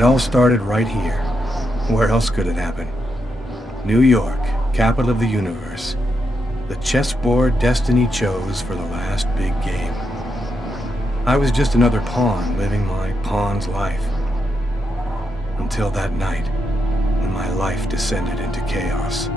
It all started right here. Where else could it happen? New York, capital of the universe. The chessboard destiny chose for the last big game. I was just another pawn living my pawn's life. Until that night, when my life descended into chaos.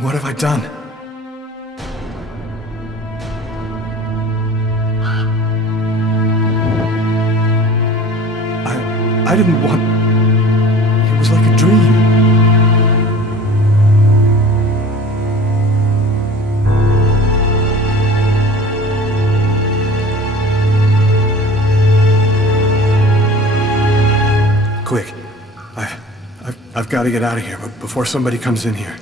What have I done? I didn't want... It was like a dream. Quick. I've got to get out of here, but before somebody comes in here.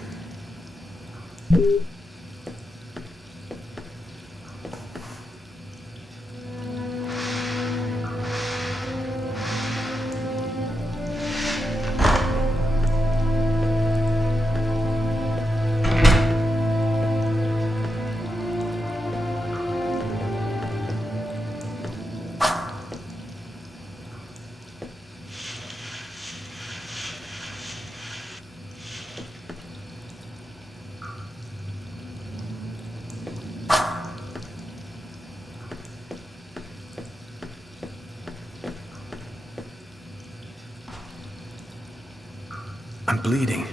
I'm bleeding.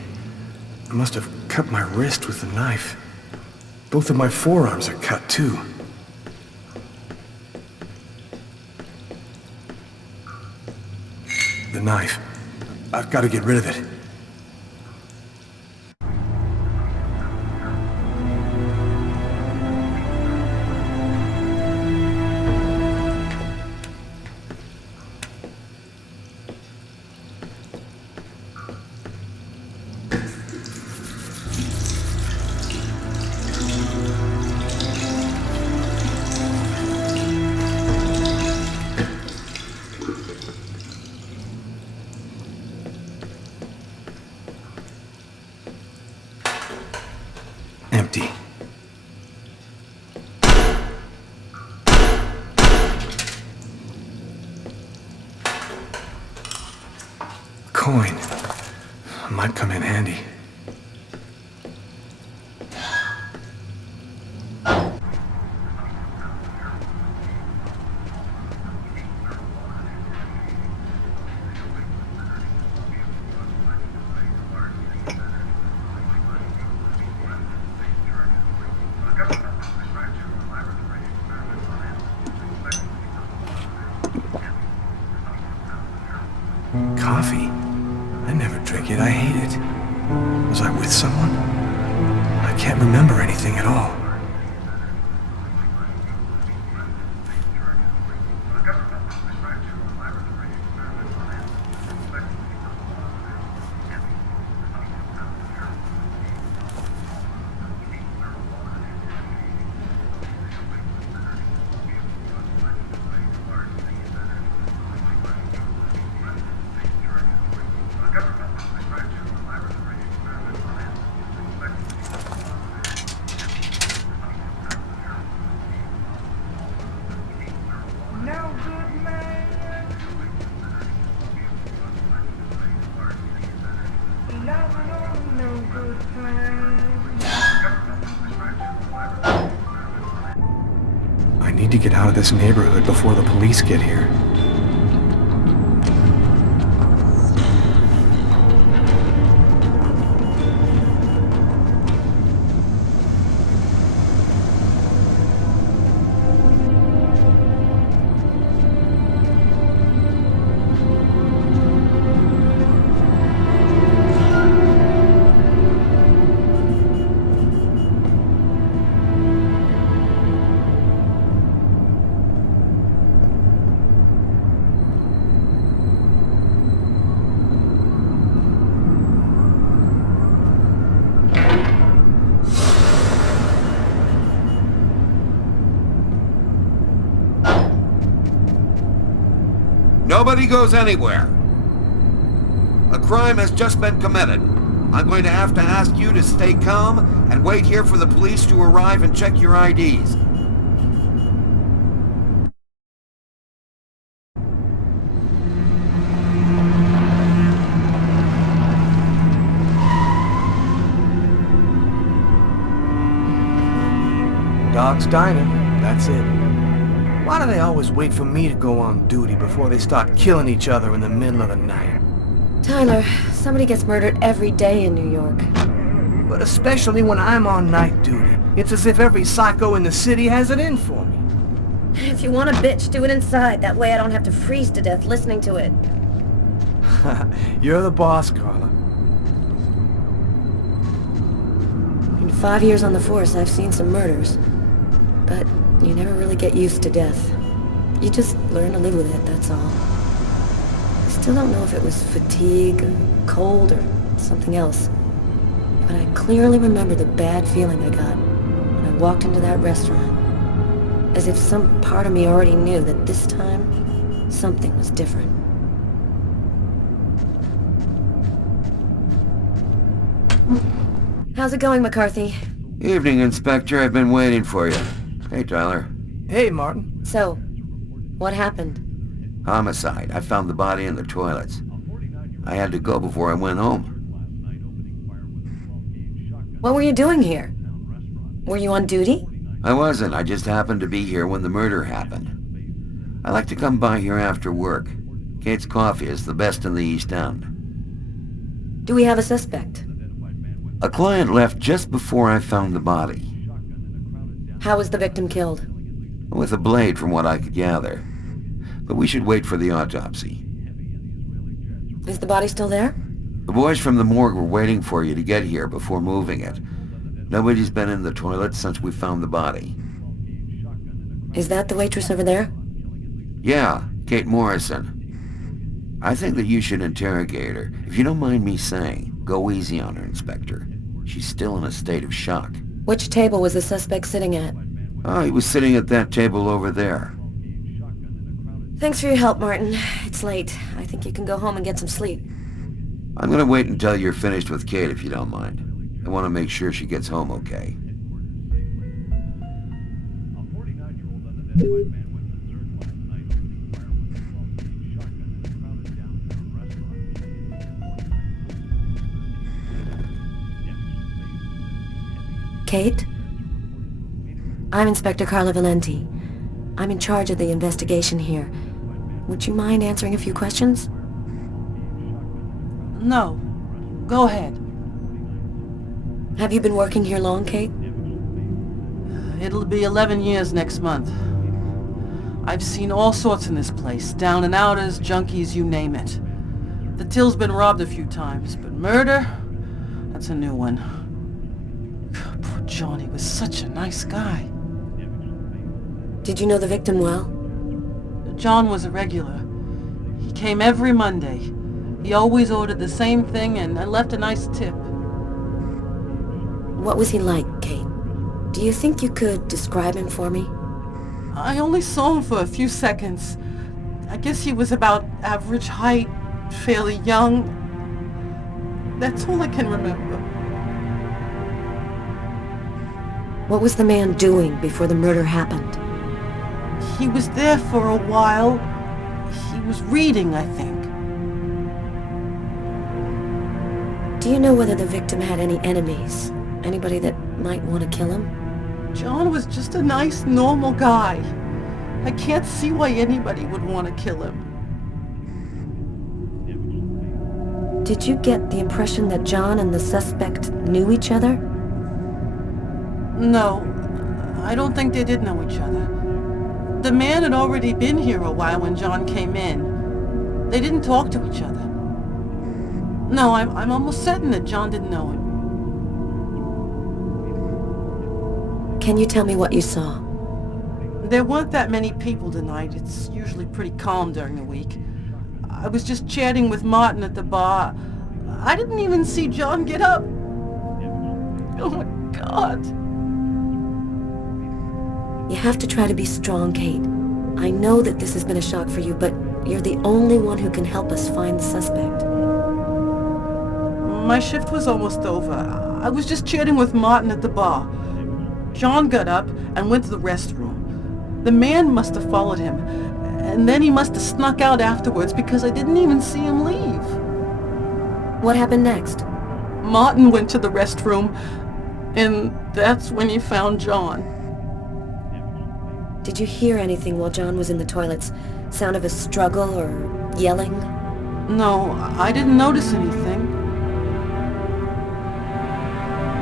I must have cut my wrist with the knife. Both of my forearms are cut, too. The knife. I've got to get rid of it. coin. Might come in handy. Coffee? I never drink it. I hate it. Was I with someone? I can't remember anything at all. I need to get out of this neighborhood before the police get here. Nobody goes anywhere. A crime has just been committed. I'm going to have to ask you to stay calm and wait here for the police to arrive and check your IDs. Dog's Diner, that's it. Why do they always wait for me to go on duty before they start killing each other in the middle of the night? Tyler, somebody gets murdered every day in New York. But especially when I'm on night duty. It's as if every psycho in the city has it in for me. If you want a bitch, do it inside. That way I don't have to freeze to death listening to it. You're the boss, Carla. In 5 years on the force, I've seen some murders. But you never really get used to death. You just learn to live with it, that's all. I still don't know if it was fatigue, or cold, or something else. But I clearly remember the bad feeling I got when I walked into that restaurant. As if some part of me already knew that this time, something was different. How's it going, McCarthy? Evening, Inspector. I've been waiting for you. Hey, Tyler. Hey, Martin. So, what happened? Homicide. I found the body in the toilets. I had to go before I went home. What were you doing here? Were you on duty? I wasn't. I just happened to be here when the murder happened. I like to come by here after work. Kate's Coffee is the best in the East End. Do we have a suspect? A client left just before I found the body. How was the victim killed? With a blade, from what I could gather. But we should wait for the autopsy. Is the body still there? The boys from the morgue were waiting for you to get here before moving it. Nobody's been in the toilet since we found the body. Is that the waitress over there? Yeah, Kate Morrison. I think that you should interrogate her. If you don't mind me saying, go easy on her, Inspector. She's still in a state of shock. Which table was the suspect sitting at? Oh, he was sitting at that table over there. Thanks for your help, Martin. It's late. I think you can go home and get some sleep. I'm gonna wait until you're finished with Kate, if you don't mind. I want to make sure she gets home okay. Kate? I'm Inspector Carla Valenti. I'm in charge of the investigation here. Would you mind answering a few questions? No. Go ahead. Have you been working here long, Kate? It'll be 11 years next month. I've seen all sorts in this place. Down and outers, junkies, you name it. The till's been robbed a few times, but murder? That's a new one. Poor John, he was such a nice guy. Did you know the victim well? John was a regular. He came every Monday. He always ordered the same thing and left a nice tip. What was he like, Kate? Do you think you could describe him for me? I only saw him for a few seconds. I guess he was about average height, fairly young. That's all I can remember. What was the man doing before the murder happened? He was there for a while. He was reading, I think. Do you know whether the victim had any enemies? Anybody that might want to kill him? John was just a nice, normal guy. I can't see why anybody would want to kill him. Did you get the impression that John and the suspect knew each other? No, I don't think they did know each other. The man had already been here a while when John came in. They didn't talk to each other. No, I'm almost certain that John didn't know him. Can you tell me what you saw? There weren't that many people tonight. It's usually pretty calm during the week. I was just chatting with Martin at the bar. I didn't even see John get up. Oh my God. You have to try to be strong, Kate. I know that this has been a shock for you, but you're the only one who can help us find the suspect. My shift was almost over. I was just chatting with Martin at the bar. John got up and went to the restroom. The man must have followed him, and then he must have snuck out afterwards because I didn't even see him leave. What happened next? Martin went to the restroom, and that's when he found John. Did you hear anything while John was in the toilets? Sound of a struggle or yelling? No, I didn't notice anything.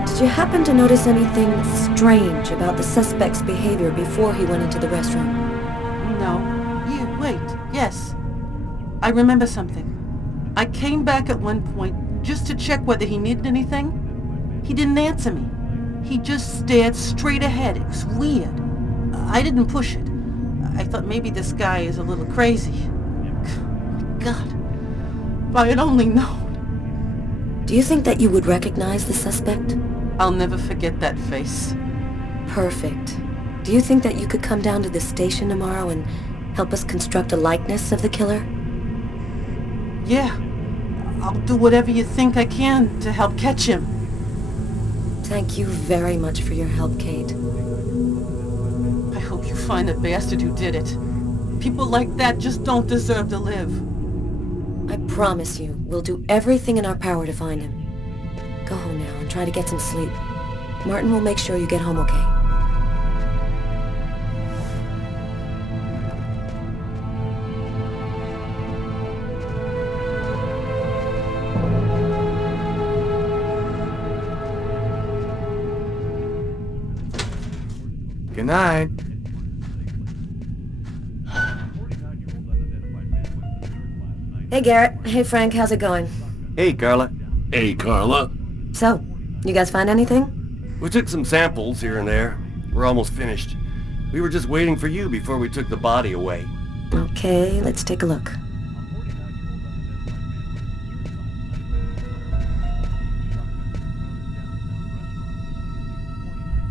Did you happen to notice anything strange about the suspect's behavior before he went into the restroom? No. Wait. Yes. I remember something. I came back at one point just to check whether he needed anything. He didn't answer me. He just stared straight ahead. It was weird. I didn't push it. I thought maybe this guy is a little crazy. God. If I had only known. Do you think that you would recognize the suspect? I'll never forget that face. Perfect. Do you think that you could come down to the station tomorrow and help us construct a likeness of the killer? Yeah. I'll do whatever you think I can to help catch him. Thank you very much for your help, Kate. I hope you find the bastard who did it. People like that just don't deserve to live. I promise you, we'll do everything in our power to find him. Go home now and try to get some sleep. Martin will make sure you get home okay. Good night. Hey, Garrett. Hey, Frank. How's it going? Hey, Carla. Hey, Carla. So, you guys find anything? We took some samples here and there. We're almost finished. We were just waiting for you before we took the body away. Okay, let's take a look.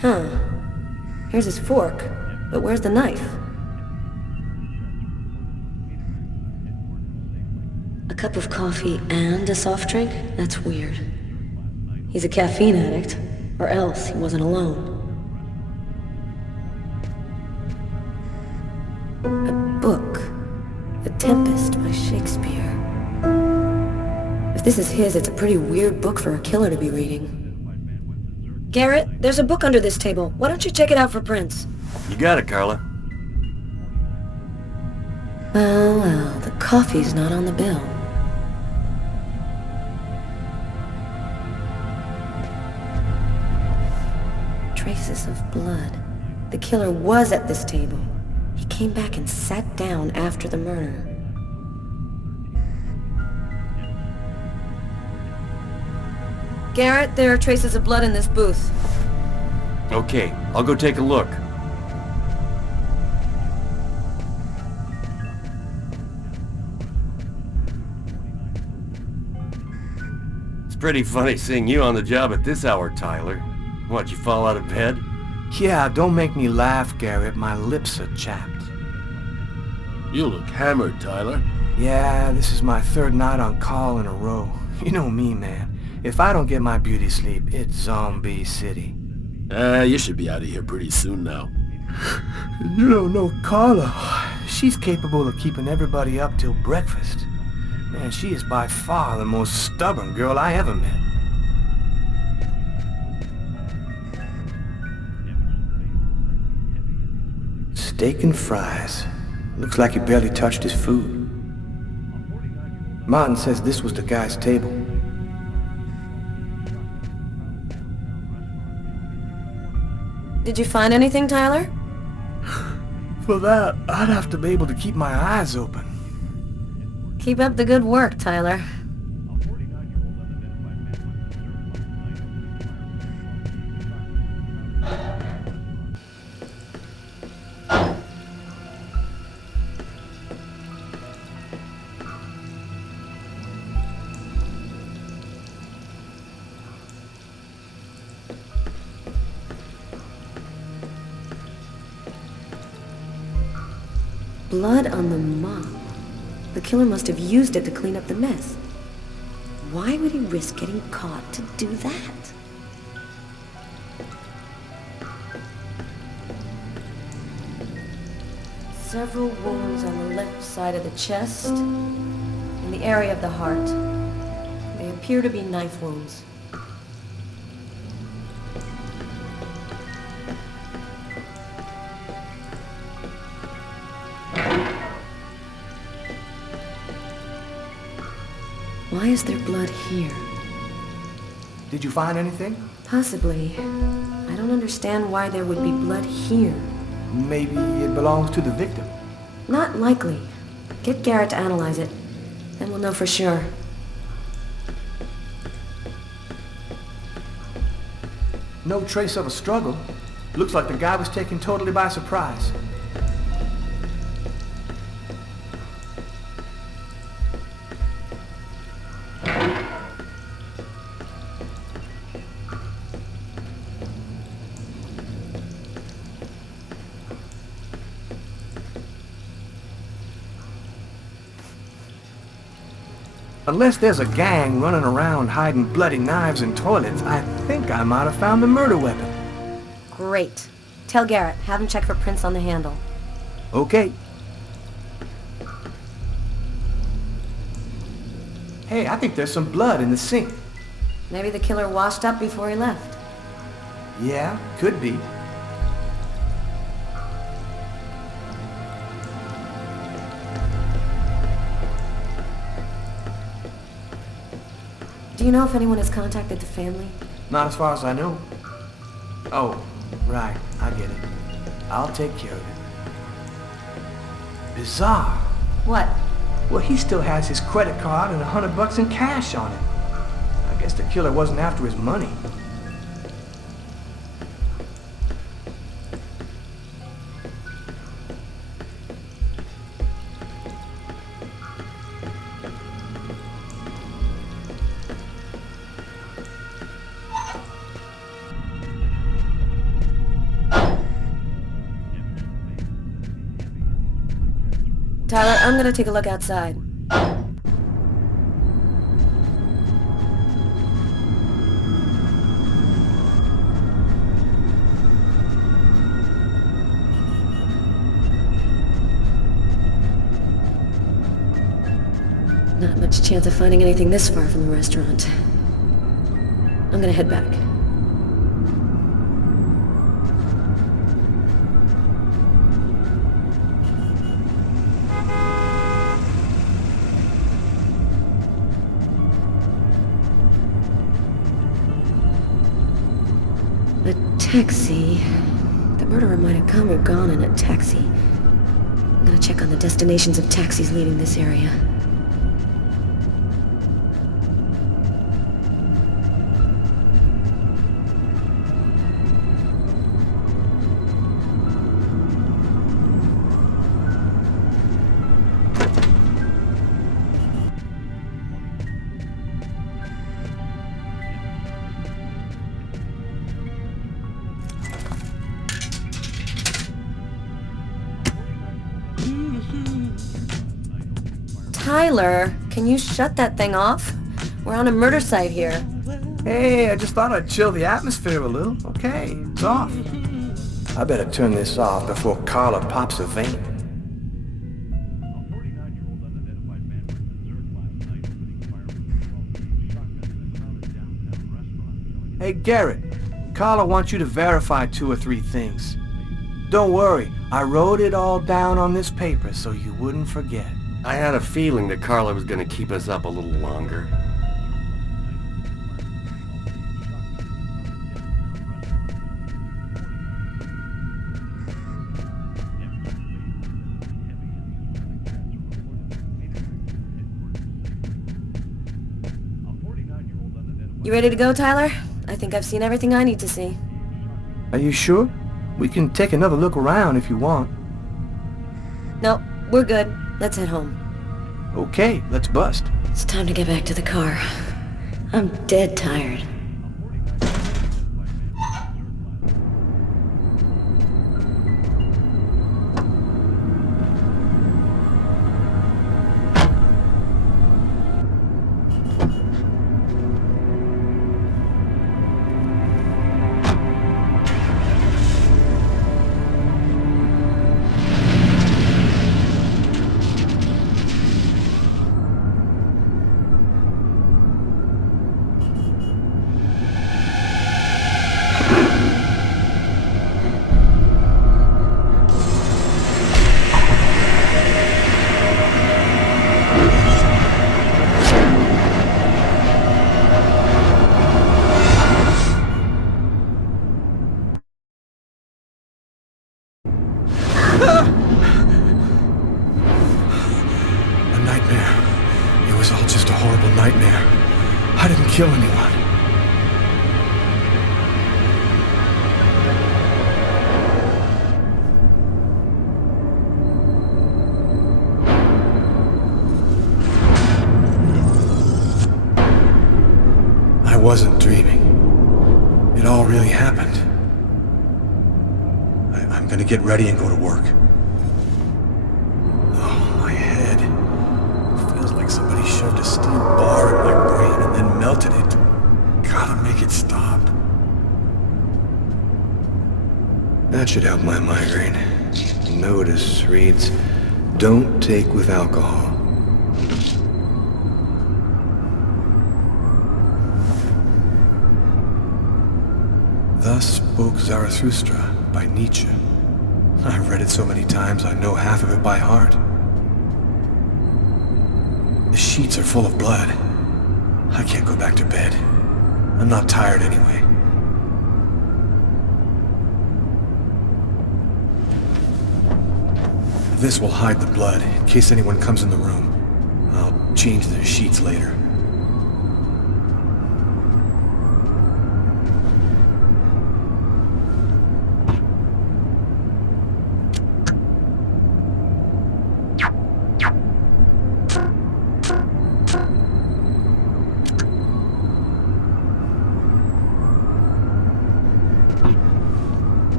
Huh. Here's his fork, but where's the knife? A cup of coffee and a soft drink? That's weird. He's a caffeine addict, or else he wasn't alone. A book. The Tempest by Shakespeare. If this is his, it's a pretty weird book for a killer to be reading. Garrett, there's a book under this table. Why don't you check it out for prints? You got it, Carla. Well, the coffee's not on the bill. Traces of blood. The killer was at this table. He came back and sat down after the murder. Garrett, there are traces of blood in this booth. Okay, I'll go take a look. It's pretty funny seeing you on the job at this hour, Tyler. What, you fall out of bed? Yeah, don't make me laugh, Garrett. My lips are chapped. You look hammered, Tyler. Yeah, this is my third night on call in a row. You know me, man. If I don't get my beauty sleep, it's Zombie City. You should be out of here pretty soon now. You don't know Carla. She's capable of keeping everybody up till breakfast. Man, she is by far the most stubborn girl I ever met. Steak and fries. Looks like he barely touched his food. Martin says this was the guy's table. Did you find anything, Tyler? For that, I'd have to be able to keep my eyes open. Keep up the good work, Tyler. Blood on the mop. The killer must have used it to clean up the mess. Why would he risk getting caught to do that? Several wounds on the left side of the chest, in the area of the heart. They appear to be knife wounds. Why is there blood here? Did you find anything? Possibly. I don't understand why there would be blood here. Maybe it belongs to the victim. Not likely. Get Garrett to analyze it. Then we'll know for sure. No trace of a struggle. Looks like the guy was taken totally by surprise. Unless there's a gang running around hiding bloody knives in toilets, I think I might have found the murder weapon. Great. Tell Garrett, have him check for prints on the handle. Okay. Hey, I think there's some blood in the sink. Maybe the killer washed up before he left. Yeah, could be. Do you know if anyone has contacted the family? Not as far as I know. Oh, right, I get it. I'll take care of it. Bizarre. What? Well, he still has his credit card and $100 in cash on it. I guess the killer wasn't after his money. Tyler, I'm gonna take a look outside. Not much chance of finding anything this far from the restaurant. I'm gonna head back. taxi. The murderer might have come or gone in a taxi. I'm gonna check on the destinations of taxis leaving this area. Tyler, can you shut that thing off? We're on a murder site here. Hey, I just thought I'd chill the atmosphere a little. Okay, it's off. I better turn this off before Carla pops a vein. Hey, Garrett. Carla wants you to verify 2 or 3 things. Don't worry, I wrote it all down on this paper so you wouldn't forget. I had a feeling that Carla was gonna keep us up a little longer. You ready to go, Tyler? I think I've seen everything I need to see. Are you sure? We can take another look around if you want. No, we're good. Let's head home. Okay, let's bust. It's time to get back to the car. I'm dead tired. Kill anyone. I wasn't dreaming. It all really happened. I'm gonna get ready and go to work. Oh, my head. Feels like somebody shoved a steel bar in my brain and then melted it. Gotta make it stop. That should help my migraine. Notice reads, don't take with alcohol. Thus spoke Zarathustra by Nietzsche. I've read it so many times I know half of it by heart. The sheets are full of blood. I can't go back to bed. I'm not tired anyway. This will hide the blood in case anyone comes in the room. I'll change their sheets later.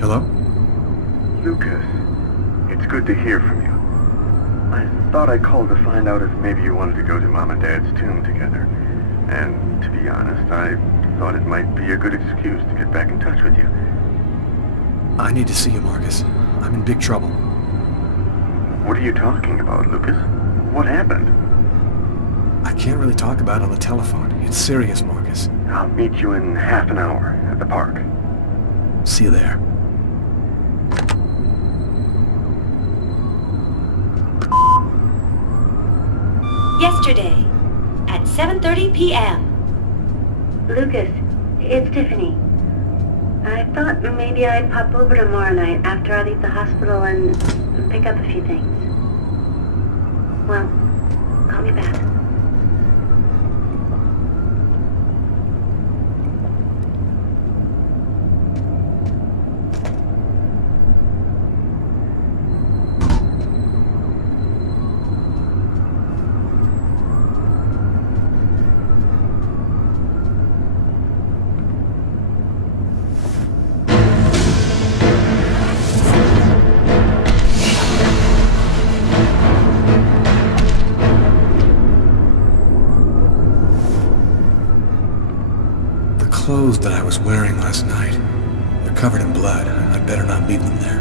Hello? Lucas, it's good to hear from you. I thought I'd call to find out if maybe you wanted to go to Mom and Dad's tomb together. And to be honest, I thought it might be a good excuse to get back in touch with you. I need to see you, Markus. I'm in big trouble. What are you talking about, Lucas? What happened? I can't really talk about it on the telephone. It's serious, Markus. I'll meet you in half an hour at the park. See you there. Yesterday, at 7:30 p.m. Lucas, it's Tiffany. I thought maybe I'd pop over tomorrow night after I leave the hospital and pick up a few things. Well, call me back. Clothes that I was wearing last night. They're covered in blood. I'd better not leave them there.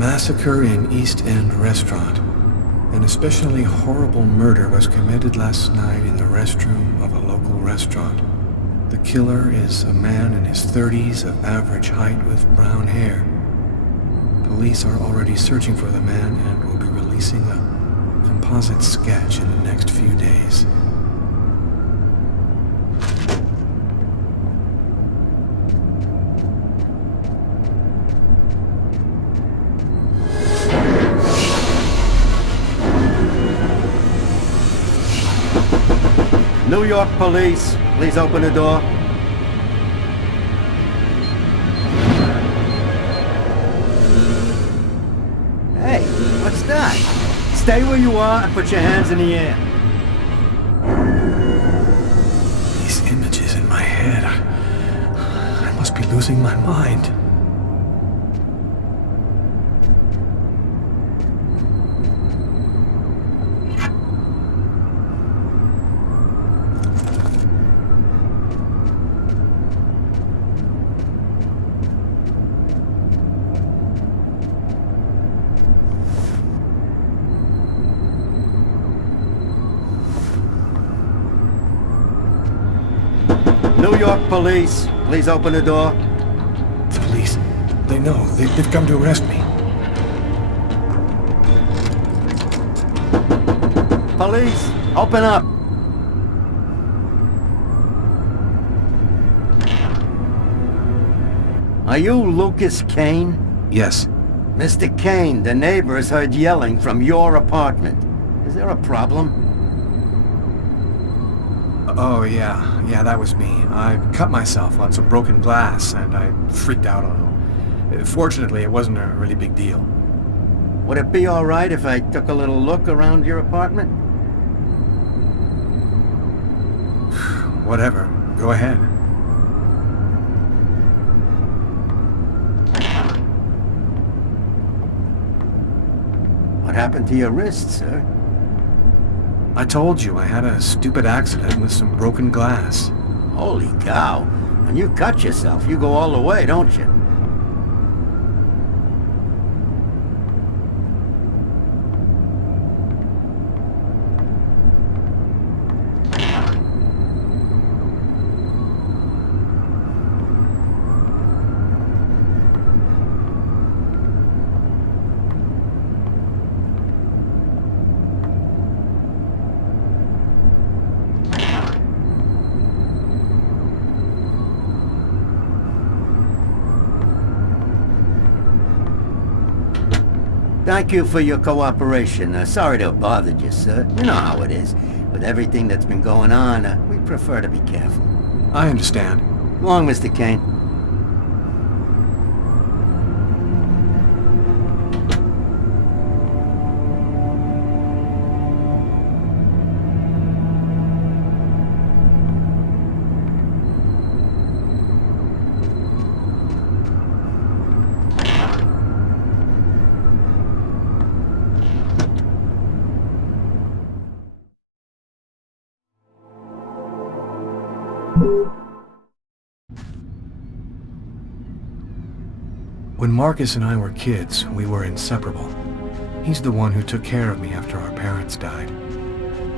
Massacre in East End restaurant. An especially horrible murder was committed last night in the restroom of a local restaurant. The killer is a man in his 30s of average height with brown hair. Police are already searching for the man and will be releasing a composite sketch in the next few days. New York police, please open the door. Hey, what's that? Stay where you are and put your hands in the air. These images in my head. I must be losing my mind. New York police. Please open the door. The police. They know. They've come to arrest me. Police, open up. Are you Lucas Kane? Yes. Mr. Kane, the neighbors heard yelling from your apartment. Is there a problem? Oh, yeah. Yeah, that was me. I cut myself on some broken glass, and I freaked out a little. Fortunately, it wasn't a really big deal. Would it be all right if I took a little look around your apartment? Whatever. Go ahead. What happened to your wrist, sir? I told you I had a stupid accident with some broken glass. Holy cow. When you cut yourself, you go all the way, don't you? Thank you for your cooperation. Sorry to have bothered you, sir. You know how it is. With everything that's been going on, we prefer to be careful. I understand. Go on, Mr. Kane. When Markus and I were kids, we were inseparable. He's the one who took care of me after our parents died.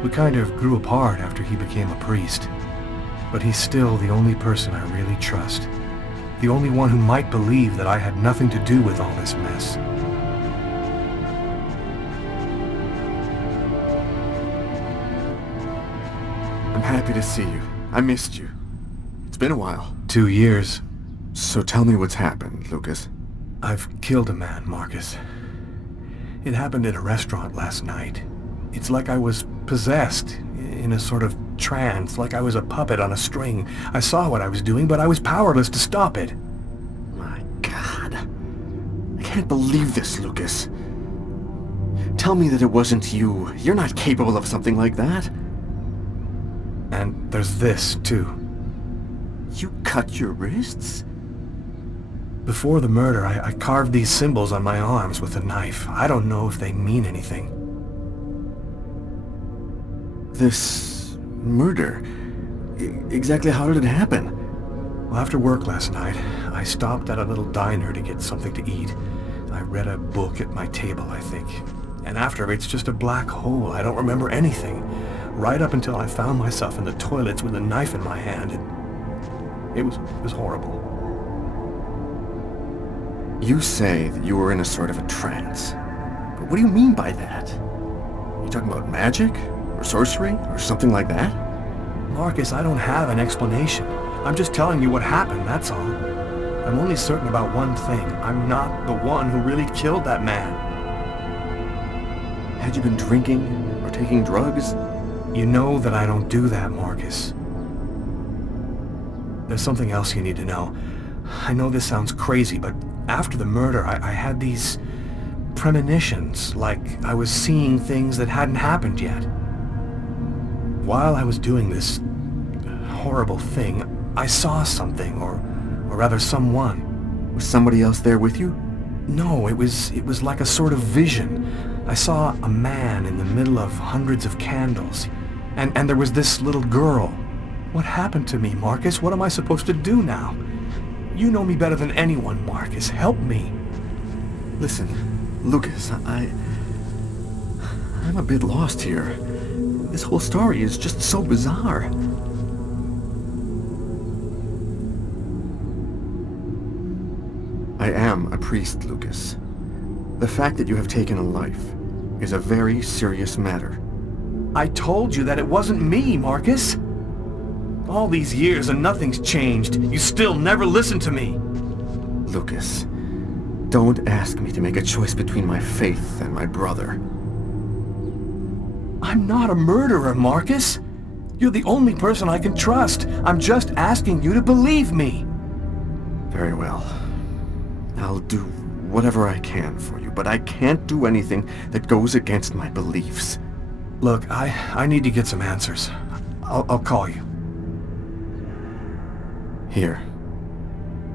We kind of grew apart after he became a priest. But he's still the only person I really trust. The only one who might believe that I had nothing to do with all this mess. I'm happy to see you. I missed you. It's been a while. 2 years. So tell me what's happened, Lucas. I've killed a man, Markus. It happened at a restaurant last night. It's like I was possessed, in a sort of trance, like I was a puppet on a string. I saw what I was doing, but I was powerless to stop it. My God. I can't believe this, Lucas. Tell me that it wasn't you. You're not capable of something like that. And there's this, too. You cut your wrists? Before the murder, I carved these symbols on my arms with a knife. I don't know if they mean anything. This murder? Exactly how did it happen? Well, after work last night, I stopped at a little diner to get something to eat. I read a book at my table, I think. And after, it's just a black hole. I don't remember anything. Right up until I found myself in the toilets with a knife in my hand. It was horrible. You say that you were in a sort of a trance. But what do you mean by that? Are you talking about magic? Or sorcery? Or something like that? Markus, I don't have an explanation. I'm just telling you what happened, that's all. I'm only certain about one thing. I'm not the one who really killed that man. Had you been drinking? Or taking drugs? You know that I don't do that, Markus. There's something else you need to know. I know this sounds crazy, but after the murder, I had these premonitions, like I was seeing things that hadn't happened yet. While I was doing this horrible thing, I saw something, or rather someone. Was somebody else there with you? No, it was like a sort of vision. I saw a man in the middle of hundreds of candles, and there was this little girl. What happened to me, Markus? What am I supposed to do now? You know me better than anyone, Markus. Help me. Listen, Lucas, I'm a bit lost here. This whole story is just so bizarre. priest, Lucas. The fact that you have taken a life is a very serious matter. I told you that it wasn't me, Markus. All these years and nothing's changed. You still never listen to me. Lucas, don't ask me to make a choice between my faith and my brother. I'm not a murderer, Markus. You're the only person I can trust. I'm just asking you to believe me. Very well. I'll do whatever I can for you, but I can't do anything that goes against my beliefs. Look, I need to get some answers. I'll call you. Here.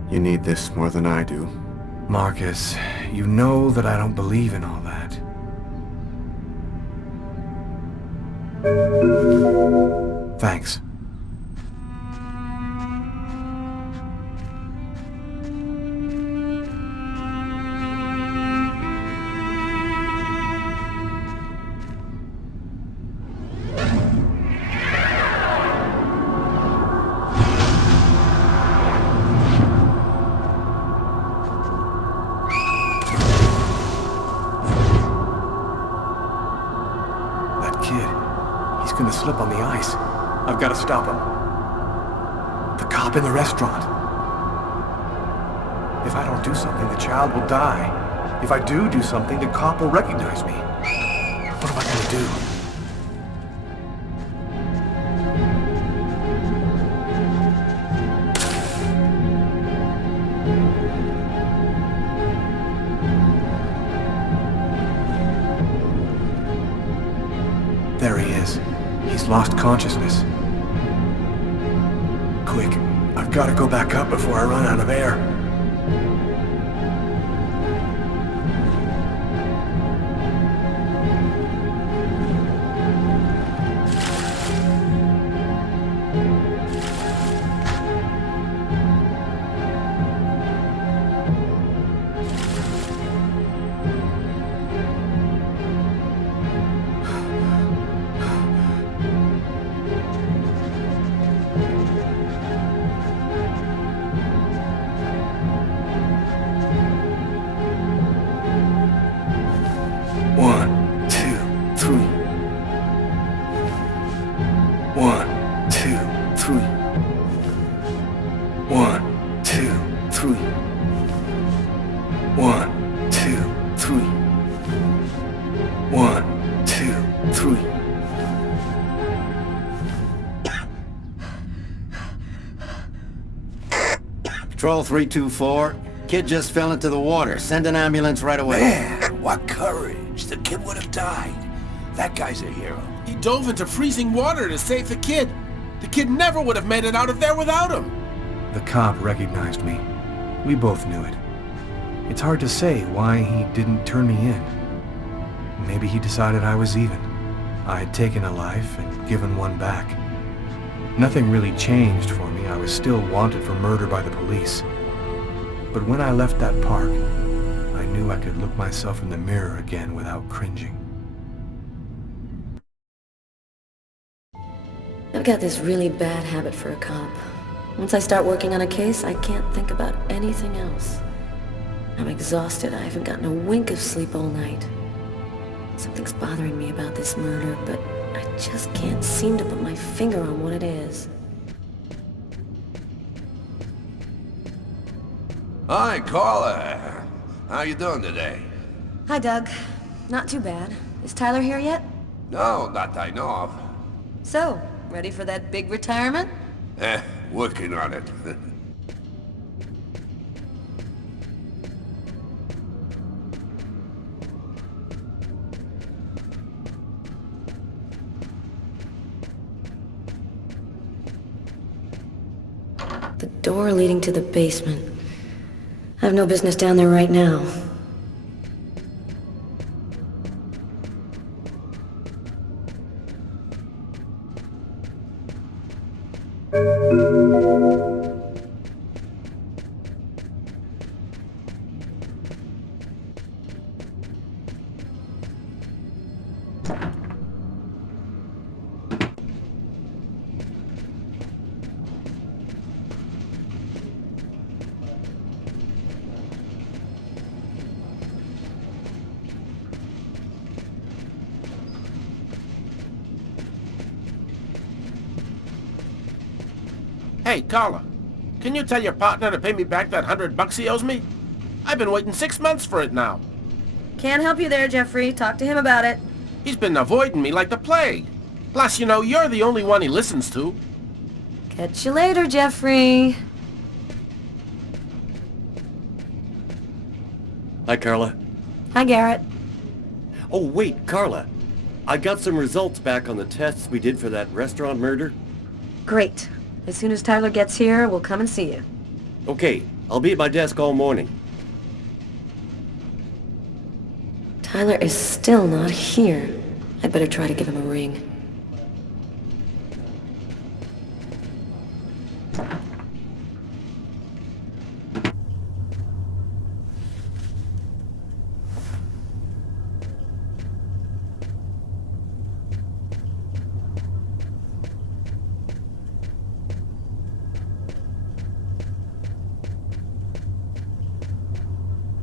You need this more than I do. Markus, you know that I don't believe in all that. Thanks. Gonna slip on the ice. I've got to stop him. The cop in the restaurant. If I don't do something, the child will die. If I do something, the cop will recognize me. What am I gonna do? There he is. He's lost consciousness. Quick, I've got to go back up before I run out of air. Patrol 324. Kid just fell into the water. Send an ambulance right away. Man, what courage. The kid would have died. That guy's a hero. He dove into freezing water to save the kid. The kid never would have made it out of there without him. The cop recognized me. We both knew it. It's hard to say why he didn't turn me in. Maybe he decided I was even. I had taken a life and given one back. Nothing really changed for me. I was still wanted for murder by the police. But when I left that park, I knew I could look myself in the mirror again without cringing. I've got this really bad habit for a cop. Once I start working on a case, I can't think about anything else. I'm exhausted. I haven't gotten a wink of sleep all night. Something's bothering me about this murder, but I just can't seem to put my finger on what it is. Hi, Carla. How you doing today? Hi, Doug. Not too bad. Is Tyler here yet? No, not that I know of. So, ready for that big retirement? Working on it. The door leading to the basement. I have no business down there right now. Hey, Carla, can you tell your partner to pay me back that $100 he owes me? I've been waiting 6 months for it now. Can't help you there, Jeffrey. Talk to him about it. He's been avoiding me like the plague. Plus, you know, you're the only one he listens to. Catch you later, Jeffrey. Hi, Carla. Hi, Garrett. Oh, wait, Carla. I got some results back on the tests we did for that restaurant murder. Great. As soon as Tyler gets here, we'll come and see you. Okay, I'll be at my desk all morning. Tyler is still not here. I'd better try to give him a ring.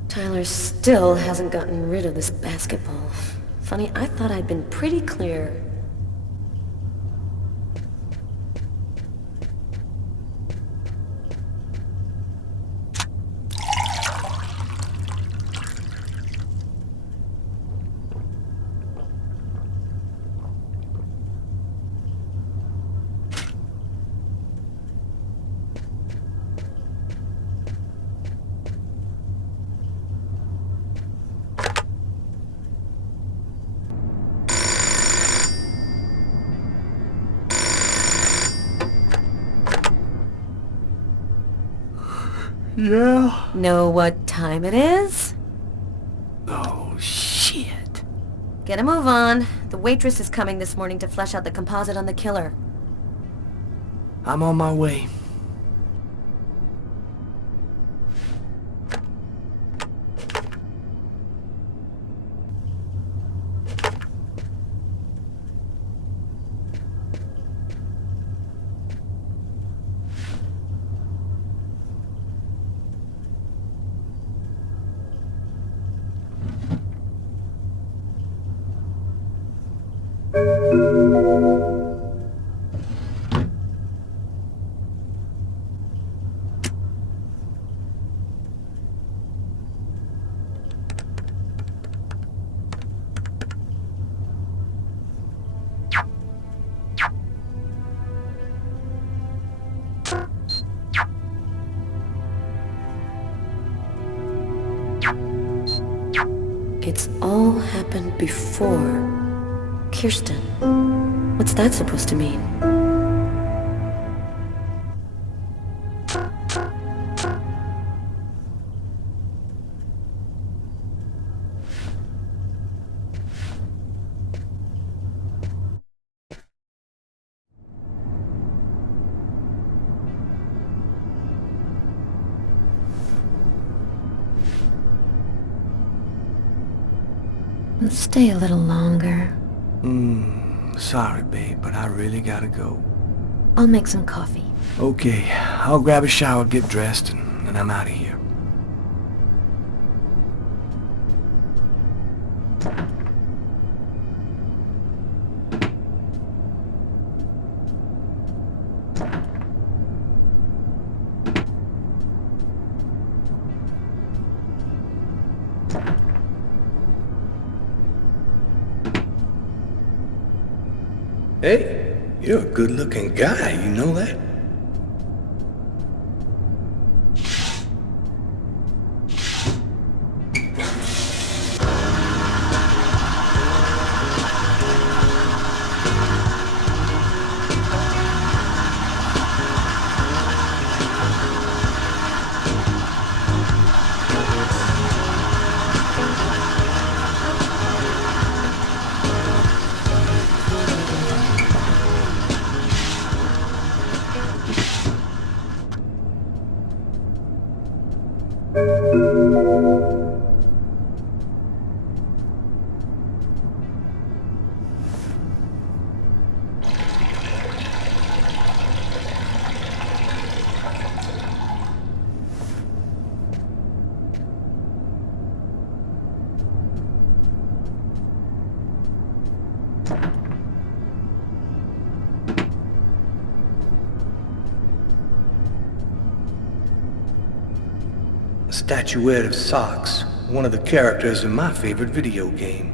Tyler still hasn't gotten rid of this basketball. Funny, I thought I'd been pretty clear. Yeah? Know what time it is? Oh, shit. Get a move on. The waitress is coming this morning to flesh out the composite on the killer. I'm on my way. It's all happened before. Kirsten. What's that supposed to mean? Let's stay a little longer. Sorry, babe, but I really gotta go. I'll make some coffee. Okay, I'll grab a shower, get dressed, and I'm out of here. Hey, you're a good-looking guy, you know that? statuette of Socks, one of the characters in my favorite video game.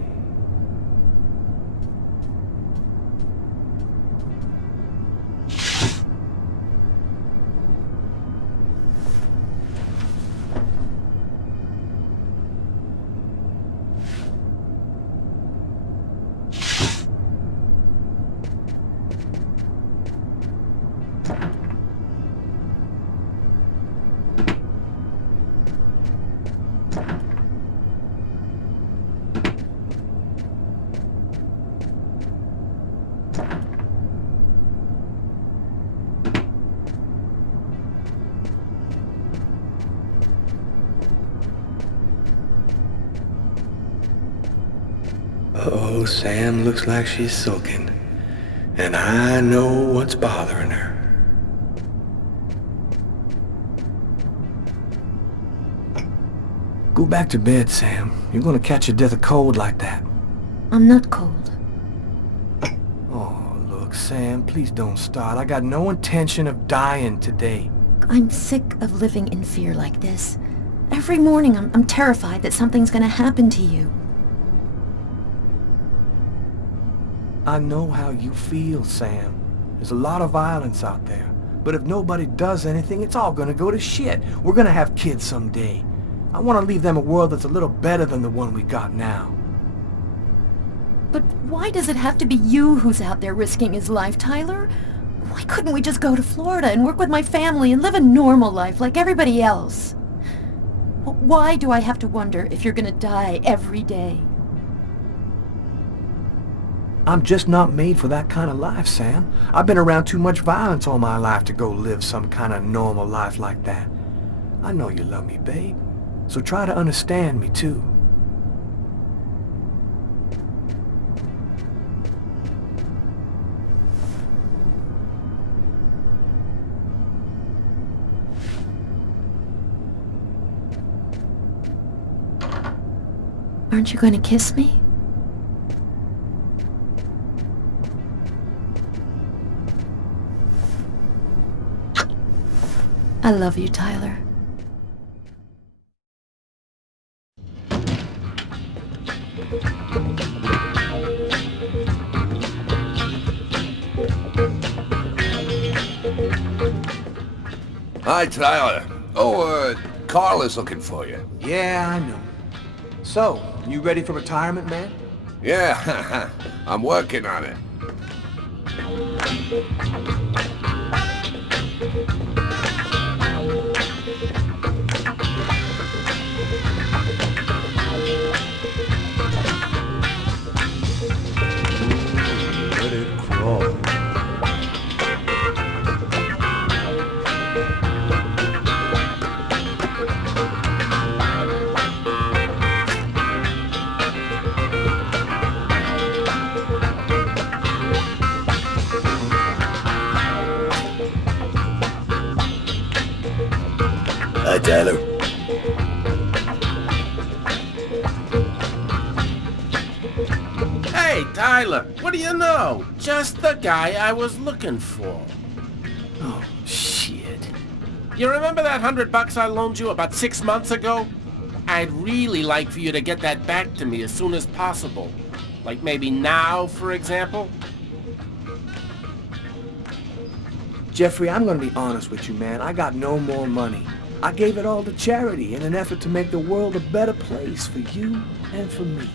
Uh-oh, Sam looks like she's sulking. And I know what's bothering her. Go back to bed, Sam. You're gonna catch your death of cold like that. I'm not cold. Oh, look, Sam, please don't start. I got no intention of dying today. I'm sick of living in fear like this. Every morning I'm terrified that something's gonna happen to you. I know how you feel, Sam. There's a lot of violence out there. But if nobody does anything, it's all gonna go to shit. We're gonna have kids someday. I want to leave them a world that's a little better than the one we got now. But why does it have to be you who's out there risking his life, Tyler? Why couldn't we just go to Florida and work with my family and live a normal life like everybody else? Why do I have to wonder if you're gonna die every day? I'm just not made for that kind of life, Sam. I've been around too much violence all my life to go live some kind of normal life like that. I know you love me, babe. So try to understand me, too. Aren't you going to kiss me? I love you, Tyler. Hi, Tyler. Oh, Carla's looking for you. Yeah, I know. So, you ready for retirement, man? Yeah, I'm working on it. Let it crawl. Hi, Tyler. Hey, Tyler, what do you know? Just the guy I was looking for. Oh, shit. You remember that $100 I loaned you about 6 months ago? I'd really like for you to get that back to me as soon as possible. Like maybe now, for example? Jeffrey, I'm gonna be honest with you, man. I got no more money. I gave it all to charity in an effort to make the world a better place for you and for me.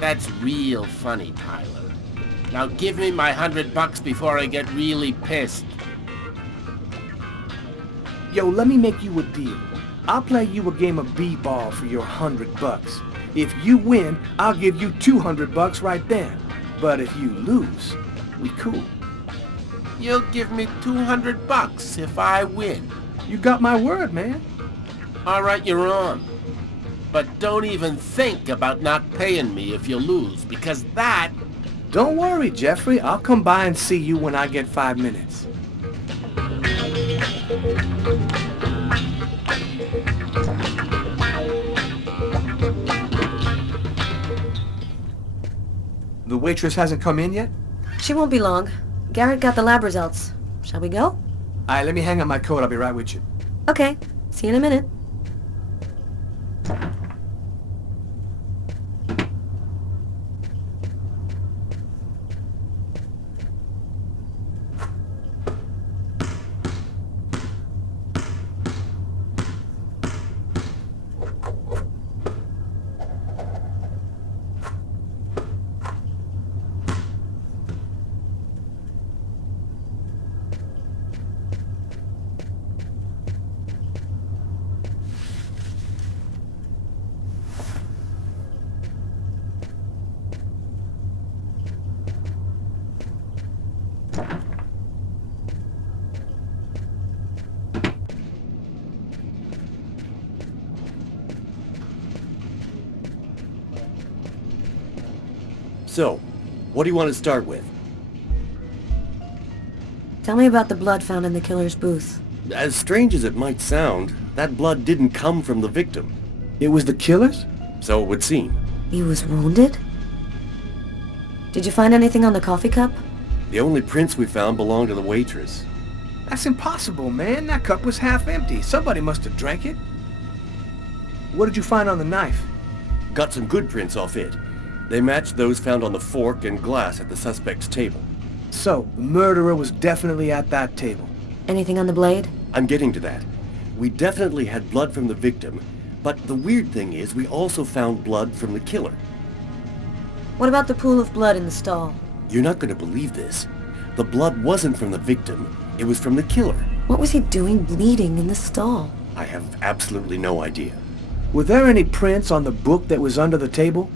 That's real funny, Tyler. Now give me my $100 before I get really pissed. Yo, let me make you a deal. I'll play you a game of b-ball for your $100. If you win, I'll give you $200 right then. But if you lose, we cool. You'll give me $200 if I win. You got my word, man. All right, you're on. But don't even think about not paying me if you lose, because that... Don't worry, Jeffrey. I'll come by and see you when I get 5 minutes. The waitress hasn't come in yet? She won't be long. Garrett got the lab results. Shall we go? Alright, let me hang up my coat. I'll be right with you. Okay. See you in a minute. So, what do you want to start with? Tell me about the blood found in the killer's booth. As strange as it might sound, that blood didn't come from the victim. It was the killer's? So it would seem. He was wounded? Did you find anything on the coffee cup? The only prints we found belonged to the waitress. That's impossible, man. That cup was half empty. Somebody must have drank it. What did you find on the knife? Got some good prints off it. They matched those found on the fork and glass at the suspect's table. So, the murderer was definitely at that table. Anything on the blade? I'm getting to that. We definitely had blood from the victim, but the weird thing is we also found blood from the killer. What about the pool of blood in the stall? You're not going to believe this. The blood wasn't from the victim, it was from the killer. What was he doing bleeding in the stall? I have absolutely no idea. Were there any prints on the book that was under the table?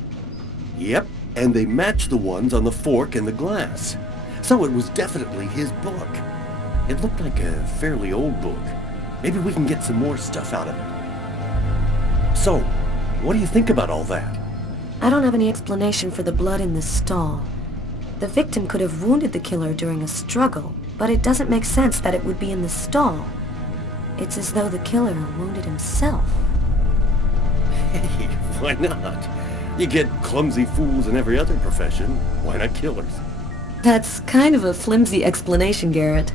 Yep, and they matched the ones on the fork and the glass. So it was definitely his book. It looked like a fairly old book. Maybe we can get some more stuff out of it. So, what do you think about all that? I don't have any explanation for the blood in the stall. The victim could have wounded the killer during a struggle, but it doesn't make sense that it would be in the stall. It's as though the killer wounded himself. Hey, why not? You get clumsy fools in every other profession. Why not killers? That's kind of a flimsy explanation, Garrett.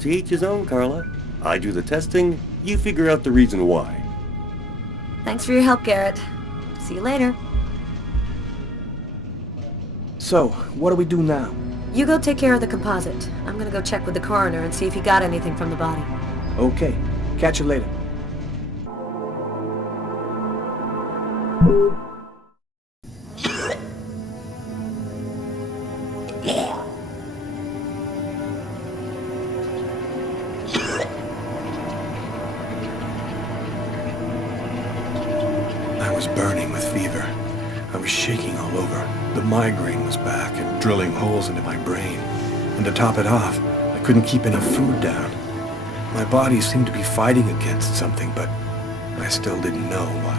To each his own, Carla. I do the testing, you figure out the reason why. Thanks for your help, Garrett. See you later. So, what do we do now? You go take care of the composite. I'm gonna go check with the coroner and see if he got anything from the body. Okay. Catch you later. I was burning with fever. I was shaking all over. The migraine was back and drilling holes into my brain. And to top it off, I couldn't keep enough food down. My body seemed to be fighting against something, but I still didn't know what.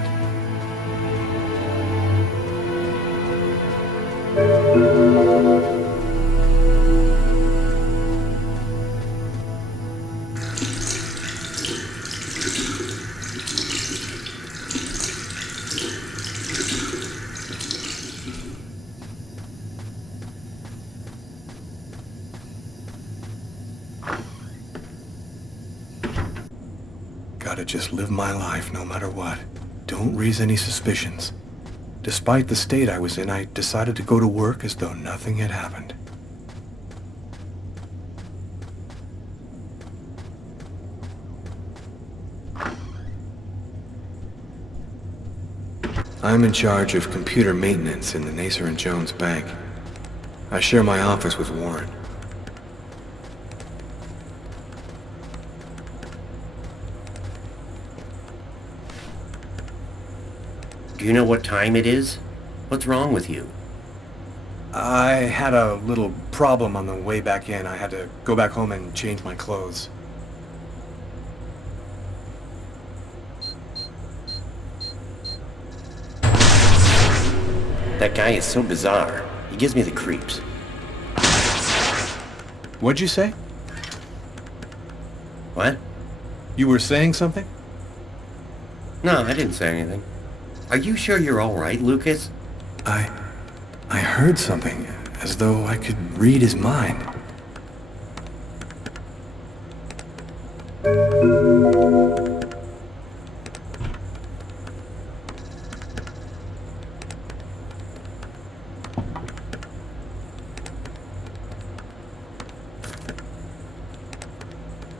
Gotta just live my life no matter what. Don't raise any suspicions. Despite the state I was in, I decided to go to work as though nothing had happened. I'm in charge of computer maintenance in the Nacer and Jones Bank. I share my office with Warren. Do you know what time it is? What's wrong with you? I had a little problem on the way back in. I had to go back home and change my clothes. That guy is so bizarre. He gives me the creeps. What'd you say? What? You were saying something? No, I didn't say anything. Are you sure you're all right, Lucas? I heard something, as though I could read his mind.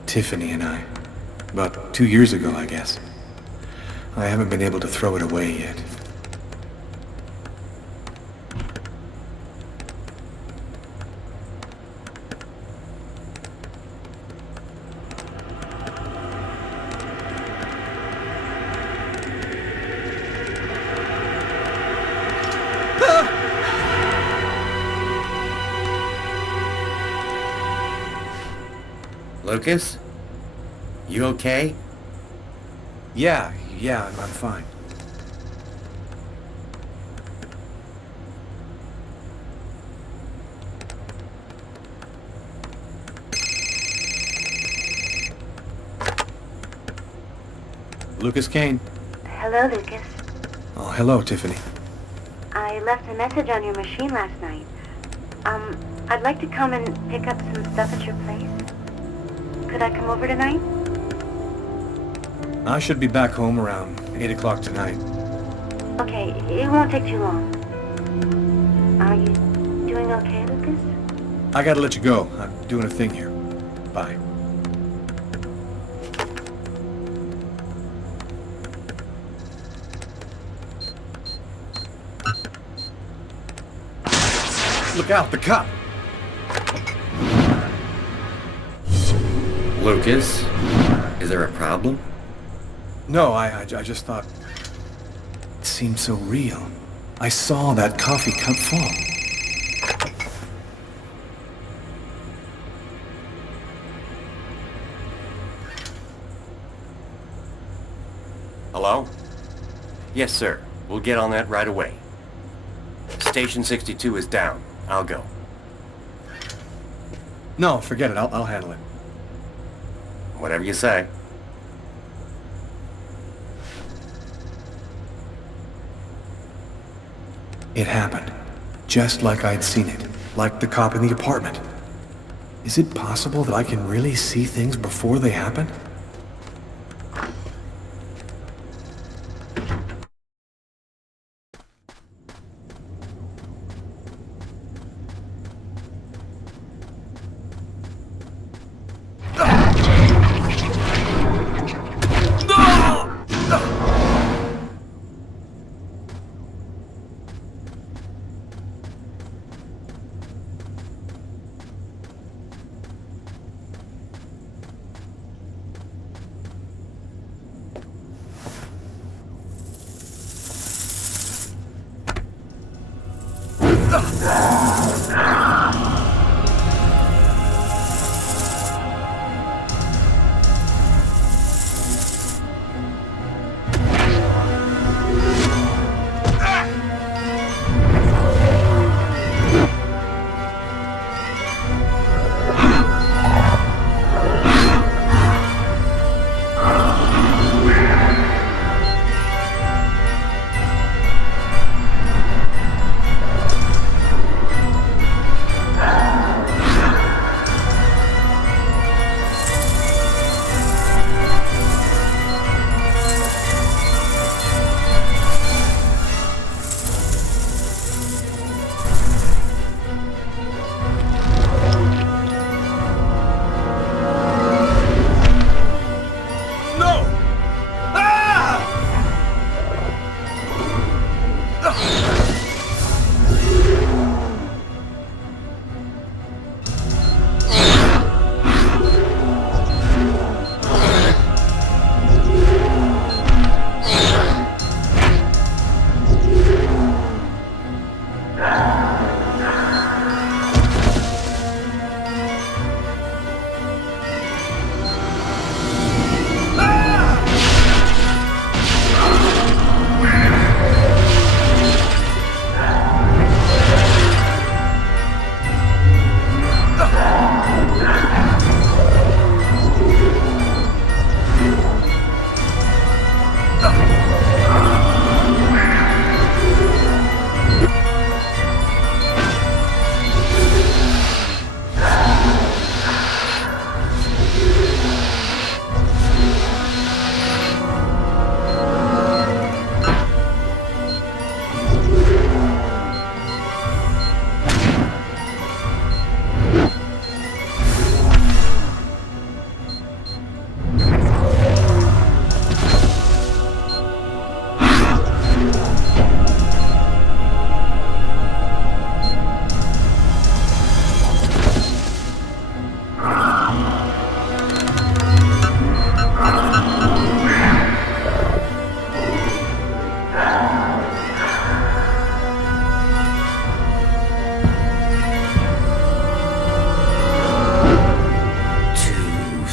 Tiffany and I. About 2 years ago, I guess. I haven't been able to throw it away yet. Lucas? You okay? Yeah, I'm fine. Lucas Kane. Hello, Lucas. Oh, hello, Tiffany. I left a message on your machine last night. I'd like to come and pick up some stuff at your place. Could I come over tonight? I should be back home around 8 o'clock tonight. Okay, it won't take too long. Are you doing okay, Lucas? I gotta let you go. I'm doing a thing here. Bye. Look out, the cop! Lucas, is there a problem? No, I just thought... It seemed so real. I saw that coffee cup fall. Hello? Yes, sir. We'll get on that right away. Station 62 is down. I'll go. No, forget it. I'll handle it. Whatever you say. It happened. Just like I'd seen it. Like the cop in the apartment. Is it possible that I can really see things before they happen?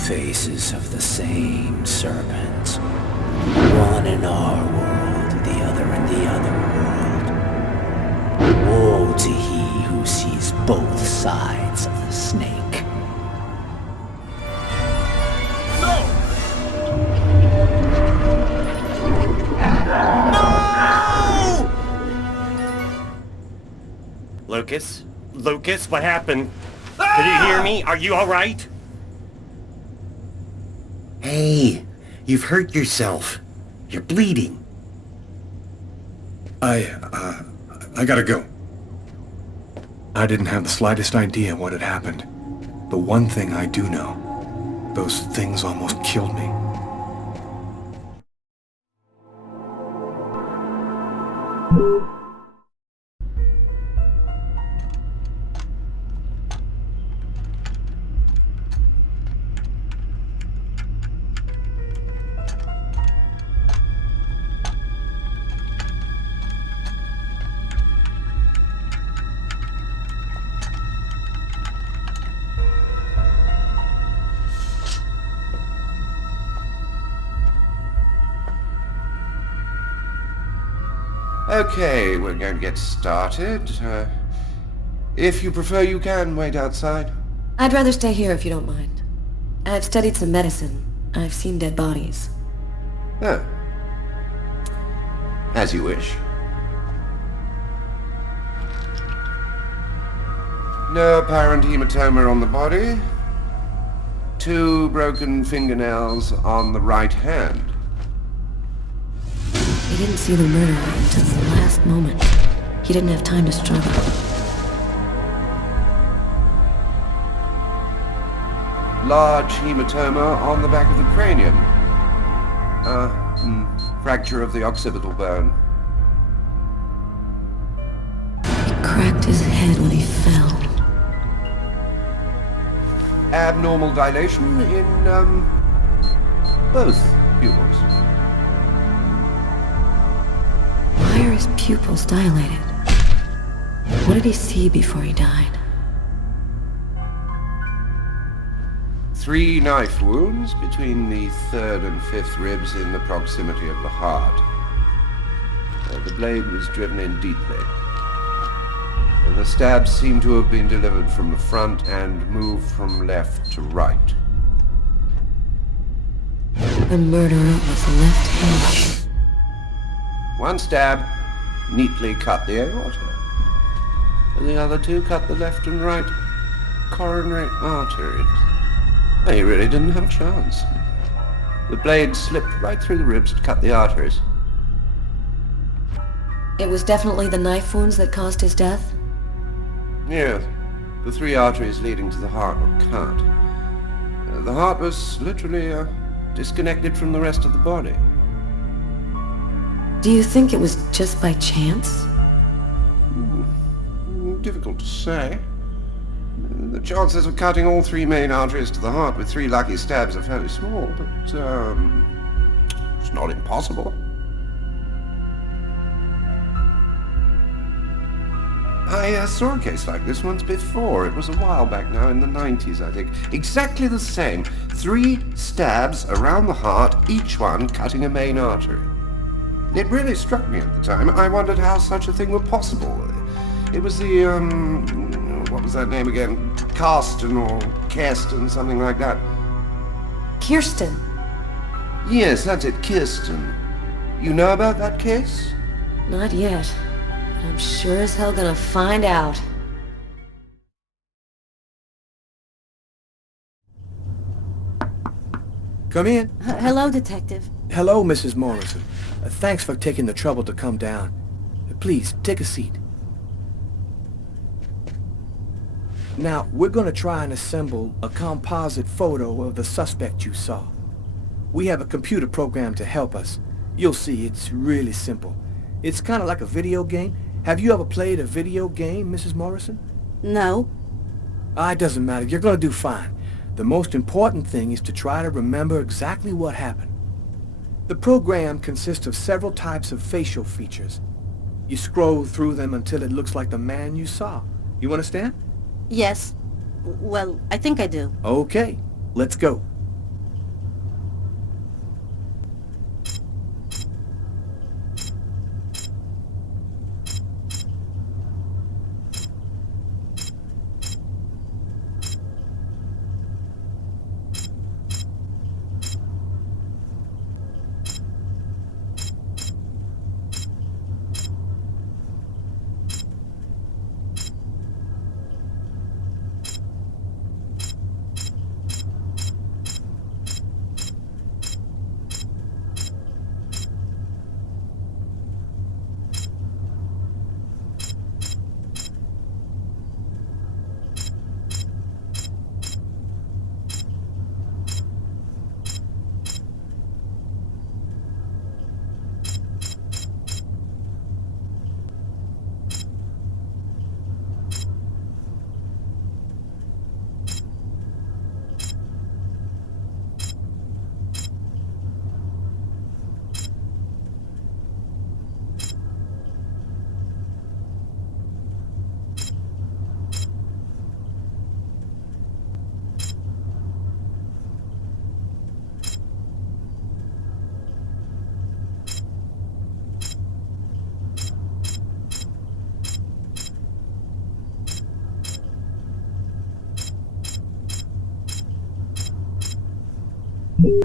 faces of the same serpent. One in our world, the other in the other world. Woe to he who sees both sides of the snake. No! Lucas? Lucas, what happened? Can you hear me? Are you alright? Hey, you've hurt yourself. You're bleeding. I gotta go. I didn't have the slightest idea what had happened. But one thing I do know, those things almost killed me. Okay, we're going to get started. If you prefer, you can wait outside. I'd rather stay here if you don't mind. I've studied some medicine. I've seen dead bodies. Oh. As you wish. No apparent hematoma on the body. 2 broken fingernails on the right hand. He didn't see the murderer until the last moment. He didn't have time to struggle. Large hematoma on the back of the cranium. Fracture of the occipital bone. He cracked his head when he fell. Abnormal dilation in, both pupils. Why are his pupils dilated? What did he see before he died? 3 knife wounds between the 3rd and 5th ribs in the proximity of the heart. The blade was driven in deeply. The stabs seem to have been delivered from the front and moved from left to right. The murderer was left-handed. 1 stab neatly cut the aorta. And the other 2 cut the left and right coronary arteries. He really didn't have a chance. The blade slipped right through the ribs to cut the arteries. It was definitely the knife wounds that caused his death? Yes. The 3 arteries leading to the heart were cut. The heart was literally disconnected from the rest of the body. Do you think it was just by chance? Difficult to say. The chances of cutting all 3 main arteries to the heart with 3 lucky stabs are fairly small, but it's not impossible. I saw a case like this once before. It was a while back now, in the 90s, I think. Exactly the same. 3 stabs around the heart, each one cutting a main artery. It really struck me at the time. I wondered how such a thing were possible. It was the, what was that name again? Karsten or Kirsten, something like that. Kirsten? Yes, that's it, Kirsten. You know about that case? Not yet. But I'm sure as hell gonna find out. Come in. Hello, Detective. Hello, Mrs. Morrison. Thanks for taking the trouble to come down. Please, take a seat. Now, we're going to try and assemble a composite photo of the suspect you saw. We have a computer program to help us. You'll see, it's really simple. It's kind of like a video game. Have you ever played a video game, Mrs. Morrison? No. It doesn't matter. You're going to do fine. The most important thing is to try to remember exactly what happened. The program consists of several types of facial features. You scroll through them until it looks like the man you saw. You understand? Yes. Well, I think I do. Okay, let's go.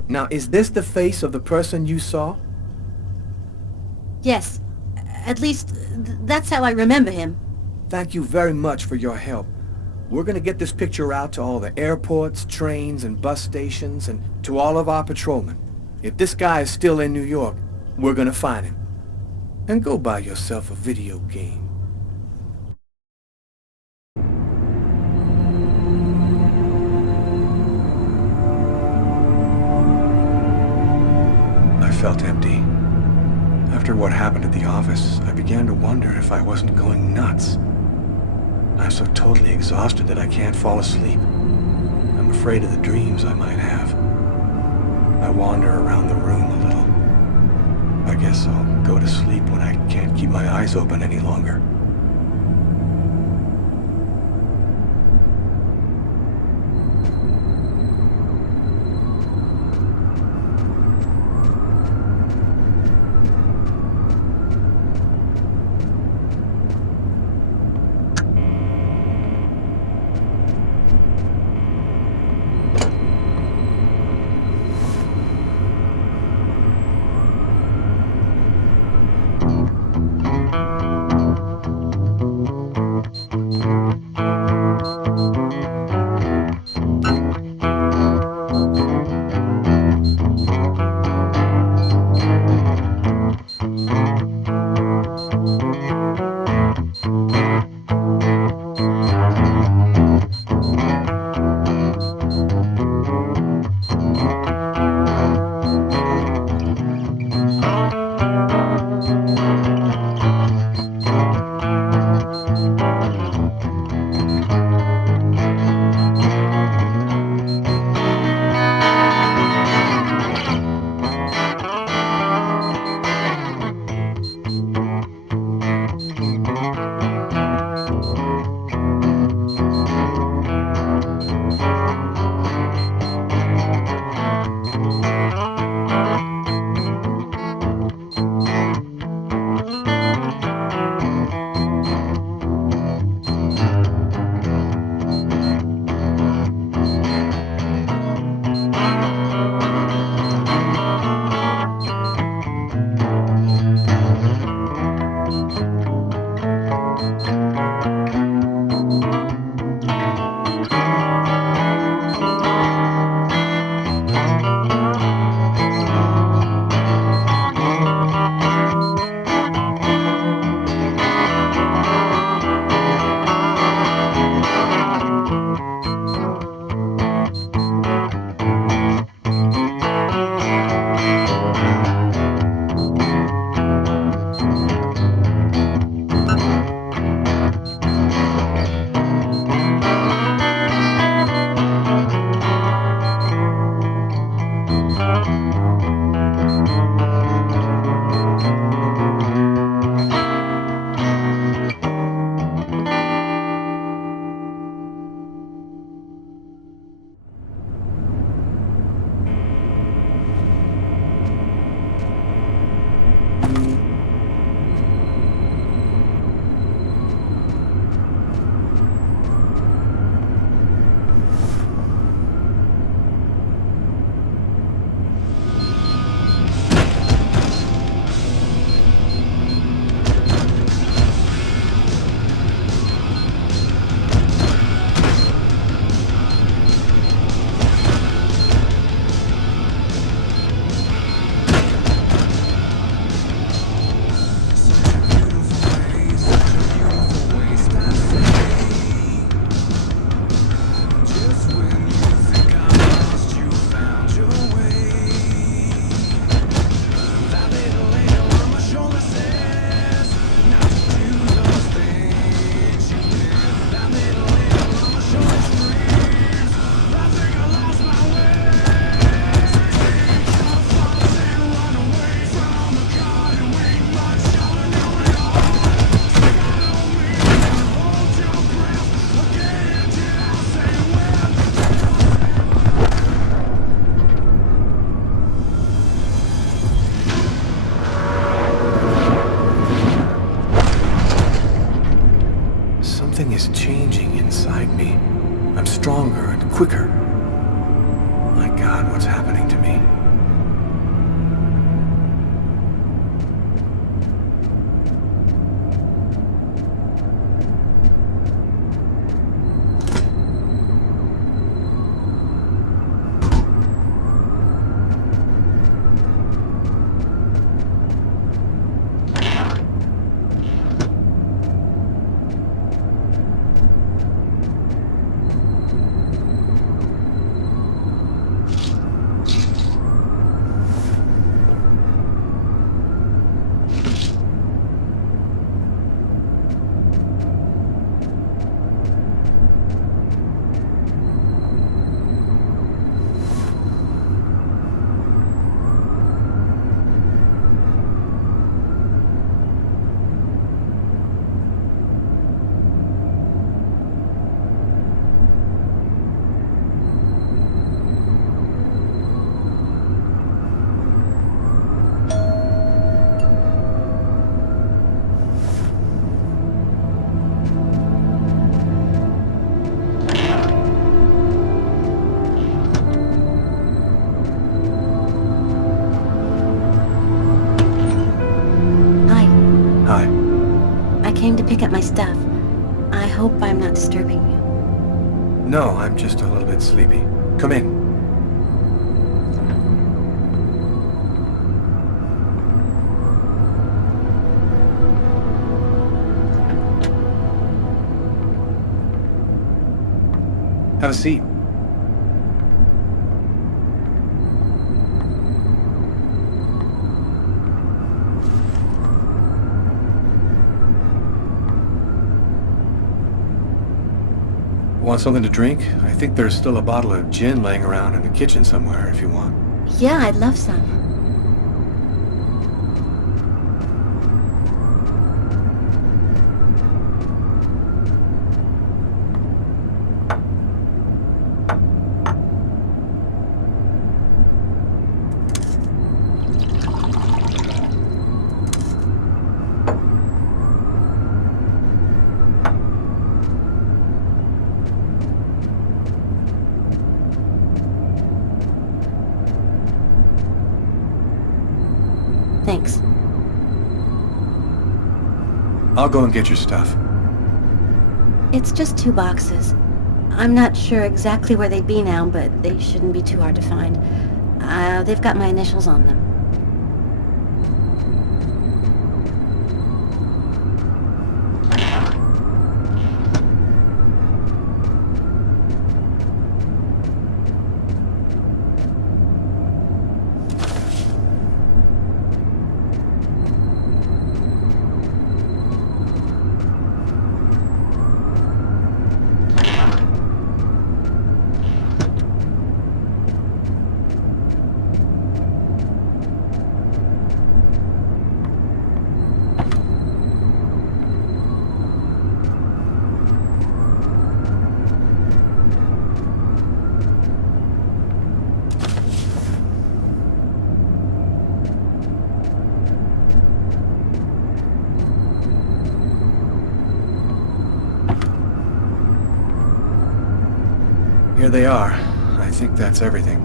Now, is this the face of the person you saw? Yes. At least, that's how I remember him. Thank you very much for your help. We're gonna get this picture out to all the airports, trains, and bus stations, and to all of our patrolmen. If this guy is still in New York, we're gonna find him. And go buy yourself a video game. I felt empty. After what happened at the office, I began to wonder if I wasn't going nuts. I'm so totally exhausted that I can't fall asleep. I'm afraid of the dreams I might have. I wander around the room a little. I guess I'll go to sleep when I can't keep my eyes open any longer. Something is changing inside me. I'm stronger and quicker. My God, what's happening to me? Hi. I came to pick up my stuff. I hope I'm not disturbing you. No, I'm just a little bit sleepy. Come in. Have a seat. Want something to drink? I think there's still a bottle of gin laying around in the kitchen somewhere if you want. Yeah, I'd love some. Thanks. I'll go and get your stuff. It's just 2 boxes. I'm not sure exactly where they'd be now, but they shouldn't be too hard to find. They've got my initials on them. Here they are. I think that's everything.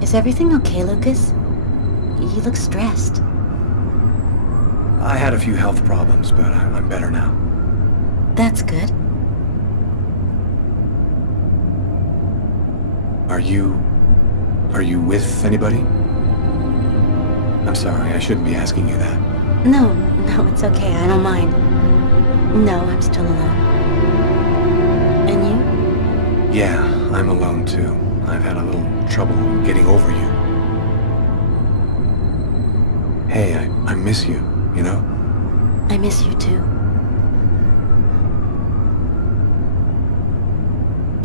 Is everything okay, Lucas? You look stressed. I had a few health problems, but I'm better now. That's good. Are you with anybody? I'm sorry, I shouldn't be asking you that. No, it's okay. I don't mind. No, I'm still alone. And you? Yeah, I'm alone too. I've had a little trouble getting over you. Hey, I miss you, you know? I miss you too.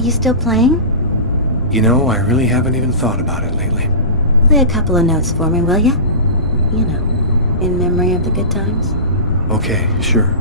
You still playing? You know, I really haven't even thought about it lately. Play a couple of notes for me, will ya? You know, in memory of the good times. Okay, sure.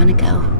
gonna go.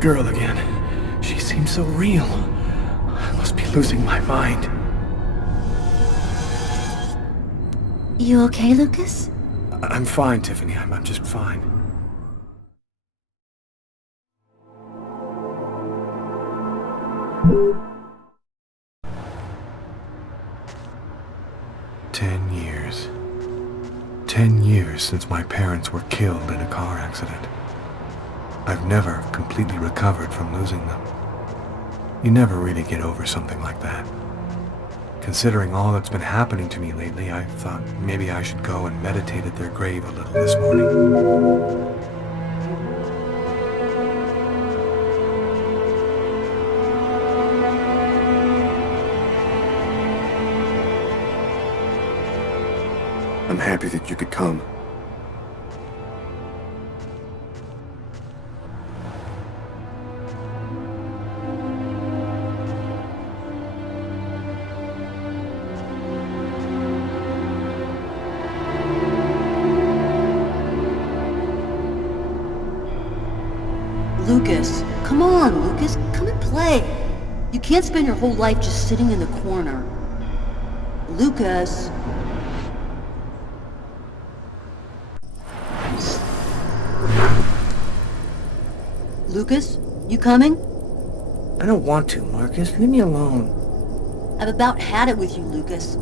Girl again. She seems so real. I must be losing my mind. You okay, Lucas? I'm fine, Tiffany. I'm just fine. Years. 10 years since my parents were killed in a car accident. I've never completely recovered from losing them. You never really get over something like that. Considering all that's been happening to me lately, I thought maybe I should go and meditate at their grave a little this morning. I'm happy that you could come. Lucas, come on, Lucas, come and play. You can't spend your whole life just sitting in the corner. Lucas. Lucas, you coming? I don't want to, Markus. Leave me alone. I've about had it with you, Lucas.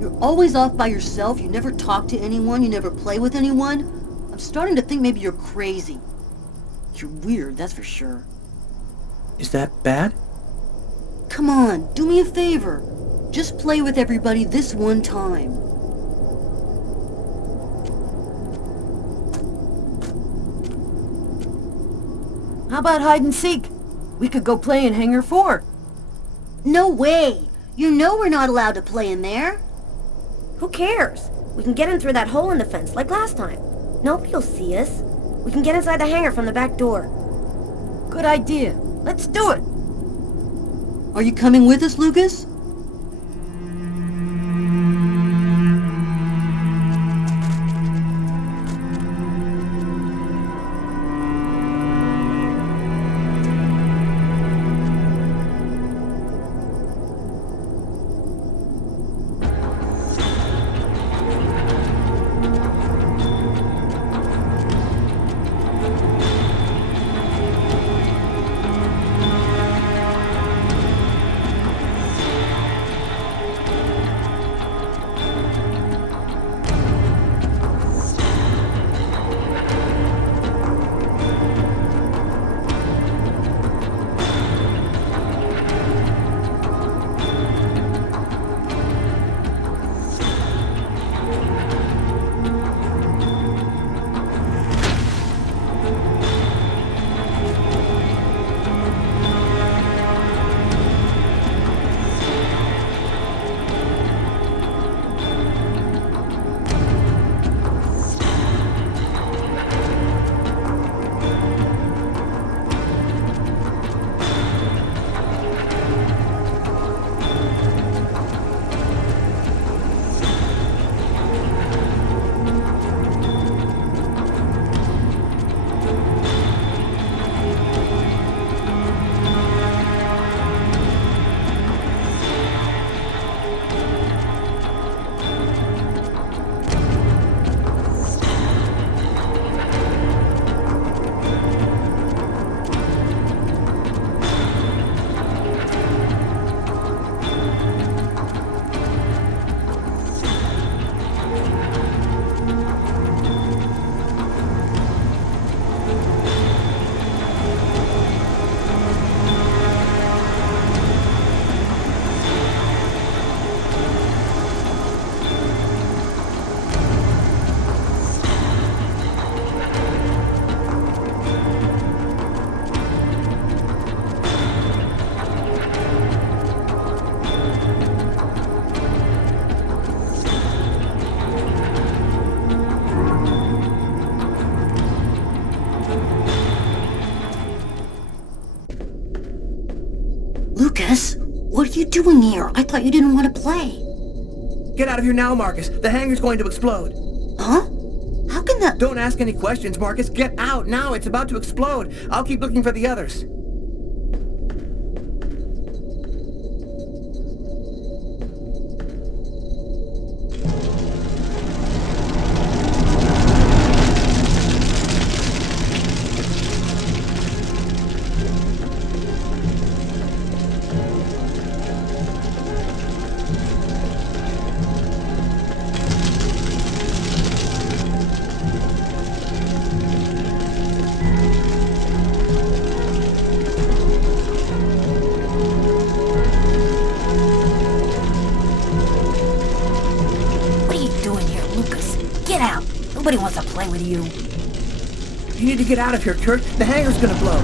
You're always off by yourself, you never talk to anyone, you never play with anyone. I'm starting to think maybe you're crazy. You're weird, that's for sure. Is that bad? Come on, do me a favor. Just play with everybody this one time. How about hide and seek? We could go play in Hangar 4. No way! You know we're not allowed to play in there. Who cares? We can get in through that hole in the fence, like last time. Nobody'll see us. We can get inside the hangar from the back door. Good idea. Let's do it. Are you coming with us, Lucas? are you doing here? I thought you didn't want to play. Get out of here now, Markus. The hangar's going to explode. Huh? How can that... Don't ask any questions, Markus. Get out now. It's about to explode. I'll keep looking for the others. Nobody wants to play with you. You need to get out of here, Kurt. The hangar's gonna blow.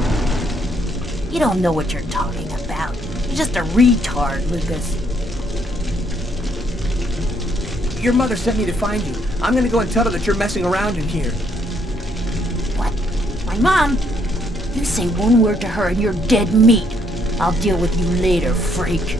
You don't know what you're talking about. You're just a retard, Lucas. Your mother sent me to find you. I'm gonna go and tell her that you're messing around in here. What? My mom? You say one word to her and you're dead meat. I'll deal with you later, freak.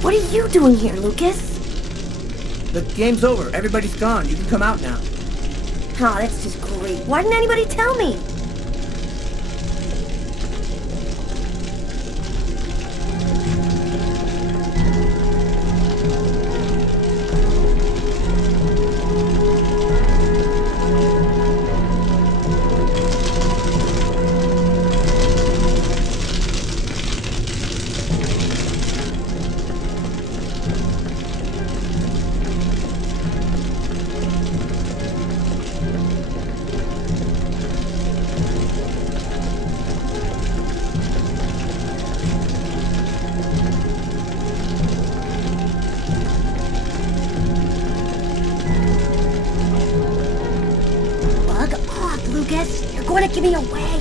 What are you doing here, Lucas? The game's over. Everybody's gone. You can come out now. Oh, that's just great. Why didn't anybody tell me? Give me away!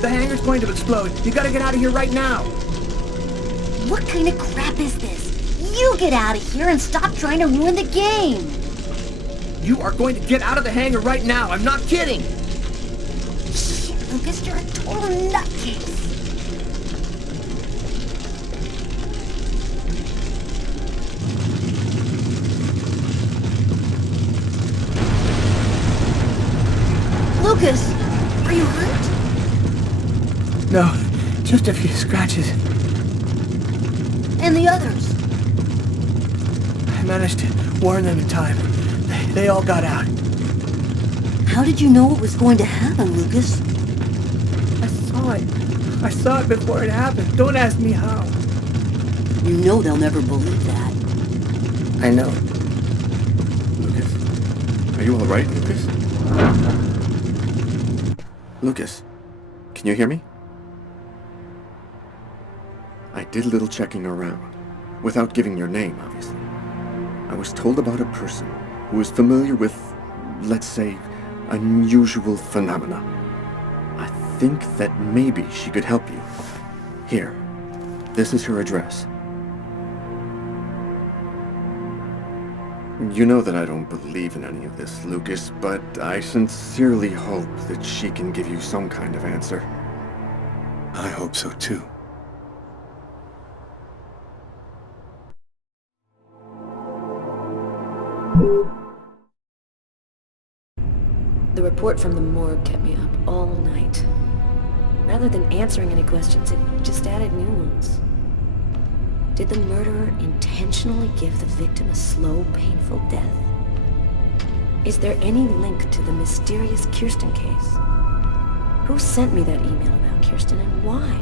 The hangar's going to explode. You gotta get out of here right now! What kind of crap is this? You get out of here and stop trying to ruin the game! You are going to get out of the hangar right now. I'm not kidding! Shit, Lucas, you're a total nutcase! Lucas! Are you hurt? No, just a few scratches. And the others? I managed to warn them in time. They all got out. How did you know what was going to happen, Lucas? I saw it. I saw it before it happened. Don't ask me how. You know they'll never believe that. I know. Lucas? Are you all right, Lucas? Lucas, can you hear me? I did a little checking around, without giving your name, obviously. I was told about a person who is familiar with, let's say, unusual phenomena. I think that maybe she could help you. Here, this is her address. You know that I don't believe in any of this, Lucas, but I sincerely hope that she can give you some kind of answer. I hope so too. The report from the morgue kept me up all night. Rather than answering any questions, it just added new ones. Did the murderer intentionally give the victim a slow, painful death? Is there any link to the mysterious Kirsten case? Who sent me that email about Kirsten and why?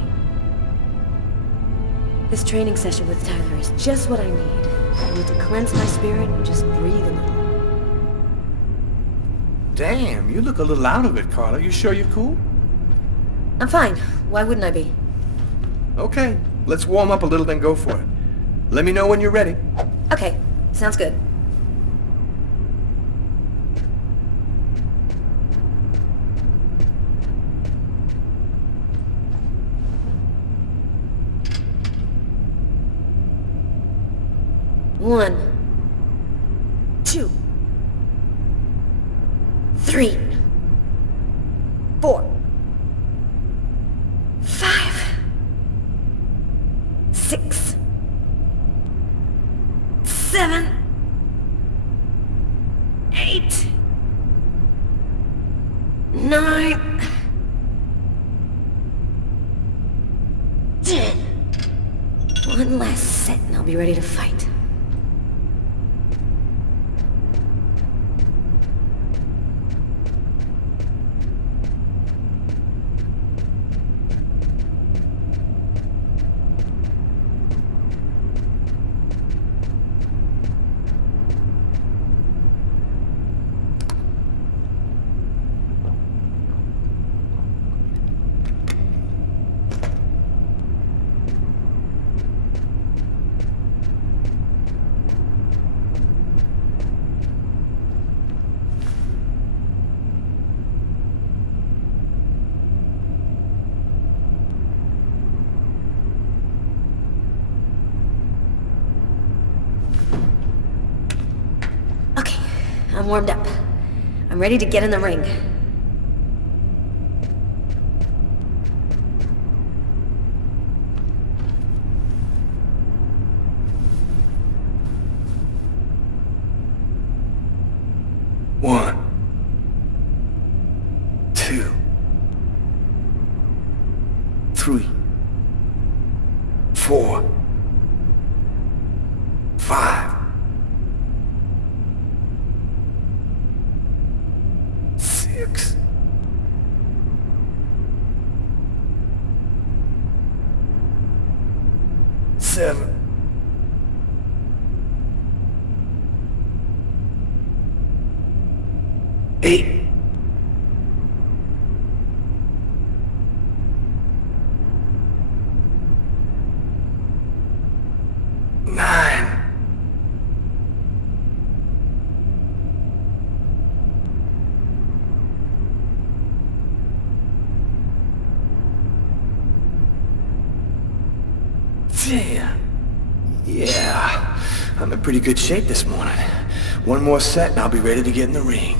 This training session with Tyler is just what I need. I need to cleanse my spirit and just breathe a little. Damn, you look a little out of it, Carla. You sure you're cool? I'm fine. Why wouldn't I be? Okay, let's warm up a little, then go for it. Let me know when you're ready. Okay, sounds good. 1, 2, 3, 4, 5, 6, 7, 8, 9, 10. One last set and I'll be ready to fight. I'm warmed up. I'm ready to get in the ring. One, 2, 3, 4, 5, 6, 7, 8, 9, 10. Yeah, I'm in pretty good shape this morning. One more set and I'll be ready to get in the ring.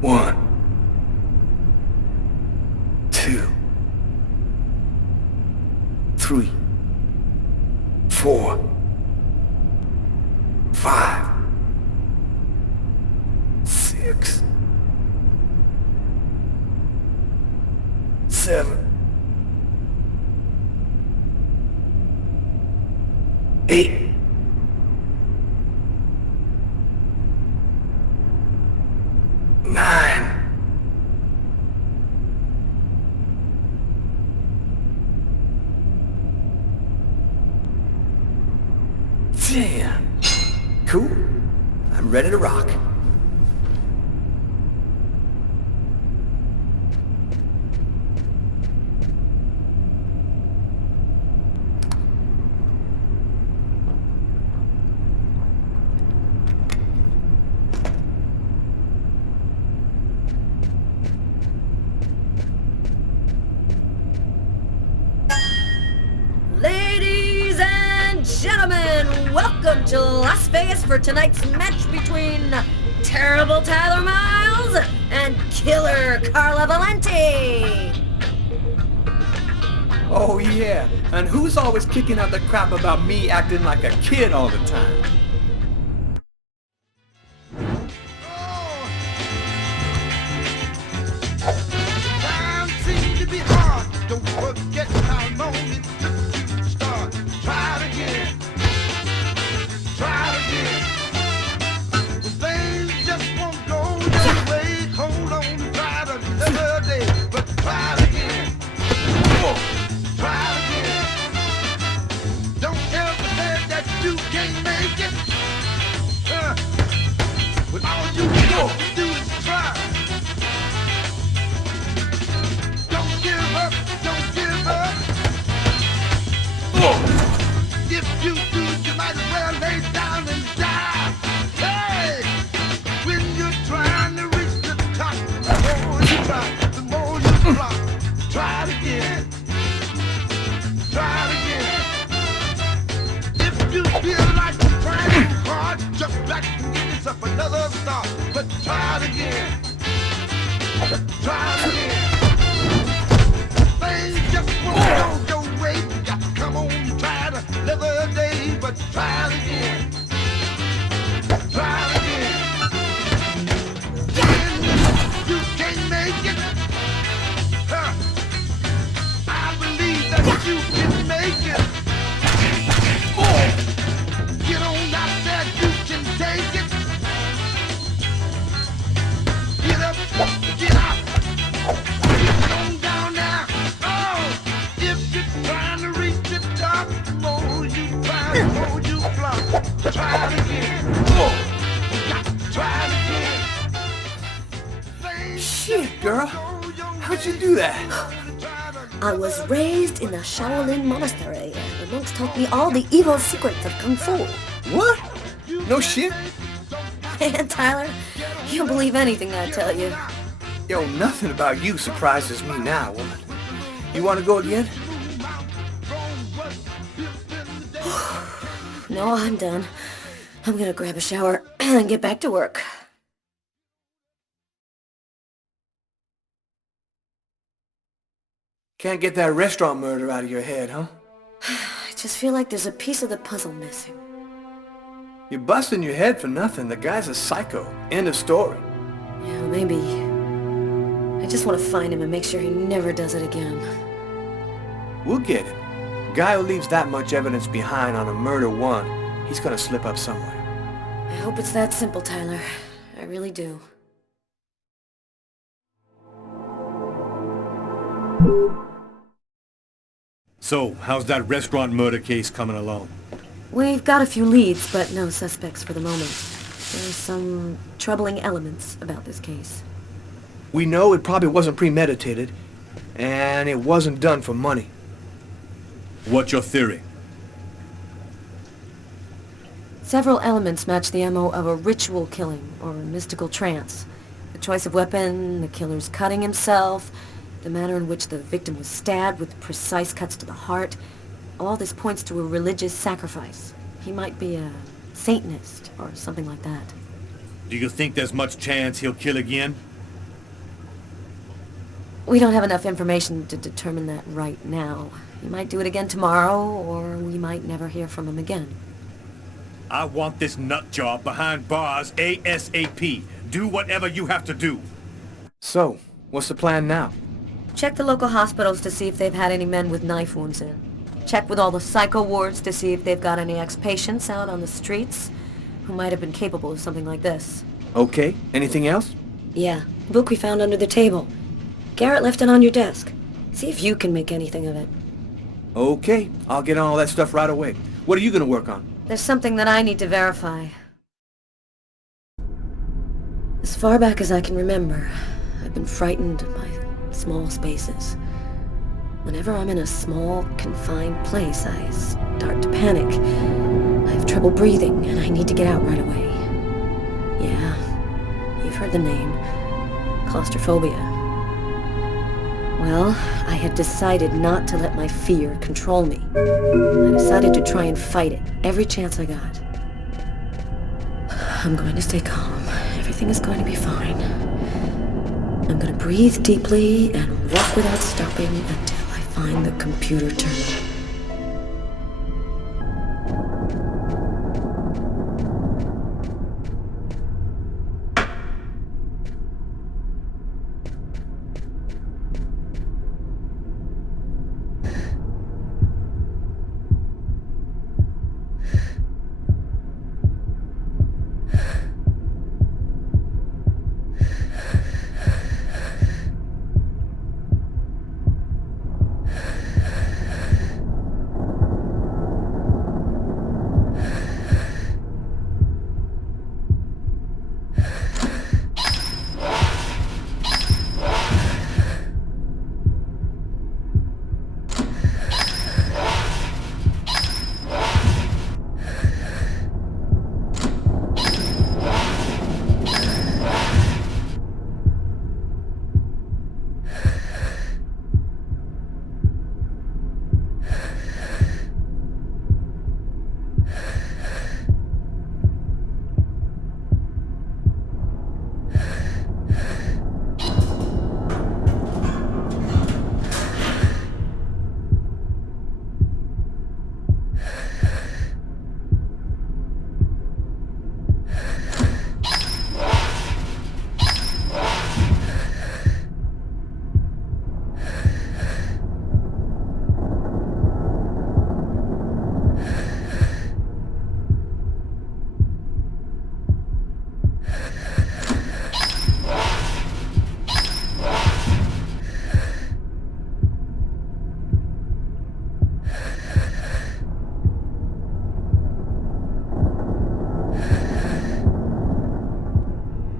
One, 2, 3, 4, 5, 6, 7, 8, 9, 10. Cool. I'm ready to rock. Ladies and gentlemen, welcome to Las Vegas for tonight's match between Terrible Tyler Miles and Killer Carla Valenti. Oh yeah, and who's always kicking out the crap about me acting like a kid all the time? Time seems to be hard. Don't forget how long it took to start. Try it again. Try it again. try it again. Things just won't go your way. You got to come on, try it another day, but try it again. Try it again. When you can't make it, I believe that you can make it. Get on out there, you can take it. Get up, get out. Get on down now. Oh, if you're trying to reach the top, the more you climb, the more you flop. Try it again. Got to try it again. Shit, girl. How'd you do that? I was raised in a Shaolin monastery. The monks taught me all the evil secrets of Kung Fu. What? No shit? Man, Tyler, you'll believe anything I tell you. Yo, nothing about you surprises me now, woman. You want to go again? No, I'm done. I'm gonna grab a shower and get back to work. Can't get that restaurant murder out of your head, huh? I just feel like there's a piece of the puzzle missing. You're busting your head for nothing. The guy's a psycho. End of story. Yeah, maybe. I just want to find him and make sure he never does it again. We'll get him. Guy who leaves that much evidence behind on a murder one, he's gonna slip up somewhere. I hope it's that simple, Tyler. I really do. So, how's that restaurant murder case coming along? We've got a few leads, but no suspects for the moment. There's some troubling elements about this case. We know it probably wasn't premeditated, and it wasn't done for money. What's your theory? Several elements match the MO of a ritual killing or a mystical trance. The choice of weapon, the killer's cutting himself, the manner in which the victim was stabbed with precise cuts to the heart. All this points to a religious sacrifice. He might be a Satanist or something like that. Do you think there's much chance he'll kill again? We don't have enough information to determine that right now. He might do it again tomorrow, or we might never hear from him again. I want this nut job behind bars ASAP. Do whatever you have to do. So, what's the plan now? Check the local hospitals to see if they've had any men with knife wounds in. Check with all the psycho wards to see if they've got any ex-patients out on the streets who might have been capable of something like this. Okay, anything else? Yeah, book we found under the table. Garrett left it on your desk. See if you can make anything of it. Okay, I'll get on all that stuff right away. What are you gonna work on? There's something that I need to verify. As far back as I can remember, I've been frightened by small spaces. Whenever I'm in a small, confined place, I start to panic. I have trouble breathing, and I need to get out right away. Yeah, you've heard the name. Claustrophobia. Well, I had decided not to let my fear control me. I decided to try and fight it every chance I got. I'm going to stay calm. Everything is going to be fine. I'm going to breathe deeply and walk without stopping until I find the computer terminal.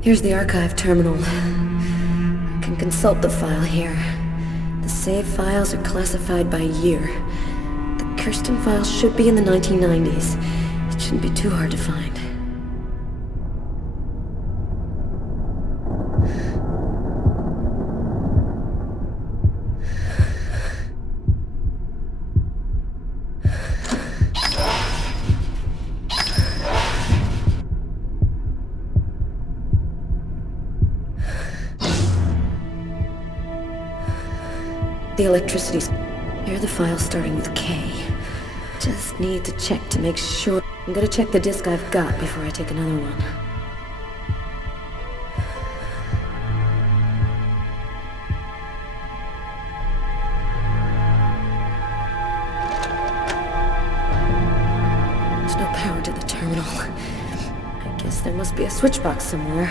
Here's the archive terminal. You can consult the file here. The save files are classified by year. The Kirsten file should be in the 1990s. It shouldn't be too hard to find. The electricity's... Here are the files starting with K. Just need to check to make sure... I'm gonna check the disk I've got before I take another one. There's no power to the terminal. I guess there must be a switch box somewhere.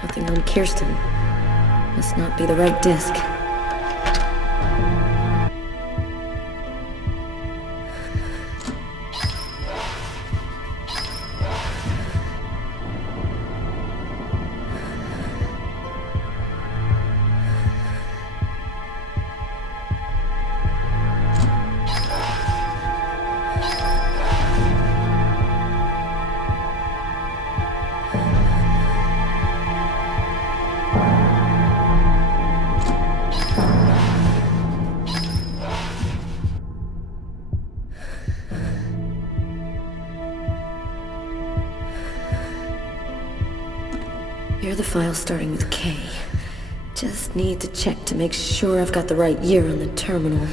Nothing on Kirsten. Must not be the right disc. Here are the files starting with K. Just need to check to make sure I've got the right year on the terminal.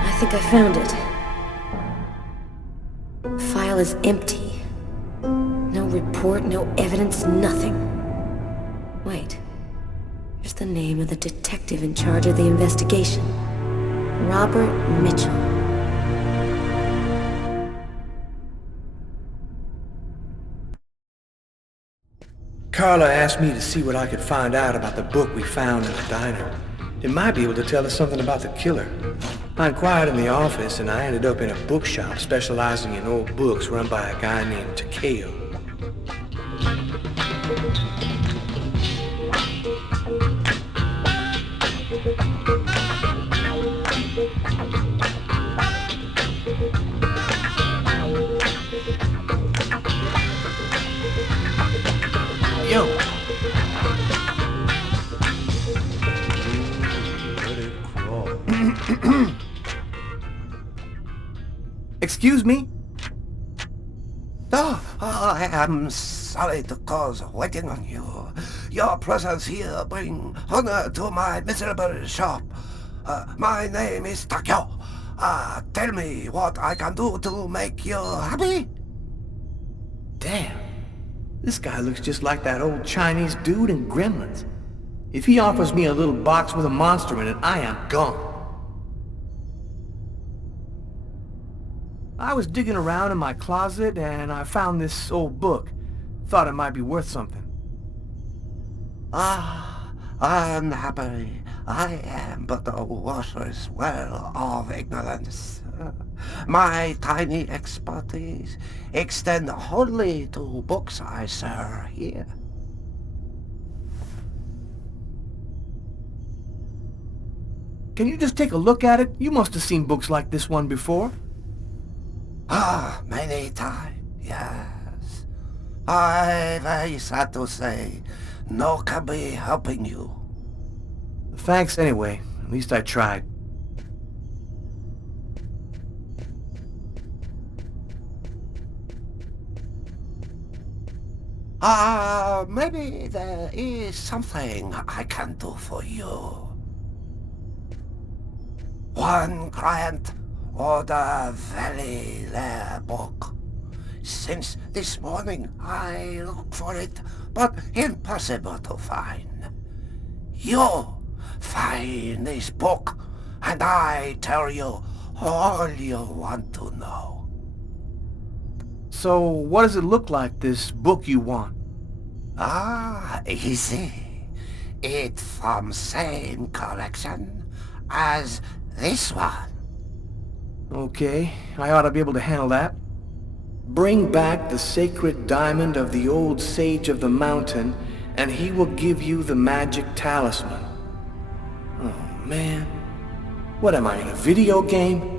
I think I found it. File is empty. No report, no evidence, nothing. Wait. Here's the name of the detective in charge of the investigation. Robert Mitchell. Carla asked me to see what I could find out about the book we found in the diner. It might be able to tell us something about the killer. I inquired in the office and I ended up in a bookshop specializing in old books run by a guy named Takeo. Yo! Excuse me? I am sorry to cause waiting on you. Your presence here brings honor to my miserable shop. My name is Takeo. Tell me what I can do to make you happy? Damn. This guy looks just like that old Chinese dude in Gremlins. If he offers me a little box with a monster in it, I am gone. I was digging around in my closet and I found this old book. Thought it might be worth something. Unhappily, I am but a water's well of ignorance. My tiny expertise extend wholly to books I sir here. Can you just take a look at it? You must have seen books like this one before. Ah, many times, yes. I very sad to say, no can be helping you. Thanks anyway. At least I tried. Maybe there is something I can do for you. One client ordered a very rare book. Since this morning I look for it, but impossible to find. You find this book, and I tell you all you want to know. So, what does it look like, this book you want? Ah, easy. It from same collection as this one. Okay, I ought to be able to handle that. Bring back the sacred diamond of the old sage of the mountain, and he will give you the magic talisman. Oh, man. What am I, in a video game?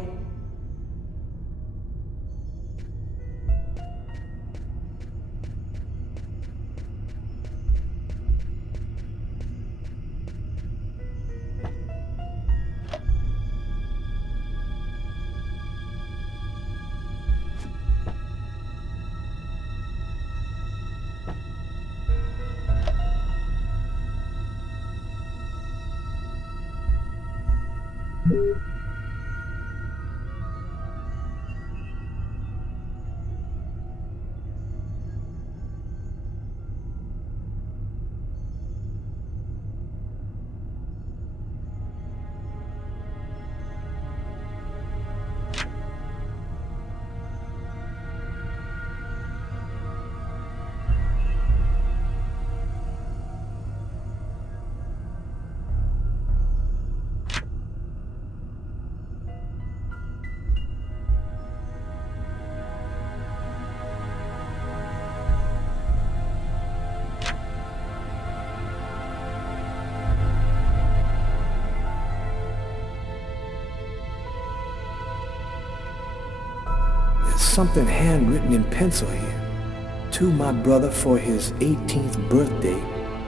Something handwritten in pencil here. To my brother for his 18th birthday,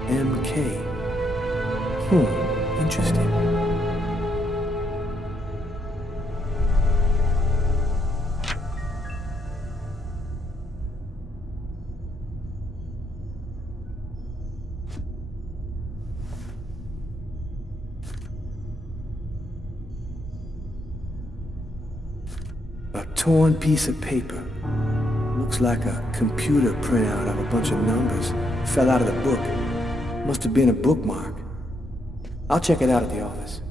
MK. Interesting. A torn piece of paper. Looks like a computer printout of a bunch of numbers. Fell out of the book. Must have been a bookmark. I'll check it out at the office.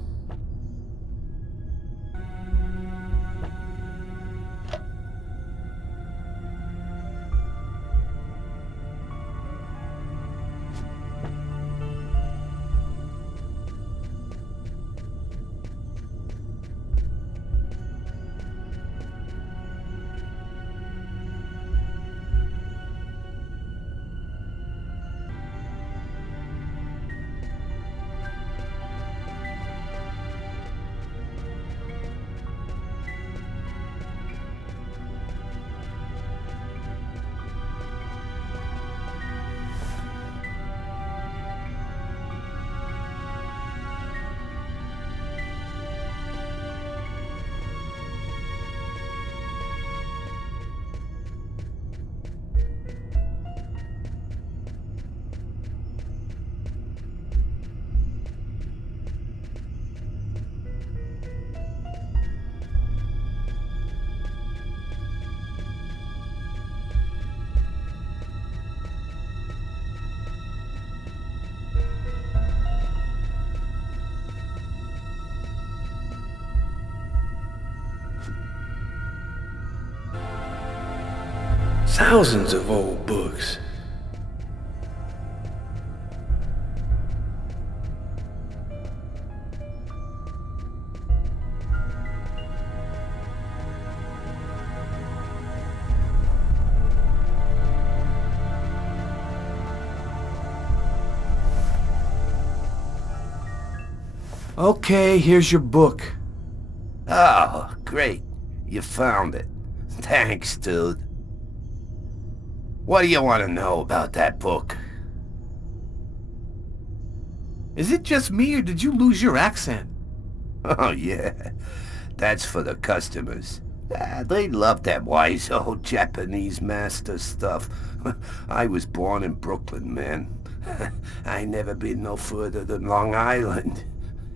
Thousands of old books. Okay, here's your book. Oh, great. You found it. Thanks, dude. What do you want to know about that book? Is it just me, or did you lose your accent? Oh, yeah. That's for the customers. They love that wise old Japanese master stuff. I was born in Brooklyn, man. I never been no further than Long Island.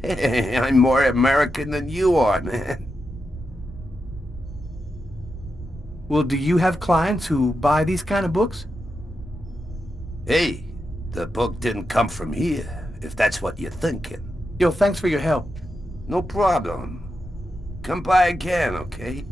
I'm more American than you are, man. Well, do you have clients who buy these kind of books? Hey, the book didn't come from here, if that's what you're thinking. Yo, thanks for your help. No problem. Come by again, okay?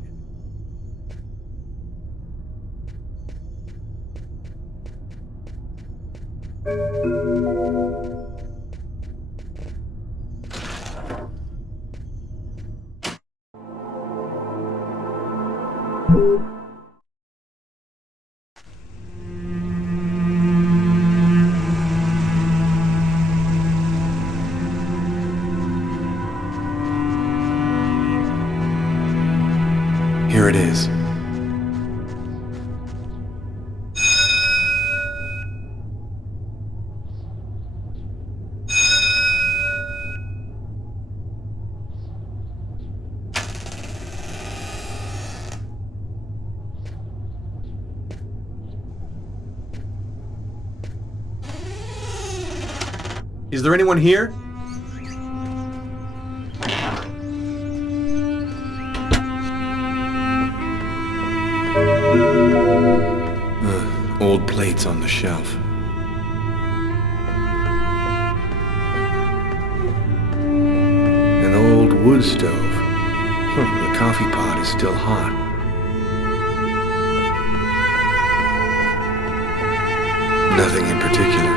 Here it is. Is there anyone here? Old plates on the shelf. An old wood stove. The coffee pot is still hot. Nothing in particular.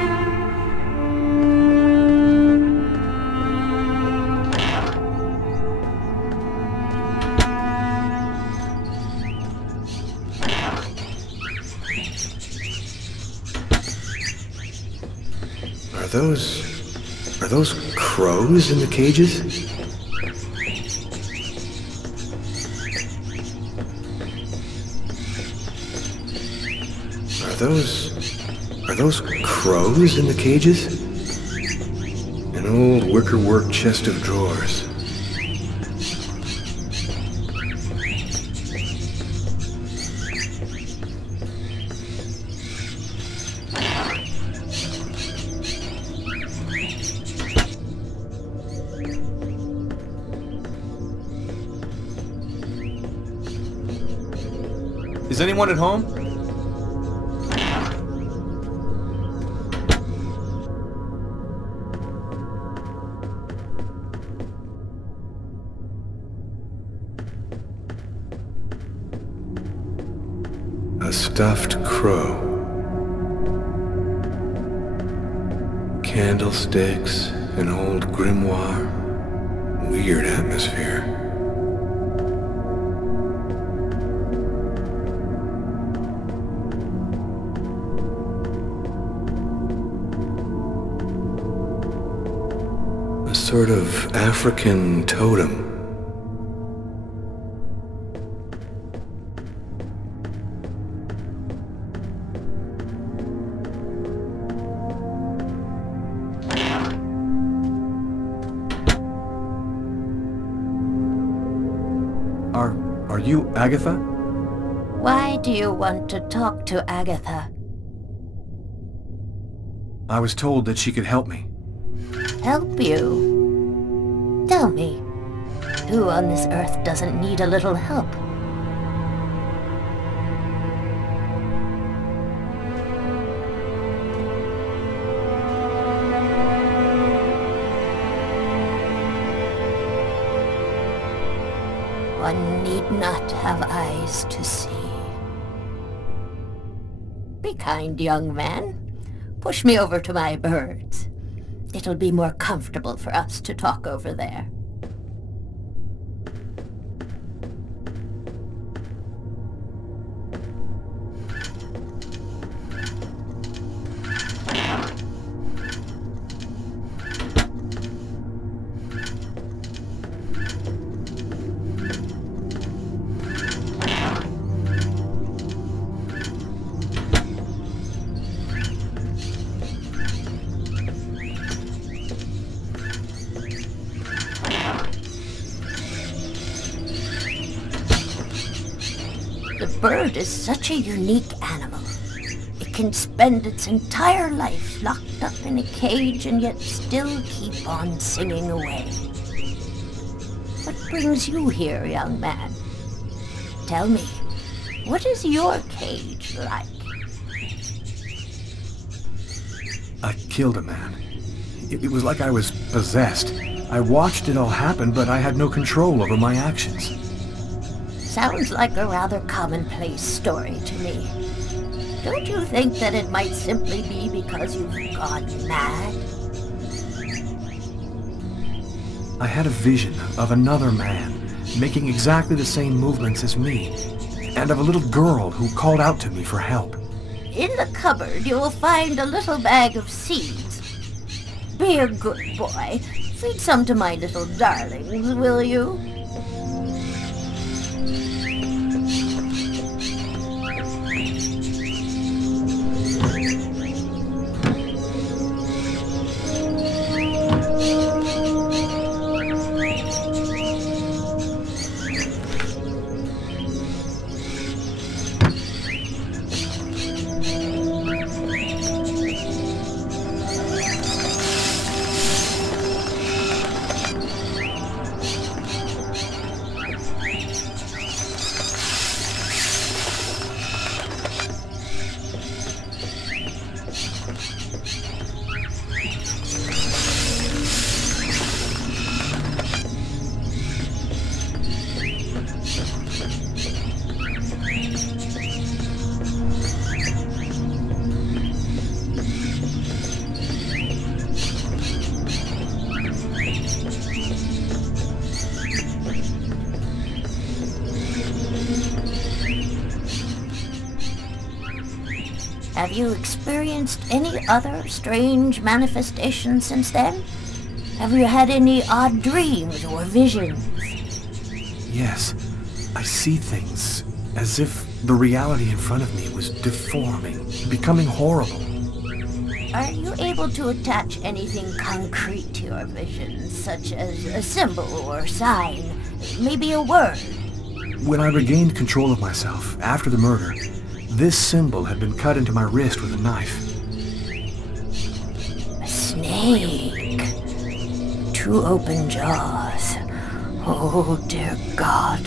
Are those crows in the cages? Are those crows in the cages? An old wickerwork chest of drawers. Is anyone at home? A stuffed crow. Candlesticks, an old grimoire. Weird atmosphere. A sort of African totem. Are you Agatha? Why do you want to talk to Agatha? I was told that she could help me. Help you? Tell me, who on this earth doesn't need a little help? One need not have eyes to see. Be kind, young man. Push me over to my birds. It'll be more comfortable for us to talk over there. bird is such a unique animal. It can spend its entire life locked up in a cage and yet still keep on singing away. What brings you here, young man? Tell me, what is your cage like? I killed a man. It was like I was possessed. I watched it all happen, but I had no control over my actions. Sounds like a rather commonplace story to me. Don't you think that it might simply be because you've gone mad? I had a vision of another man making exactly the same movements as me, and of a little girl who called out to me for help. In the cupboard, you will find a little bag of seeds. Be a good boy. Feed some to my little darlings, will you? Have you experienced any other strange manifestations since then? Have you had any odd dreams or visions? Yes, I see things as if the reality in front of me was deforming, becoming horrible. Are you able to attach anything concrete to your visions, such as a symbol or sign, maybe a word? When I regained control of myself after the murder, this symbol had been cut into my wrist with a knife. A snake. 2 open jaws. Oh, dear God.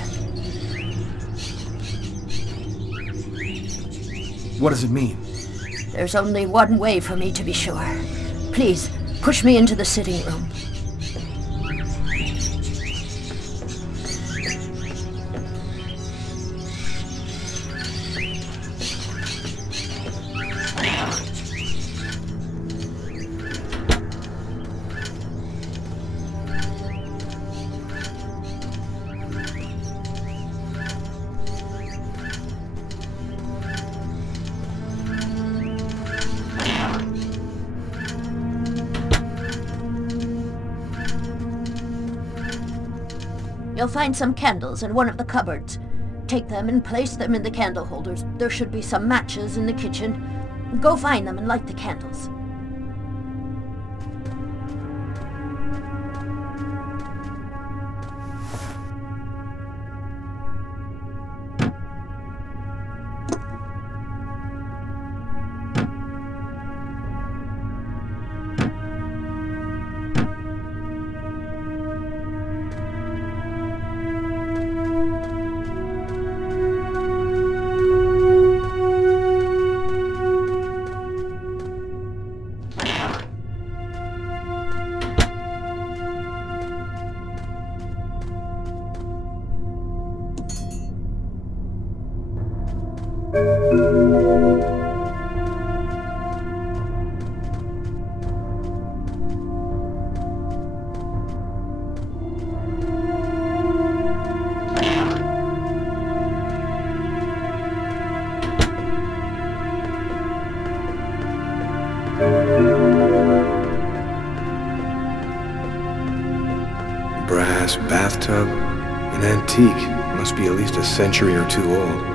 What does it mean? There's only one way for me to be sure. Please, push me into the sitting room. You'll find some candles in one of the cupboards. Take them and place them in the candle holders. There should be some matches in the kitchen. Go find them and light the candles. Brass bathtub, an antique, must be at least a century or 2 old.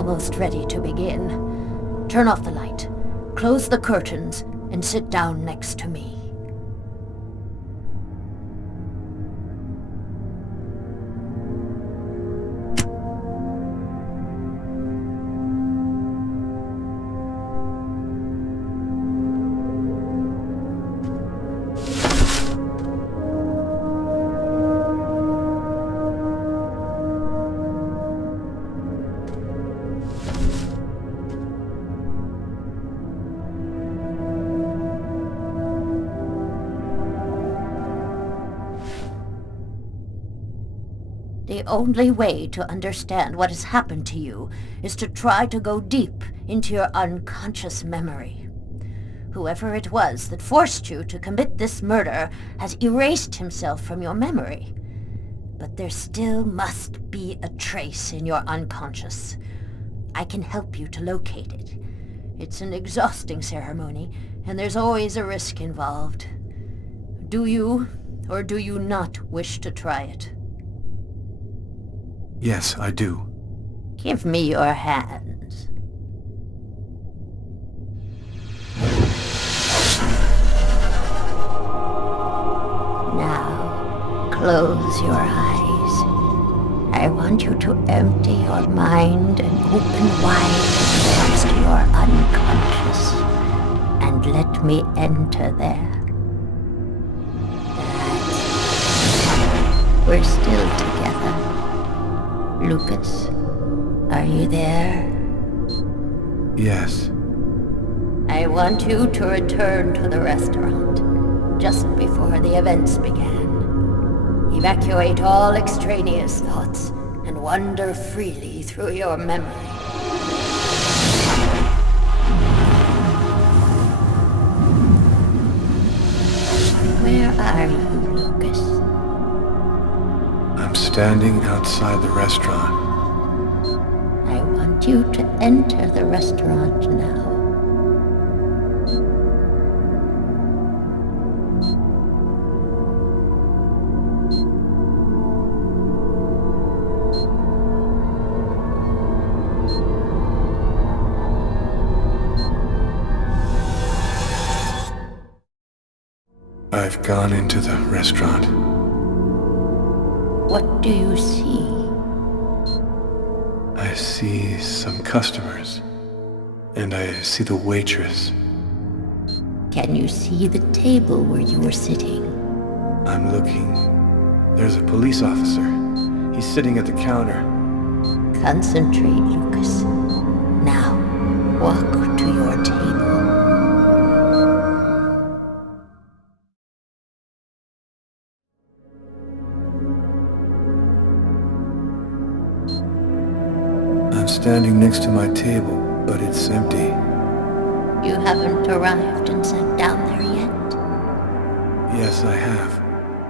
almost ready to begin. Turn off the light, close the curtains, and sit down next to me. The only way to understand what has happened to you is to try to go deep into your unconscious memory. Whoever it was that forced you to commit this murder has erased himself from your memory. But there still must be a trace in your unconscious. I can help you to locate it. It's an exhausting ceremony, and there's always a risk involved. Do you, or do you not wish to try it? Yes, I do. Give me your hands. Now, close your eyes. I want you to empty your mind and open wide towards your unconscious. And let me enter there. That's... We're still together. Lucas, are you there? Yes. I want you to return to the restaurant, just before the events began. Evacuate all extraneous thoughts, and wander freely through your memory. Where are you, Lucas? I'm standing outside the restaurant. I want you to enter the restaurant now. I've gone into the restaurant. What do you see? I see some customers, and I see the waitress. Can you see the table where you were sitting? I'm looking. There's a police officer. He's sitting at the counter. Concentrate, Lucas. Now, walk to your table. I'm standing next to my table, but it's empty. You haven't arrived and sat down there yet? Yes, I have.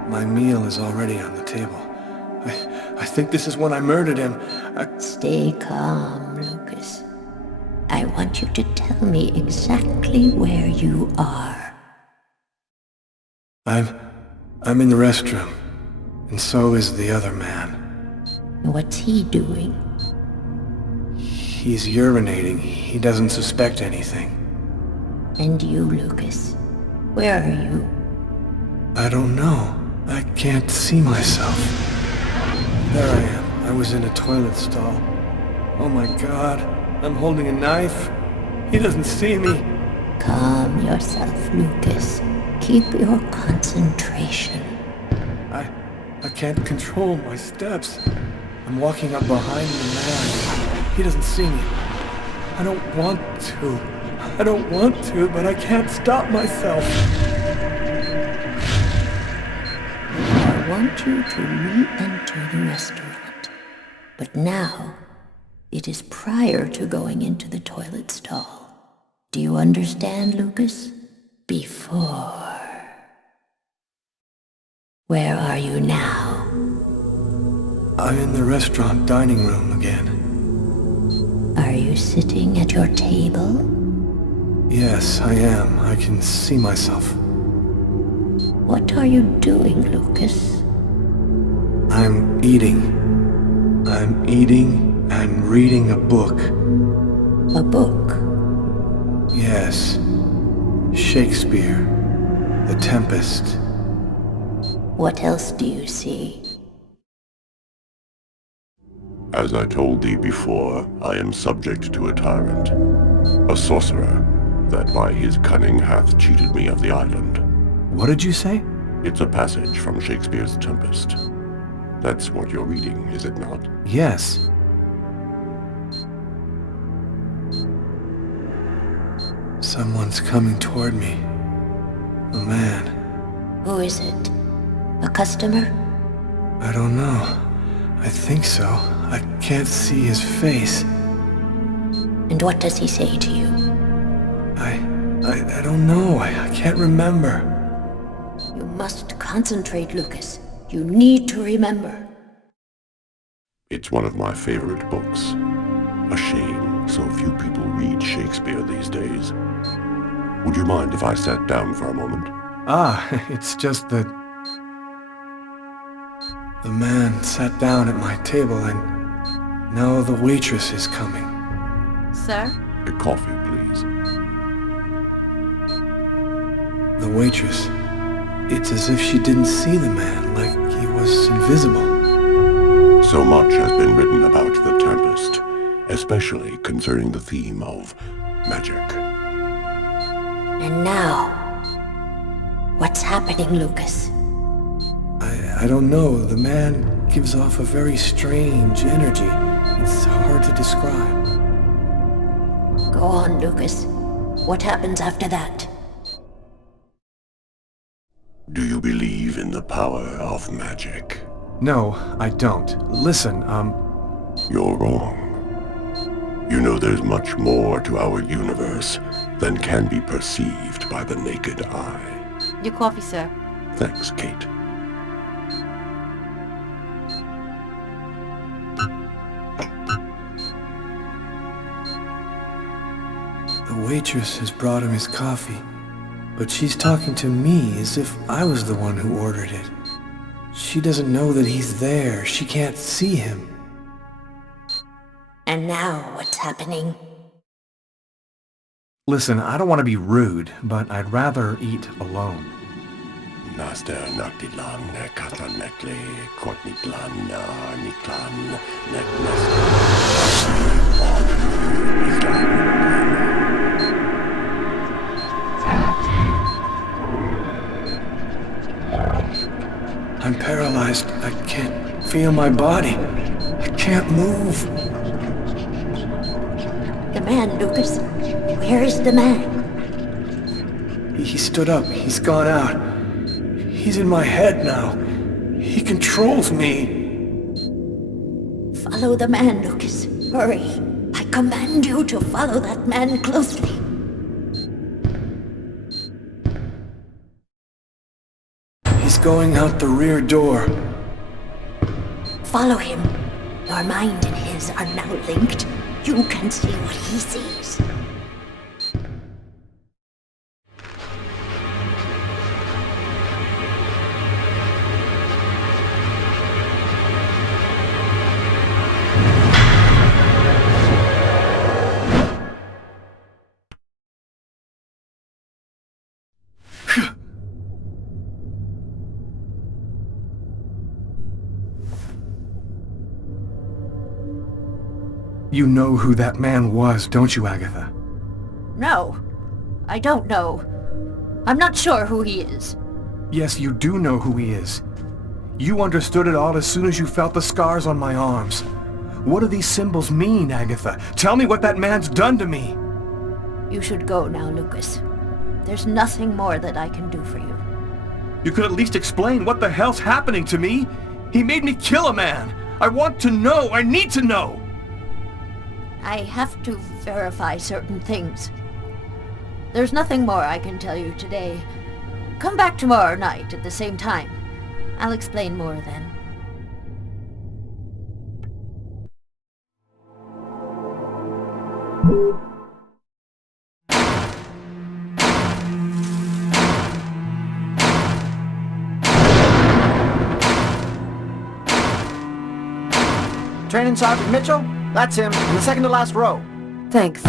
My meal is already on the table. I think this is when I murdered him. Stay calm, Lucas. I want you to tell me exactly where you are. I'm in the restroom, and so is the other man. What's he doing? He's urinating. He doesn't suspect anything. And you, Lucas? Where are you? I don't know. I can't see myself. There I am. I was in a toilet stall. Oh my God. I'm holding a knife. He doesn't see me. Calm yourself, Lucas. Keep your concentration. I can't control my steps. I'm walking up behind the man. He doesn't see me. I don't want to, but I can't stop myself. I want you to re-enter the restaurant. But now, it is prior to going into the toilet stall. Do you understand, Lucas? Before. Where are you now? I'm in the restaurant dining room again. Are you sitting at your table? Yes, I am. I can see myself. What are you doing, Lucas? I'm eating. I'm eating I'm reading a book. A book? Yes. Shakespeare. The Tempest. What else do you see? As I told thee before, I am subject to a tyrant, a sorcerer, that by his cunning hath cheated me of the island. What did you say? It's a passage from Shakespeare's Tempest. That's what you're reading, is it not? Yes. Someone's coming toward me. A man. Who is it? A customer? I don't know. I think so. I can't see his face. And what does he say to you? I don't know. I can't remember. You must concentrate, Lucas. You need to remember. It's one of my favorite books. A shame so few people read Shakespeare these days. Would you mind if I sat down for a moment? It's just that... The man sat down at my table and now the waitress is coming. Sir? A coffee, please. The waitress. It's as if she didn't see the man, like he was invisible. So much has been written about the Tempest, especially concerning the theme of magic. And now, what's happening, Lucas? I don't know. The man gives off a very strange energy. It's hard to describe. Go on, Lucas. What happens after that? Do you believe in the power of magic? No, I don't. Listen, You're wrong. You know there's much more to our universe than can be perceived by the naked eye. Your coffee, sir. Thanks, Kate. The waitress has brought him his coffee, but she's talking to me as if I was the one who ordered it. She doesn't know that he's there. She can't see him. And now, what's happening? Listen, I don't want to be rude, but I'd rather eat alone. Naster Nakdilan Kata Nekle Kortniklan Niklan I'm paralyzed. I can't feel my body. I can't move. The man, Lucas. Where is the man? He stood up. He's gone out. He's in my head now. He controls me. Follow the man, Lucas. Hurry. I command you to follow that man closely. He's going out the rear door. Follow him. Your mind and his are now linked. You can see what he sees. You know who that man was, don't you, Agatha? No, I don't know. I'm not sure who he is. Yes, you do know who he is. You understood it all as soon as you felt the scars on my arms. What do these symbols mean, Agatha? Tell me what that man's done to me! You should go now, Lucas. There's nothing more that I can do for you. You could at least explain what the hell's happening to me! He made me kill a man! I want to know! I need to know! I have to verify certain things. There's nothing more I can tell you today. Come back tomorrow night at the same time. I'll explain more then. Training Sergeant Mitchell? That's him, in the second to last row. Thanks.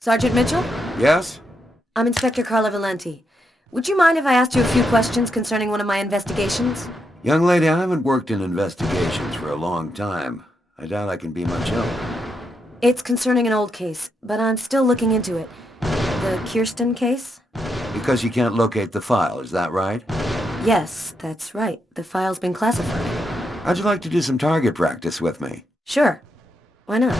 Sergeant Mitchell? Yes? I'm Inspector Carla Valenti. Would you mind if I asked you a few questions concerning one of my investigations? Young lady, I haven't worked in investigations for a long time. I doubt I can be much help. It's concerning an old case, but I'm still looking into it. The Kirsten case? Because you can't locate the file, is that right? Yes, that's right. The file's been classified. How'd you like to do some target practice with me? Sure. Why not?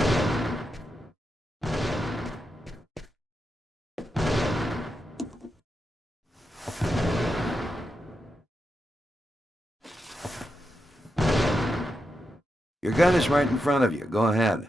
Your gun is right in front of you. Go ahead.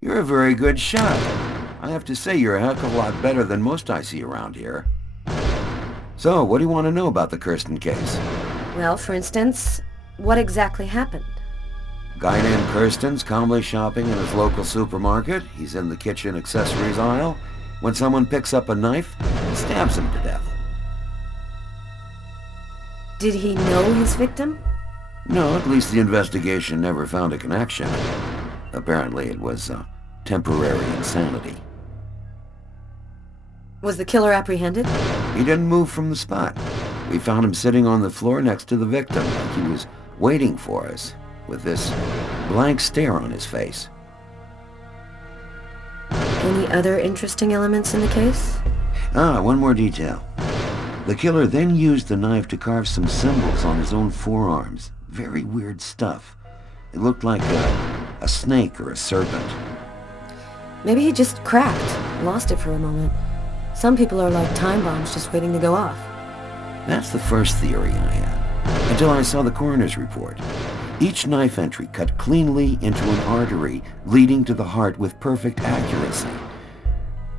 You're a very good shot. I have to say you're a heck of a lot better than most I see around here. So, what do you want to know about the Kirsten case? Well, for instance, what exactly happened? A guy named Kirsten's calmly shopping in his local supermarket. He's in the kitchen accessories aisle when someone picks up a knife and stabs him to death. Did he know his victim? No, at least the investigation never found a connection. Apparently it was temporary insanity. Was the killer apprehended? He didn't move from the spot. We found him sitting on the floor next to the victim, like he was waiting for us, with this blank stare on his face. Any other interesting elements in the case? One more detail. The killer then used the knife to carve some symbols on his own forearms. Very weird stuff. It looked like a snake or a serpent. Maybe he just cracked, lost it for a moment. Some people are like time bombs just waiting to go off. That's the first theory I had. until I saw the coroner's report. Each knife entry cut cleanly into an artery leading to the heart with perfect accuracy.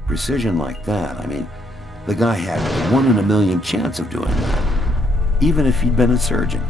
Precision like that, I mean, the guy had a 1 in a million chance of doing that, even if he'd been a surgeon.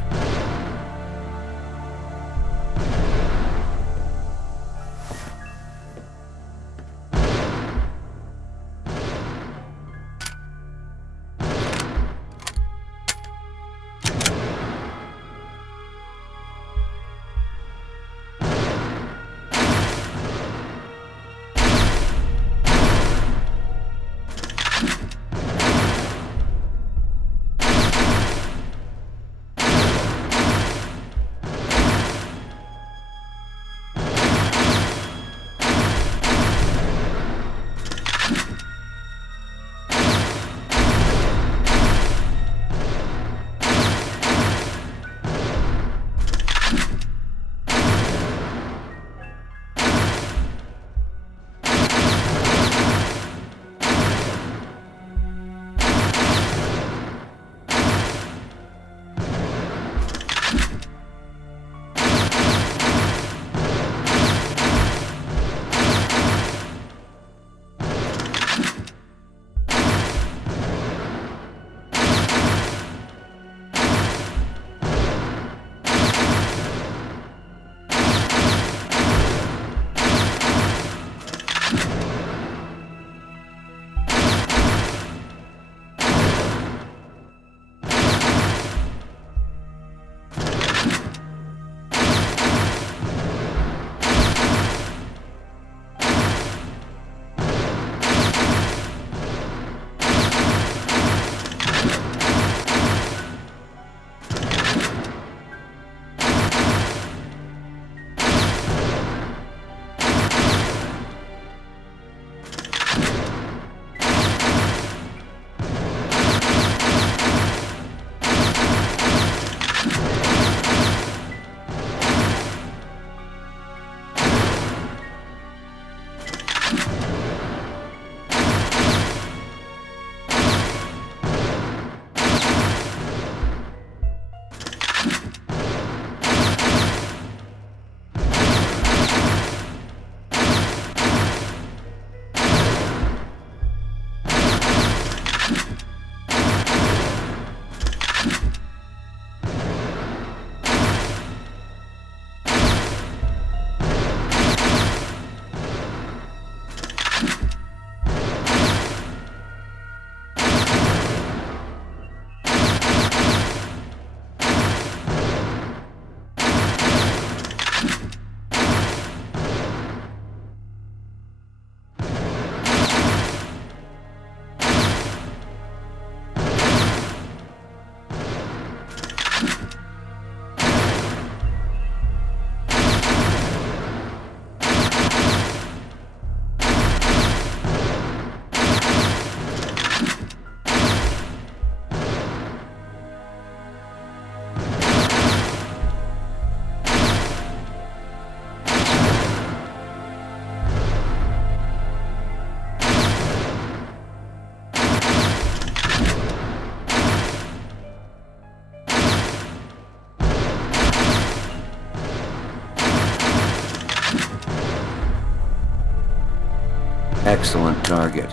Excellent target.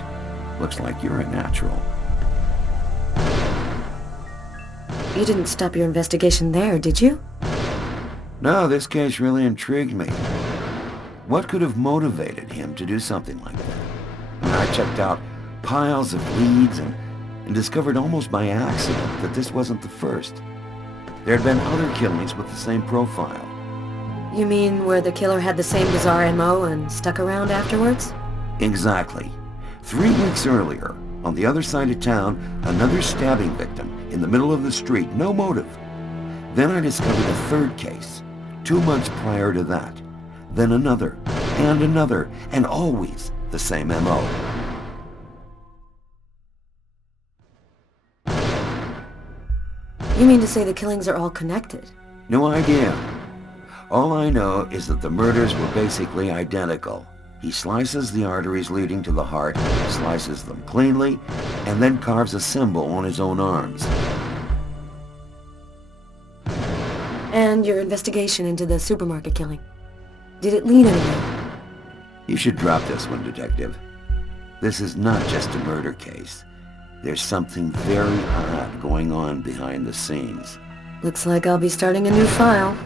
Looks like you're a natural. You didn't stop your investigation there, did you? No, this case really intrigued me. What could have motivated him to do something like that? I mean, I checked out piles of leads and discovered almost by accident that this wasn't the first. There had been other killings with the same profile. You mean where the killer had the same bizarre MO and stuck around afterwards? Exactly. 3 weeks earlier, on the other side of town, another stabbing victim in the middle of the street, no motive. Then I discovered a third case, 2 months prior to that. Then another, and always the same MO. You mean to say the killings are all connected? No idea. All I know is that the murders were basically identical. He slices the arteries leading to the heart, slices them cleanly, and then carves a symbol on his own arms. found your investigation into the supermarket killing? Did it lead anywhere? You should drop this one, Detective. This is not just a murder case. There's something very odd going on behind the scenes. Looks like I'll be starting a new file.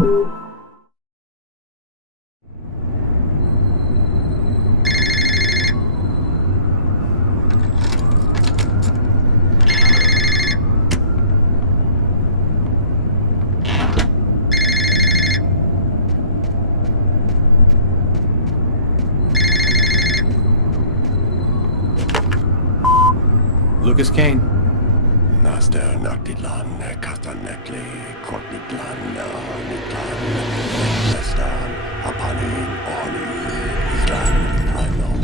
Lucas Kane. Naster Naktilan, Kastanekli, Kortniklan, Niklan, Nestan, Apanin, Oni, Islan, I know.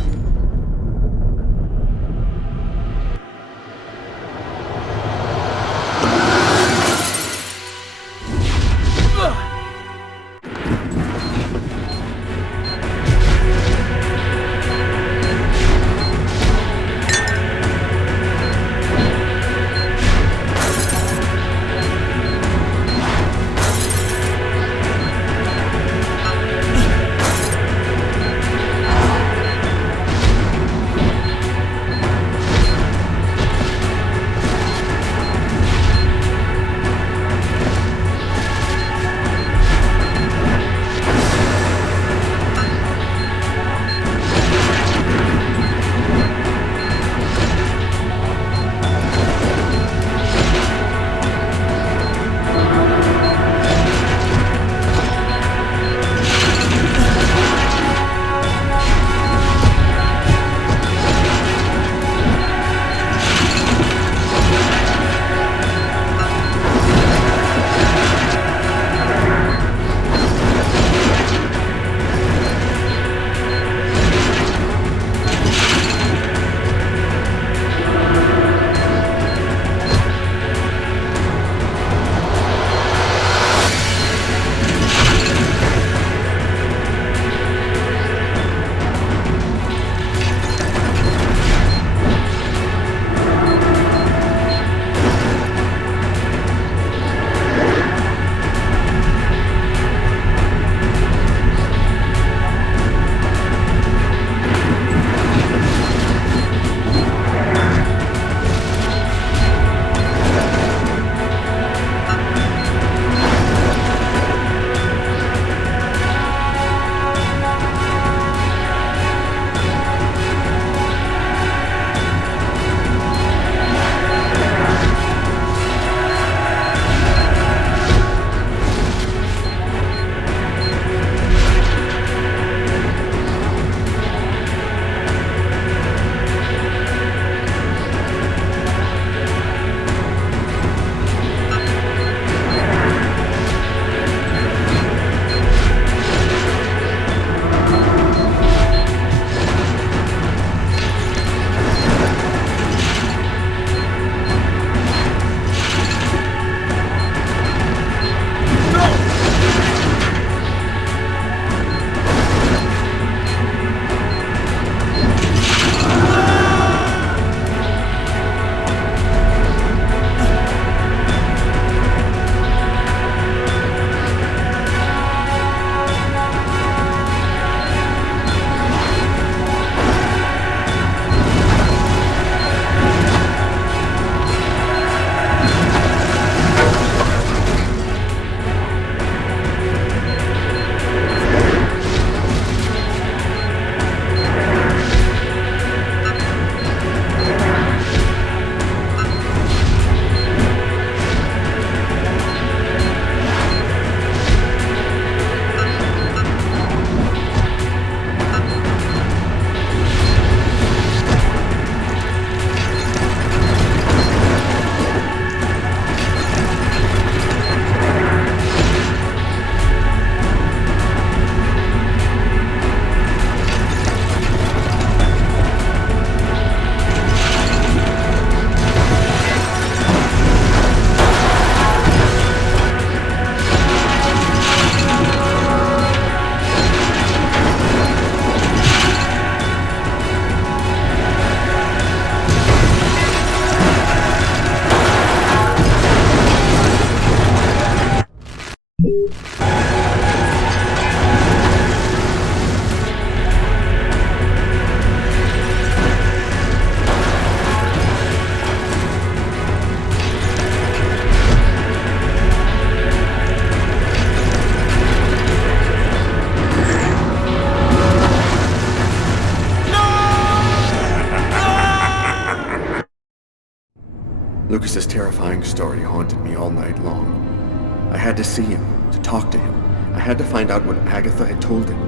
Lucas's terrifying story haunted me all night long. I had to see him, to talk to him. I had to find out what Agatha had told him.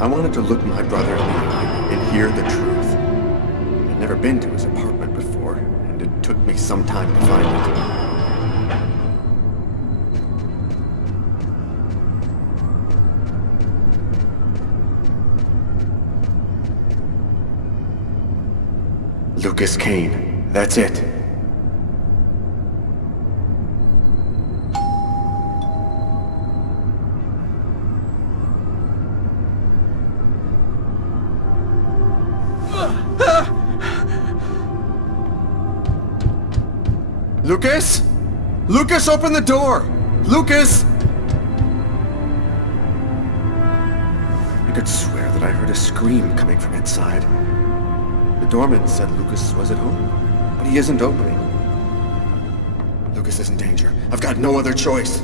I wanted to look my brother in the eye and hear the truth. I'd never been to his apartment before, and it took me some time to find it. Lucas Kane. That's it. Lucas? Lucas, open the door! Lucas! I could swear that I heard a scream coming from inside. The doorman said Lucas was at home, but he isn't opening. Lucas is in danger. I've got no other choice.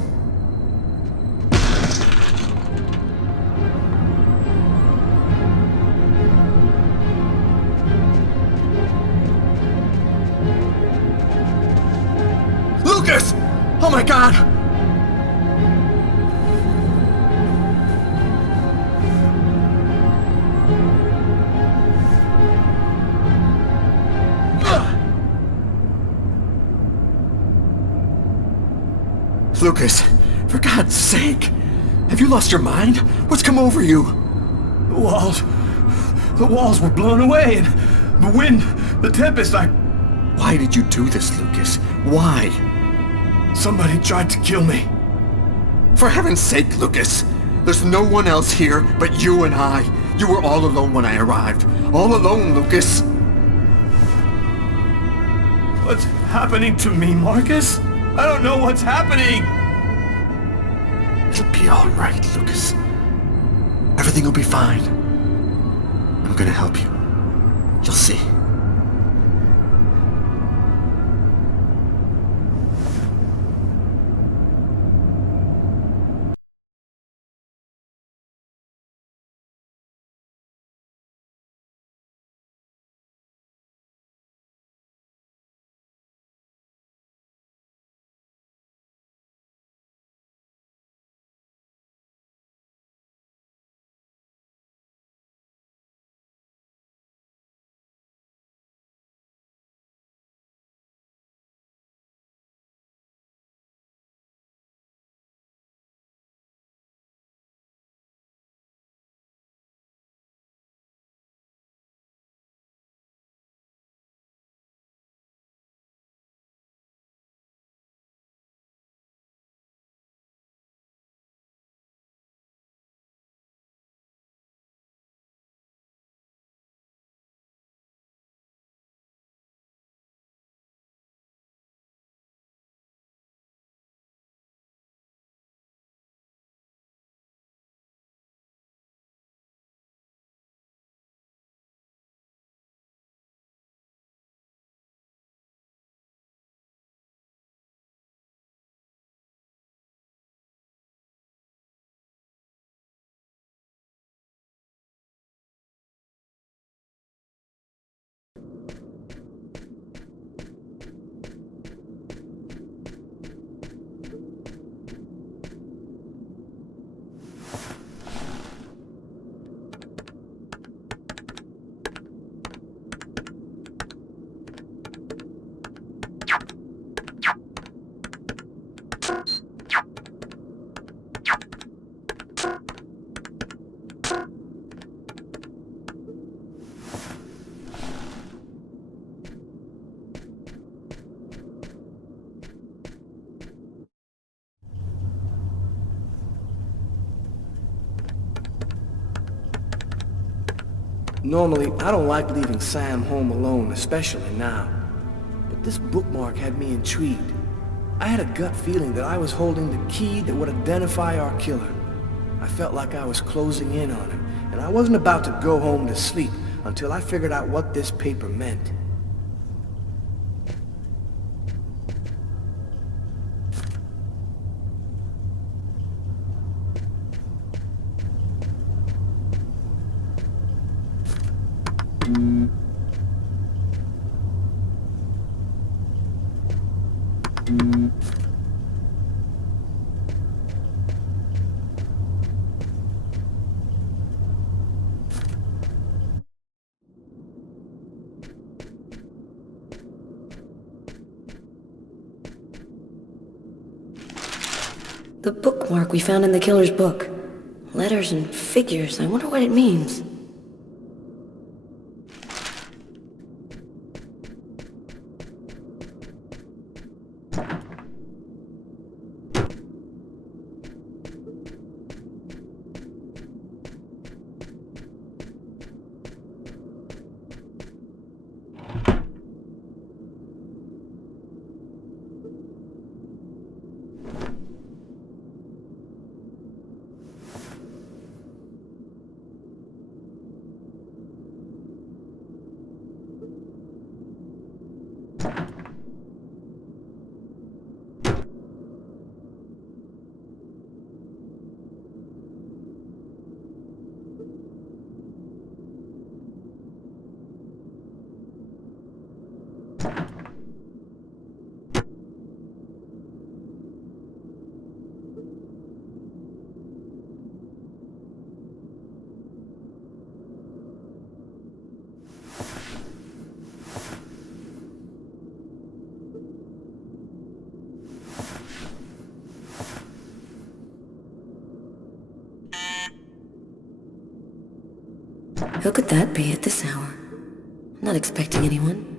Lucas! Oh my God! Lucas, for God's sake! Have you lost your mind? What's come over you? The walls were blown away, and the wind, the tempest, Why did you do this, Lucas? Why? Somebody tried to kill me. For heaven's sake, Lucas! There's no one else here but you and I. You were all alone when I arrived. All alone, Lucas! What's happening to me, Markus? I don't know what's happening! It'll be all right, Lucas. Everything will be fine. I'm gonna help you. You'll see. Normally, I don't like leaving Sam home alone, especially now. But this bookmark had me intrigued. I had a gut feeling that I was holding the key that would identify our killer. I felt like I was closing in on him, and I wasn't about to go home to sleep until I figured out what this paper meant. The bookmark we found in the killer's book. Letters and figures. I wonder what it means. Who could that be at this hour? I'm not expecting anyone.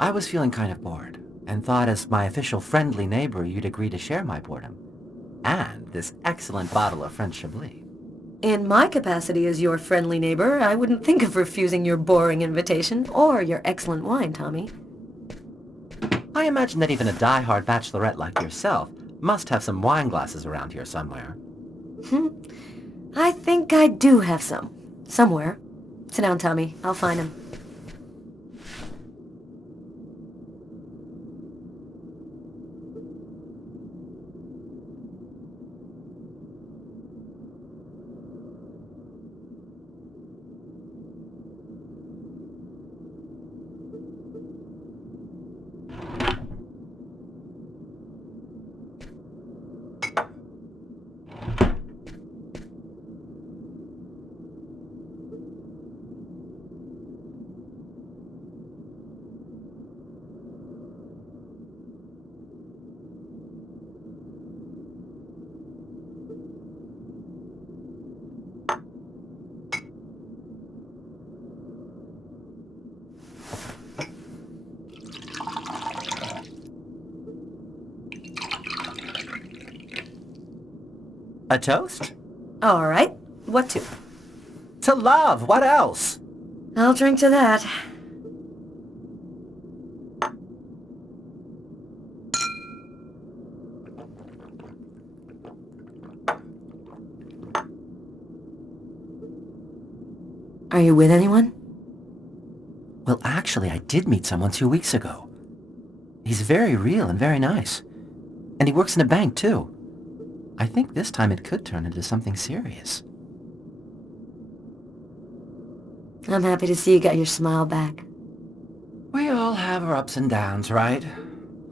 I was feeling kind of bored, and thought as my official friendly neighbor you'd agree to share my boredom. And this excellent bottle of French Chablis. In my capacity as your friendly neighbor, I wouldn't think of refusing your boring invitation or your excellent wine, Tommy. I imagine that even a die-hard bachelorette like yourself must have some wine glasses around here somewhere. I think I do have some. Somewhere. Sit down, Tommy. I'll find him. A toast? All right. What to? To love! What else? I'll drink to that. Are you with anyone? Well, actually, I did meet someone 2 weeks ago. He's very real and very nice. And he works in a bank, too. I think this time it could turn into something serious. I'm happy to see you got your smile back. We all have our ups and downs, right?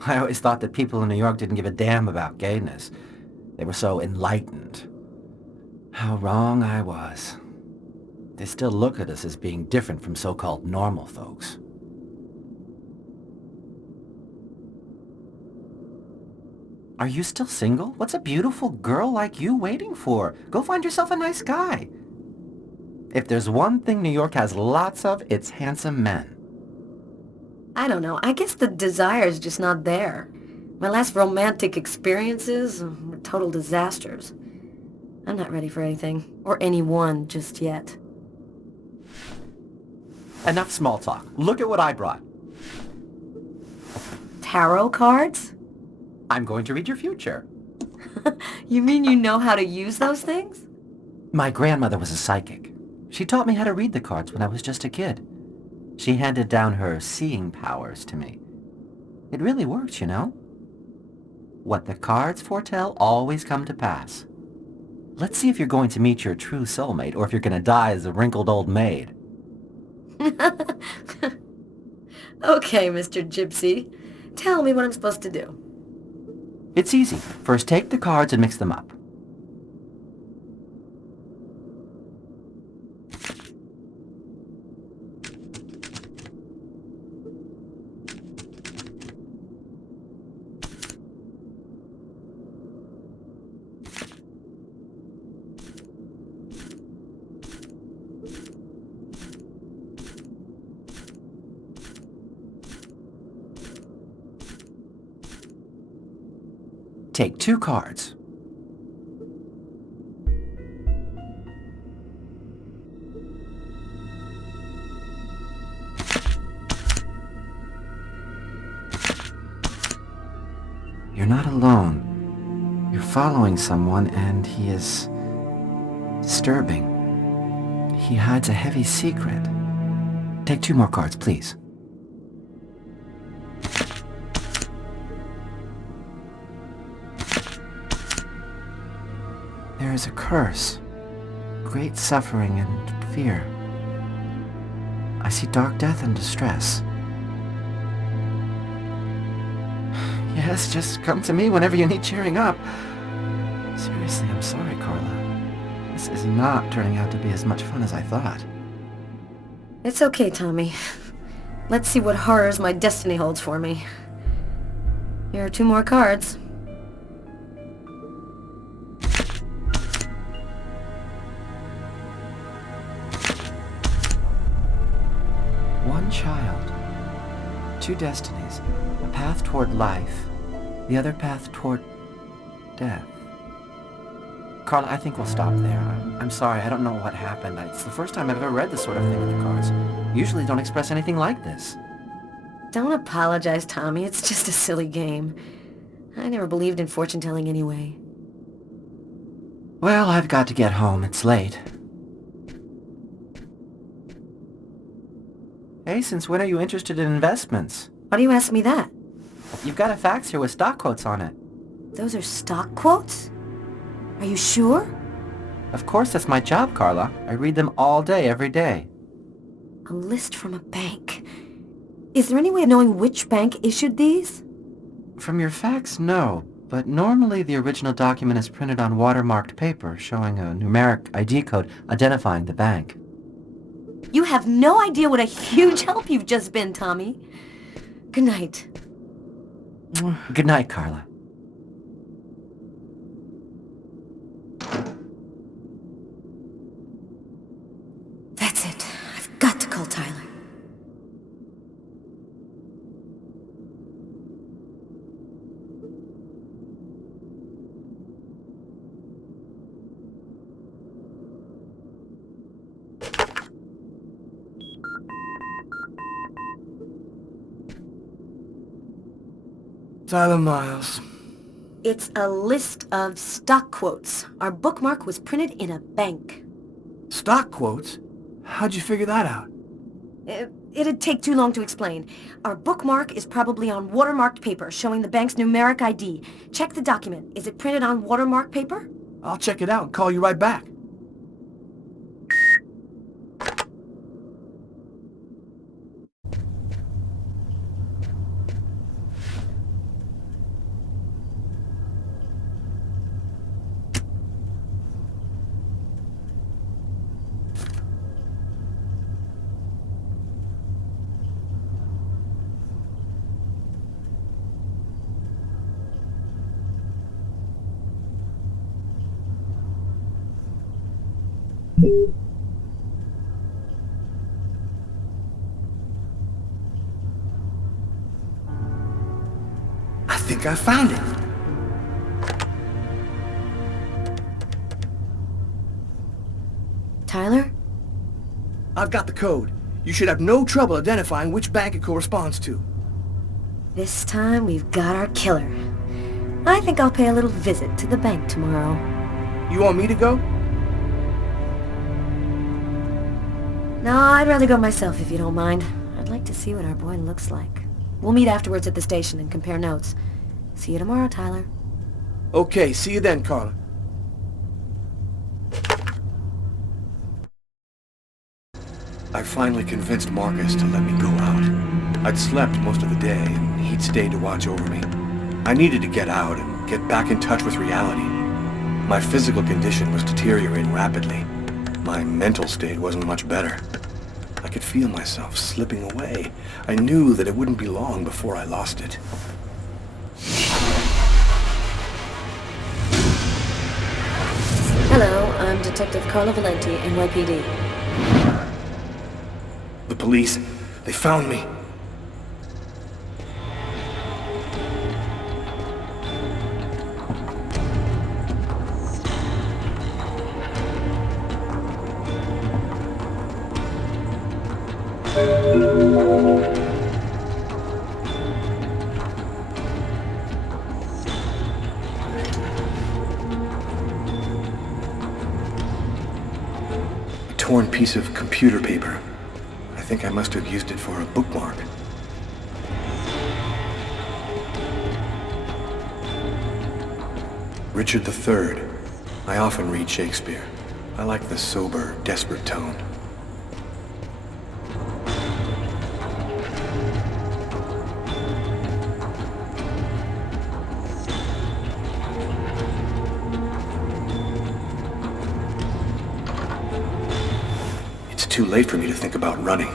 I always thought that people in New York didn't give a damn about gayness. They were so enlightened. How wrong I was. They still look at us as being different from so-called normal folks. Are you still single? What's a beautiful girl like you waiting for? Go find yourself a nice guy. If there's one thing New York has lots of, it's handsome men. I don't know. I guess the desire's just not there. My last romantic experiences were total disasters. I'm not ready for anything, or anyone just yet. Enough small talk. Look at what I brought. Tarot cards? I'm going to read your future. You mean you know how to use those things? My grandmother was a psychic. She taught me how to read the cards when I was just a kid. She handed down her seeing powers to me. It really works, you know? What the cards foretell always come to pass. Let's see if you're going to meet your true soulmate or if you're going to die as a wrinkled old maid. Okay, Mr. Gypsy. Tell me what I'm supposed to do. It's easy. First take the cards and mix them up. Take 2 cards. You're not alone. You're following someone, and he is disturbing. He hides a heavy secret. Take 2 more cards, please. There is a curse, great suffering and fear. I see dark death and distress. Yes, just come to me whenever you need cheering up. Seriously, I'm sorry, Carla. This is not turning out to be as much fun as I thought. It's okay, Tommy. Let's see what horrors my destiny holds for me. Here are 2 more cards. One child, 2 destinies, a path toward life, the other path toward death. Carla, I think we'll stop there. I'm sorry, I don't know what happened. It's the first time I've ever read this sort of thing in the cards. Usually don't express anything like this. Don't apologize, Tommy. It's just a silly game. I never believed in fortune-telling anyway. Well, I've got to get home. It's late. Hey, since when are you interested in investments? Why do you ask me that? You've got a fax here with stock quotes on it. Those are stock quotes? Are you sure? Of course, that's my job, Carla. I read them all day, every day. A list from a bank. Is there any way of knowing which bank issued these? From your fax, no. But normally the original document is printed on watermarked paper, showing a numeric ID code identifying the bank. You have no idea what a huge help you've just been, Tommy. Good night. Good night, Carla. That's it. I've got to call Tyler. Tyler Miles. It's a list of stock quotes. Our bookmark was printed in a bank. Stock quotes? How'd you figure that out? It'd take too long to explain. Our bookmark is probably on watermarked paper showing the bank's numeric ID. Check the document. Is it printed on watermarked paper? I'll check it out and call you right back. I think I found it. Tyler? I've got the code. You should have no trouble identifying which bank it corresponds to. This time we've got our killer. I think I'll pay a little visit to the bank tomorrow. You want me to go? No, I'd rather go myself if you don't mind. I'd like to see what our boy looks like. We'll meet afterwards at the station and compare notes. See you tomorrow, Tyler. Okay, see you then, Carla. I finally convinced Markus to let me go out. I'd slept most of the day, and he'd stayed to watch over me. I needed to get out and get back in touch with reality. My physical condition was deteriorating rapidly. My mental state wasn't much better. I could feel myself slipping away. I knew that it wouldn't be long before I lost it. Hello, I'm Detective Carla Valenti, NYPD. The police, they found me. A torn piece of computer paper. I think I must have used it for a bookmark. Richard III. I often read Shakespeare. I like the sober, desperate tone. It's too late for me to think about running.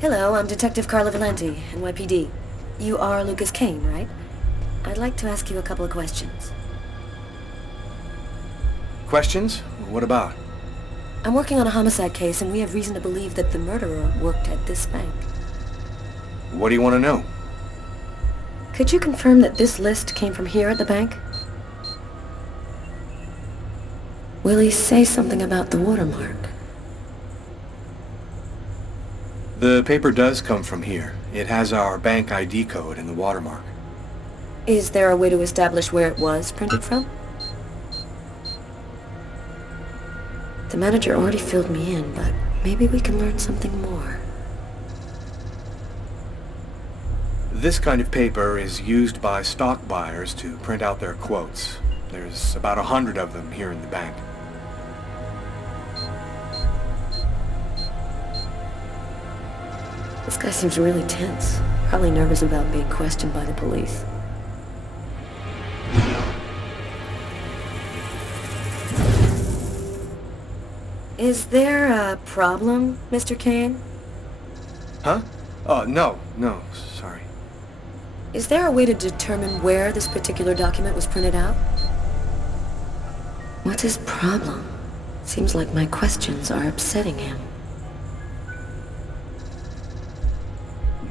Hello, I'm Detective Carla Valenti, NYPD. You are Lucas Kane, right? I'd like to ask you a couple of questions. Questions? What about? I'm working on a homicide case, and we have reason to believe that the murderer worked at this bank. What do you want to know? Could you confirm that this list came from here at the bank? Will he say something about the watermark? The paper does come from here. It has our bank ID code and the watermark. Is there a way to establish where it was printed from? The manager already filled me in, but maybe we can learn something more. This kind of paper is used by stock buyers to print out their quotes. There's about 100 of them here in the bank. This guy seems really tense. Probably nervous about being questioned by the police. Is there a problem, Mr. Kane? Huh? Oh, no, sorry. Is there a way to determine where this particular document was printed out? What's his problem? Seems like my questions are upsetting him.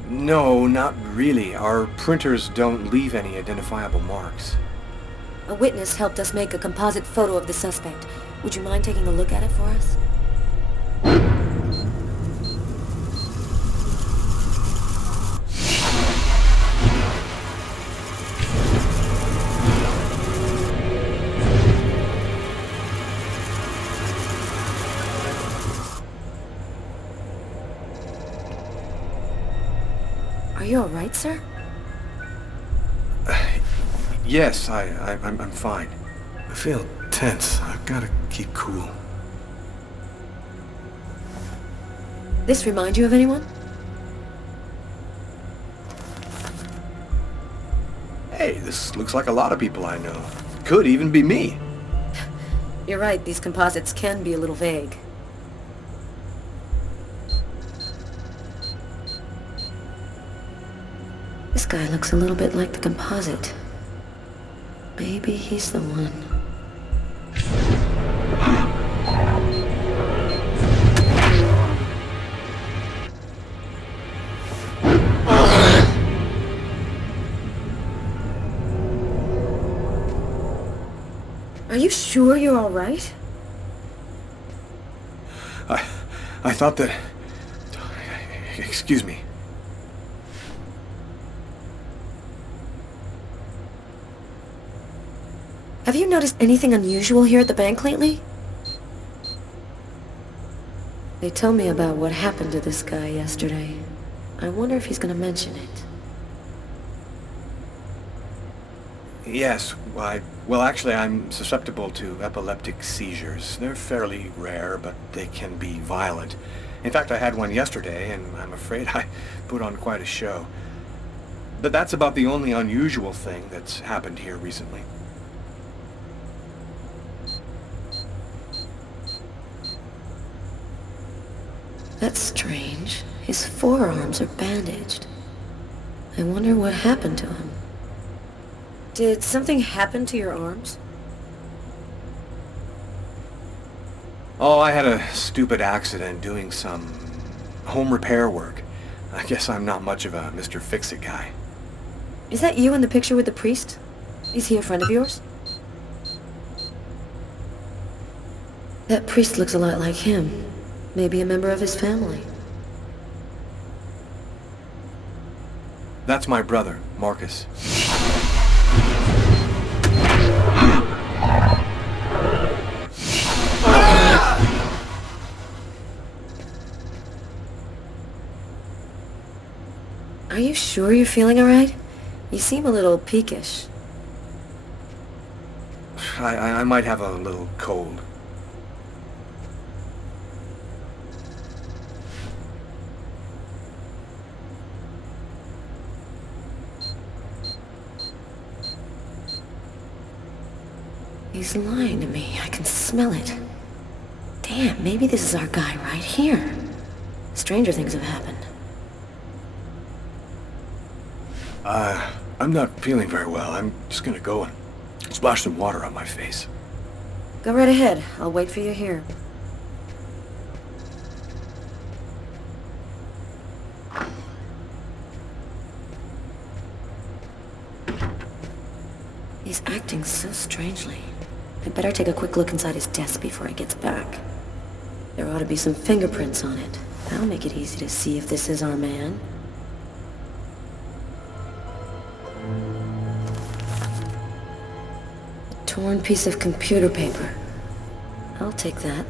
No, not really. Our printers don't leave any identifiable marks. A witness helped us make a composite photo of the suspect. Would you mind taking a look at it for us? Are you all right, sir? Yes, I'm fine. I feel tense. I've got to keep cool. This remind you of anyone? Hey, this looks like a lot of people I know. Could even be me. You're right, these composites can be a little vague. This guy looks a little bit like the composite. Maybe he's the one. Are you sure you're all right? I thought that... Excuse me. Have you noticed anything unusual here at the bank lately? They told me about what happened to this guy yesterday. I wonder if he's gonna mention it. Yes, well, actually, I'm susceptible to epileptic seizures. They're fairly rare, but they can be violent. In fact, I had one yesterday, and I'm afraid I put on quite a show. But that's about the only unusual thing that's happened here recently. That's strange. His forearms are bandaged. I wonder what happened to him. Did something happen to your arms? Oh, I had a stupid accident doing some home repair work. I guess I'm not much of a Mr. Fix-It guy. Is that you in the picture with the priest? Is he a friend of yours? That priest looks a lot like him. Maybe a member of his family. That's my brother, Markus. Are you sure you're feeling alright? You seem a little peakish. I might have a little cold. He's lying to me. I can smell it. Damn, maybe this is our guy right here. Stranger things have happened. I'm not feeling very well. I'm just gonna go and splash some water on my face. Go right ahead. I'll wait for you here. He's acting so strangely. I'd better take a quick look inside his desk before he gets back. There ought to be some fingerprints on it. That'll make it easy to see if this is our man. A torn piece of computer paper. I'll take that.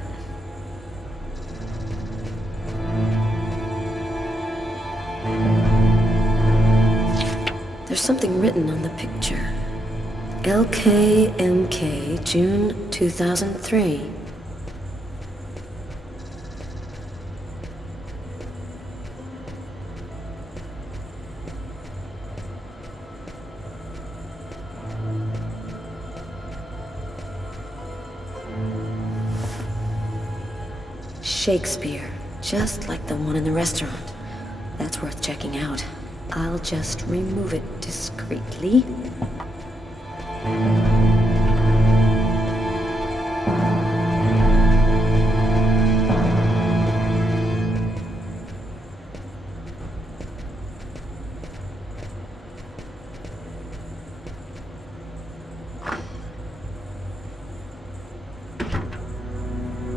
There's something written on the picture. LKMK, June 2003. Shakespeare, just like the one in the restaurant. That's worth checking out. I'll just remove it discreetly.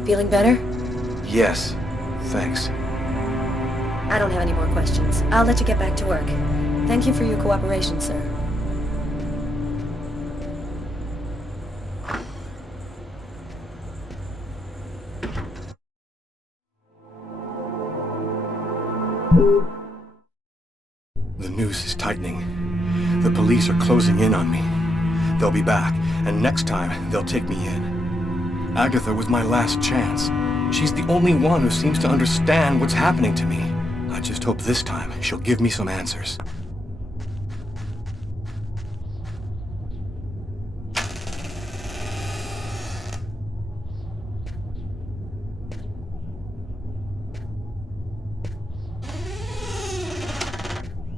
Feeling better? Yes, thanks. I don't have any more questions. I'll let you get back to work. Thank you for your cooperation, sir. The noose is tightening. The police are closing in on me. They'll be back, and next time, they'll take me in. Agatha was my last chance. She's the only one who seems to understand what's happening to me. I just hope this time she'll give me some answers.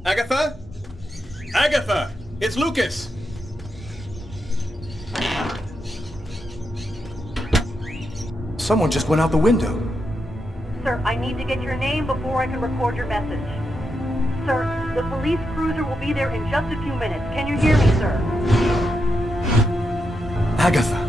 Agatha? Agatha! It's Lucas! Someone just went out the window. Sir, I need to get your name before I can record your message. Sir, the police cruiser will be there in just a few minutes. Can you hear me, sir? Agatha.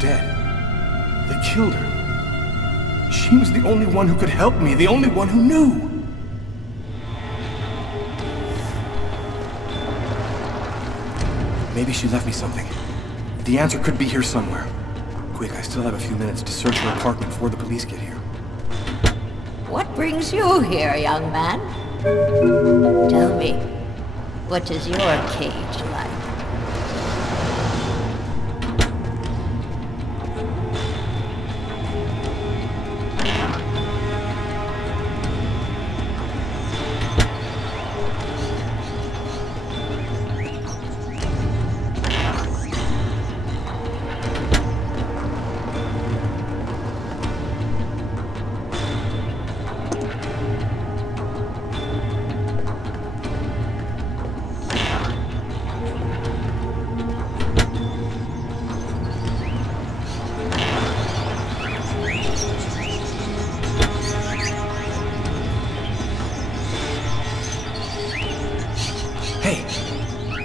dead. They killed her. She was the only one who could help me, the only one who knew. Maybe she left me something. The answer could be here somewhere. Quick, I still have a few minutes to search her apartment before the police get here. What brings you here, young man? Tell me, what is your cage like?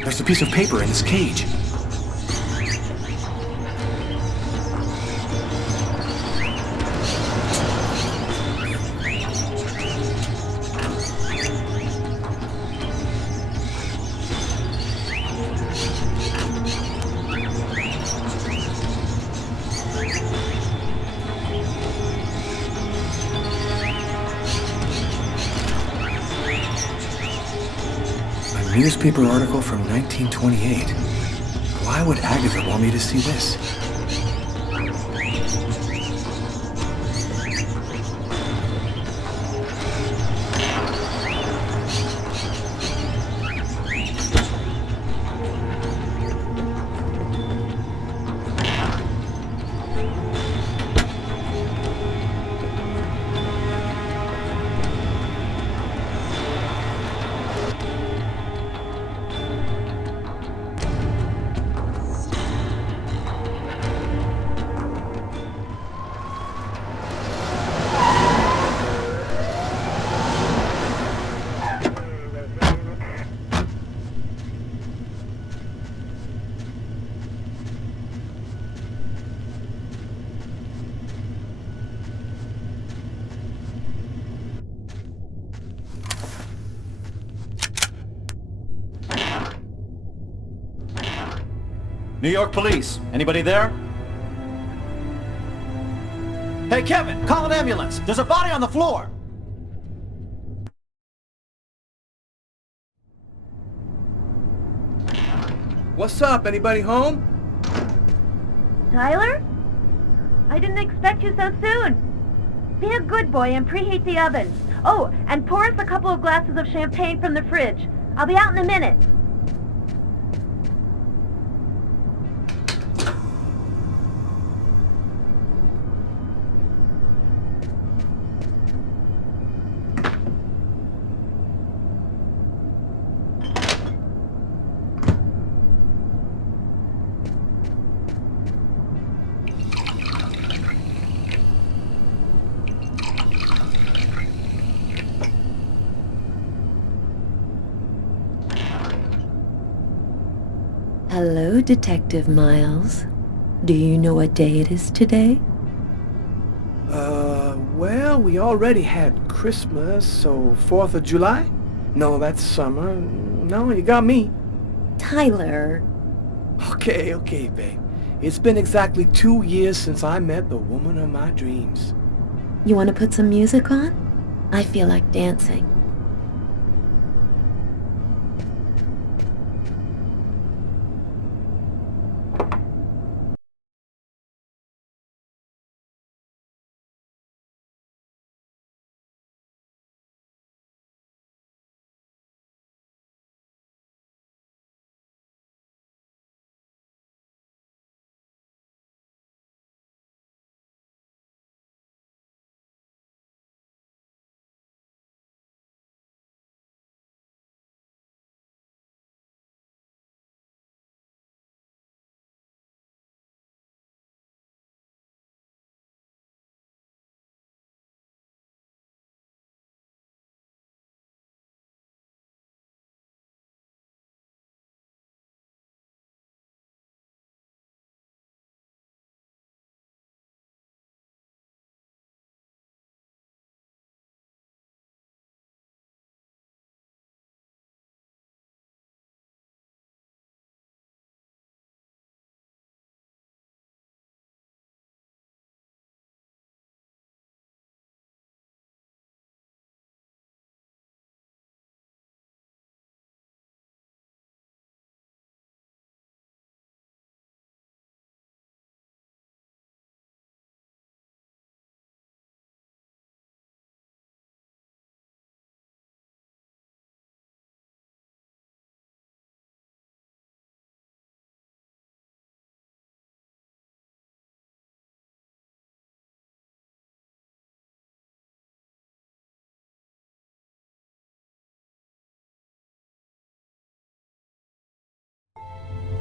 There's a piece of paper in this cage. Newspaper article from 1928. Why would Agatha want me to see this? New York police. Anybody there? Hey, Kevin, call an ambulance. There's a body on the floor. What's up? Anybody home? Tyler? I didn't expect you so soon. Be a good boy and preheat the oven. Oh, and pour us a couple of glasses of champagne from the fridge. I'll be out in a minute. Hello, Detective Miles. Do you know what day it is today? Well, we already had Christmas, so 4th of July? No, that's summer. No, you got me. Tyler. Okay, babe. It's been exactly 2 years since I met the woman of my dreams. You want to put some music on? I feel like dancing.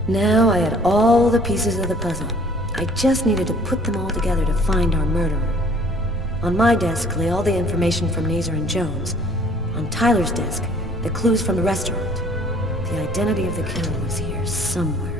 Now I had all the pieces of the puzzle. I just needed to put them all together to find our murderer. On my desk lay all the information from Nazer and Jones. On Tyler's desk, the clues from the restaurant. The identity of the killer was here somewhere.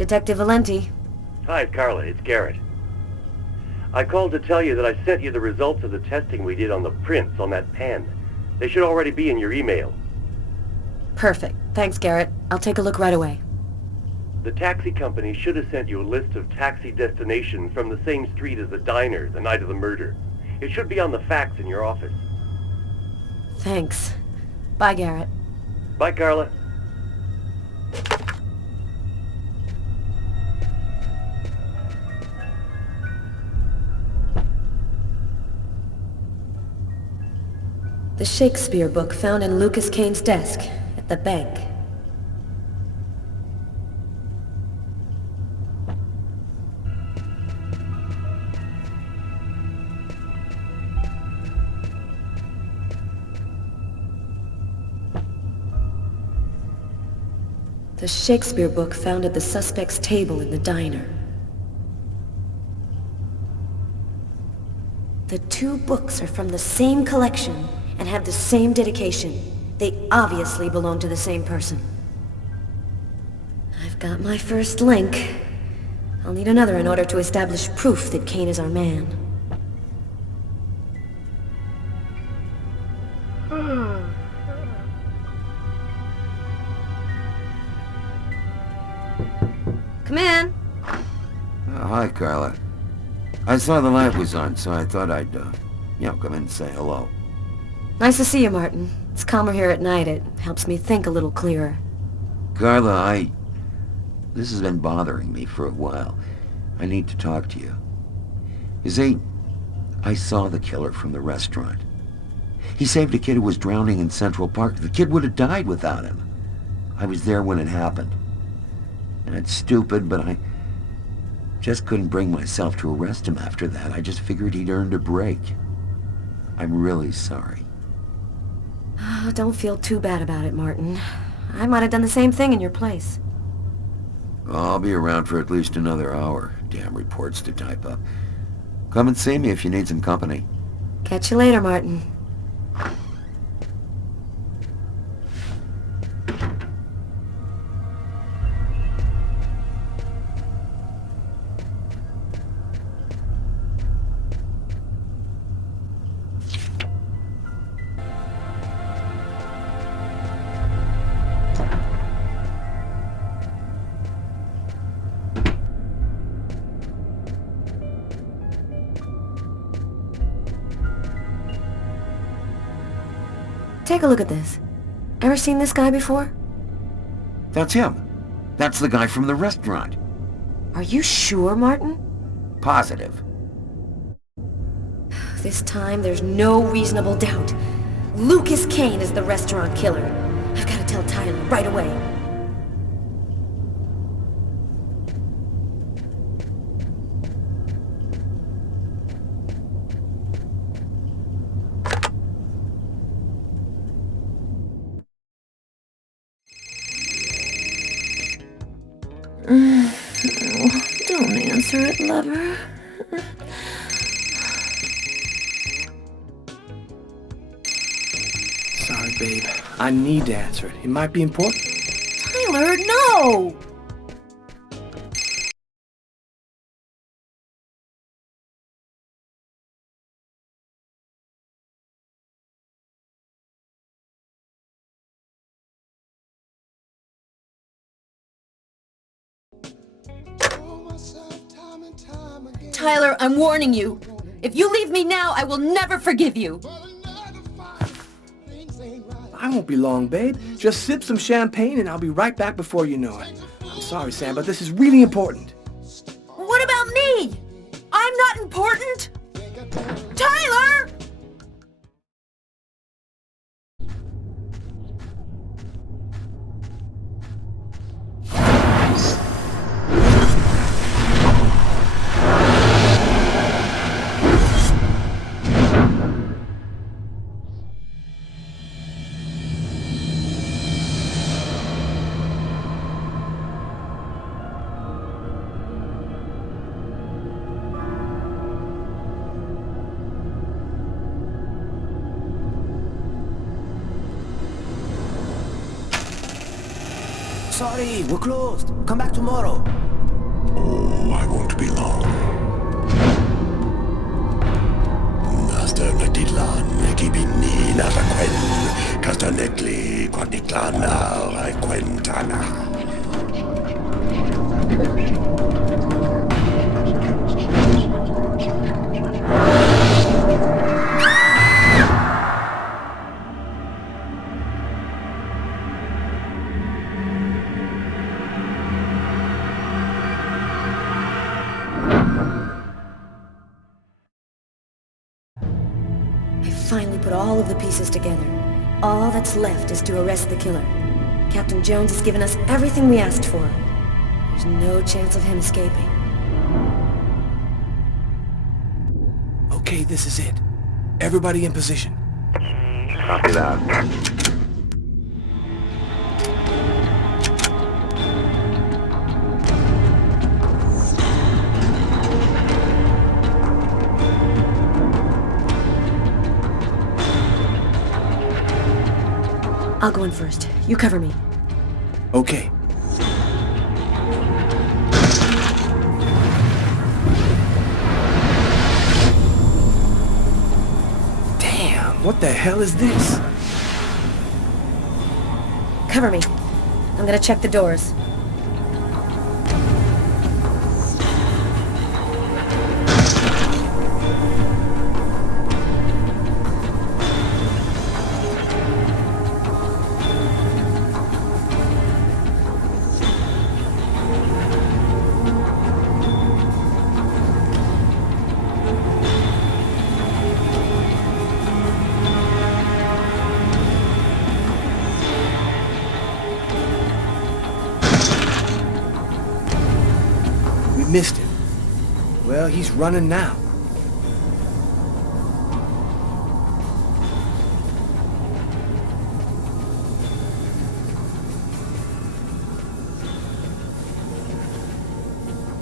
Detective Valenti. Hi, Carla. It's Garrett. I called to tell you that I sent you the results of the testing we did on the prints on that pen. They should already be in your email. Perfect. Thanks, Garrett. I'll take a look right away. The taxi company should have sent you a list of taxi destinations from the same street as the diner the night of the murder. It should be on the fax in your office. Thanks. Bye, Garrett. Bye, Carla. The Shakespeare book found in Lucas Kane's desk at the bank. The Shakespeare book found at the suspect's table in the diner. The two books are from the same collection and have the same dedication. They obviously belong to the same person. I've got my first link. I'll need another in order to establish proof that Kane is our man. Come in. Oh, hi, Carla. I saw the light was on, so I thought I'd, come in and say hello. Nice to see you, Martin. It's calmer here at night. It helps me think a little clearer. Carla, this has been bothering me for a while. I need to talk to you. You see, I saw the killer from the restaurant. He saved a kid who was drowning in Central Park. The kid would have died without him. I was there when it happened. And it's stupid, but I just couldn't bring myself to arrest him after that. I just figured he'd earned a break. I'm really sorry. Oh, don't feel too bad about it, Martin. I might have done the same thing in your place. I'll be around for at least another hour. Damn reports to type up. Come and see me if you need some company. Catch you later, Martin. Take a look at this. Ever seen this guy before? That's him. That's the guy from the restaurant. Are you sure, Martin? Positive. This time, there's no reasonable doubt. Lucas Kane is the restaurant killer. I've got to tell Tyler right away. Don't answer it, lover. Sorry, babe. I need to answer it. It might be important. Tyler, no! Tyler, I'm warning you. If you leave me now, I will never forgive you. I won't be long, babe. Just sip some champagne and I'll be right back before you know it. I'm sorry, Sam, but this is really important. What about me? I'm not important? Tyler! Sorry, we're closed. Come back tomorrow. Oh, I won't be long. Master Natitlan, Kibini, Narakwen, Castanekli, Quatiklana, Raquentana. Finally put all of the pieces together. All that's left is to arrest the killer. Captain Jones has given us everything we asked for. There's no chance of him escaping. Okay, this is it. Everybody in position. Copy that. I'll go in first. You cover me. Okay. Damn, what the hell is this? Cover me. I'm gonna check the doors. Missed him. Well, he's running now.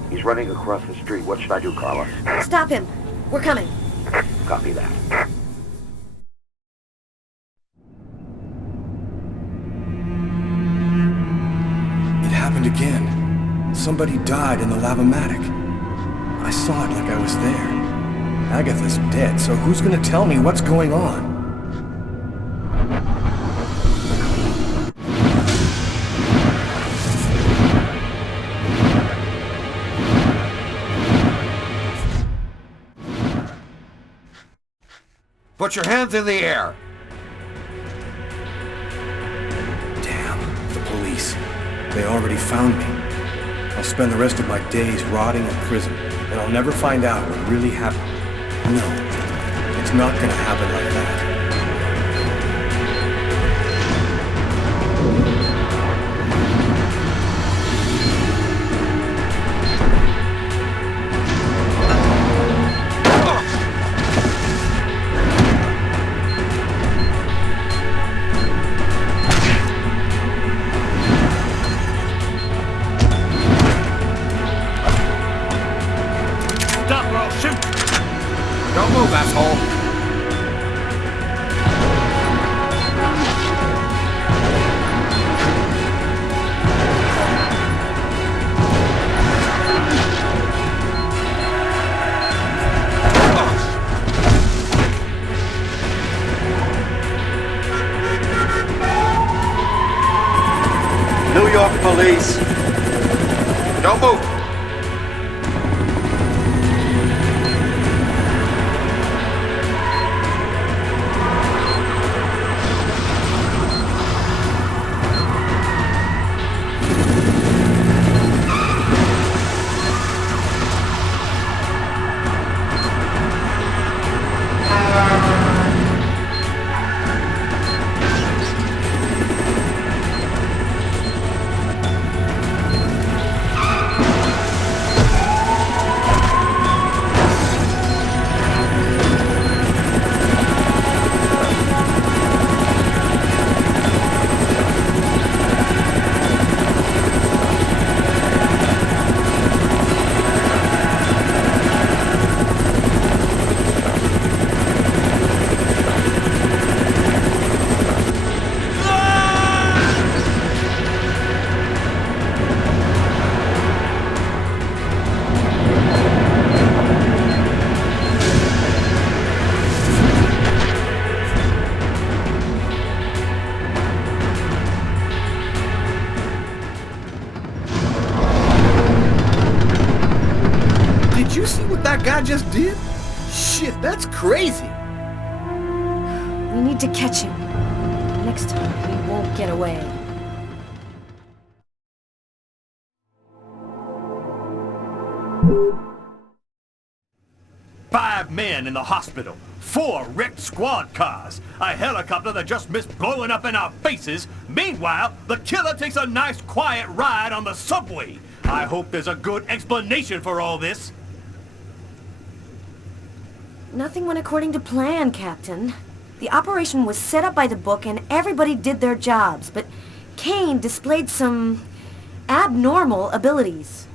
He's running across the street. What should I do, Carla? Stop him. We're coming. Copy that. It happened again. Somebody died in the lavomatic. I saw it like I was there. Agatha's dead, so who's gonna tell me what's going on? Put your hands in the air! Damn, the police. They already found me. I'll spend the rest of my days rotting in prison, and I'll never find out what really happened. No, It's not gonna happen like that. New York police. Don't move. That guy just did? Shit, that's crazy. We need to catch him. Next time, he won't get away. Five men in the hospital, 4 wrecked squad cars, a helicopter that just missed blowing up in our faces. Meanwhile, the killer takes a nice quiet ride on the subway. I hope there's a good explanation for all this. Nothing went according to plan, Captain. The operation was set up by the book and everybody did their jobs, but Kane displayed some abnormal abilities.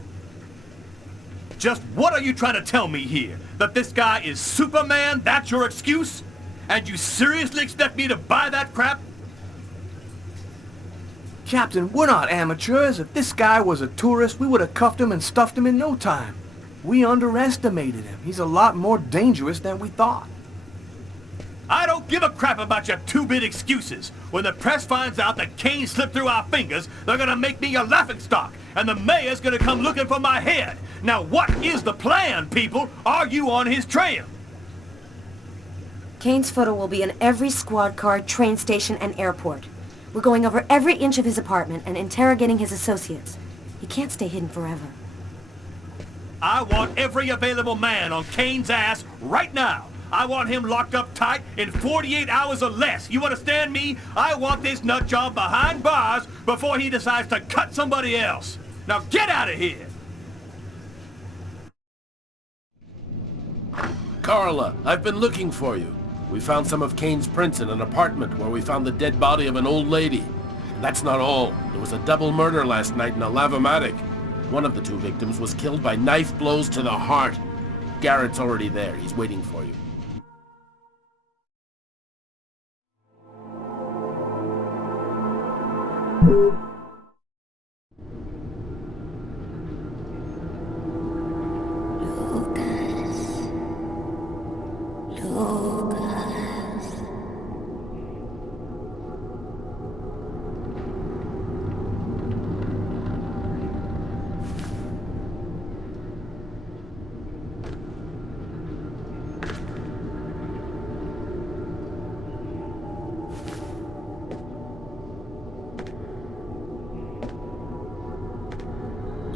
Just what are you trying to tell me here? That this guy is Superman? That's your excuse? And you seriously expect me to buy that crap? Captain, we're not amateurs. If this guy was a tourist, we would have cuffed him and stuffed him in no time. We underestimated him. He's a lot more dangerous than we thought. I don't give a crap about your 2-bit excuses. When the press finds out that Kane slipped through our fingers, they're gonna make me a laughingstock, and the mayor's gonna come looking for my head. Now what is the plan, people? Are you on his trail? Kane's photo will be in every squad car, train station, and airport. We're going over every inch of his apartment and interrogating his associates. He can't stay hidden forever. I want every available man on Kane's ass right now. I want him locked up tight in 48 hours or less. You understand me? I want this nutjob behind bars before he decides to cut somebody else. Now get out of here! Carla, I've been looking for you. We found some of Kane's prints in an apartment where we found the dead body of an old lady. And that's not all. There was a double murder last night in a lavomatic. One of the 2 victims was killed by knife blows to the heart. Garrett's already there. He's waiting for you.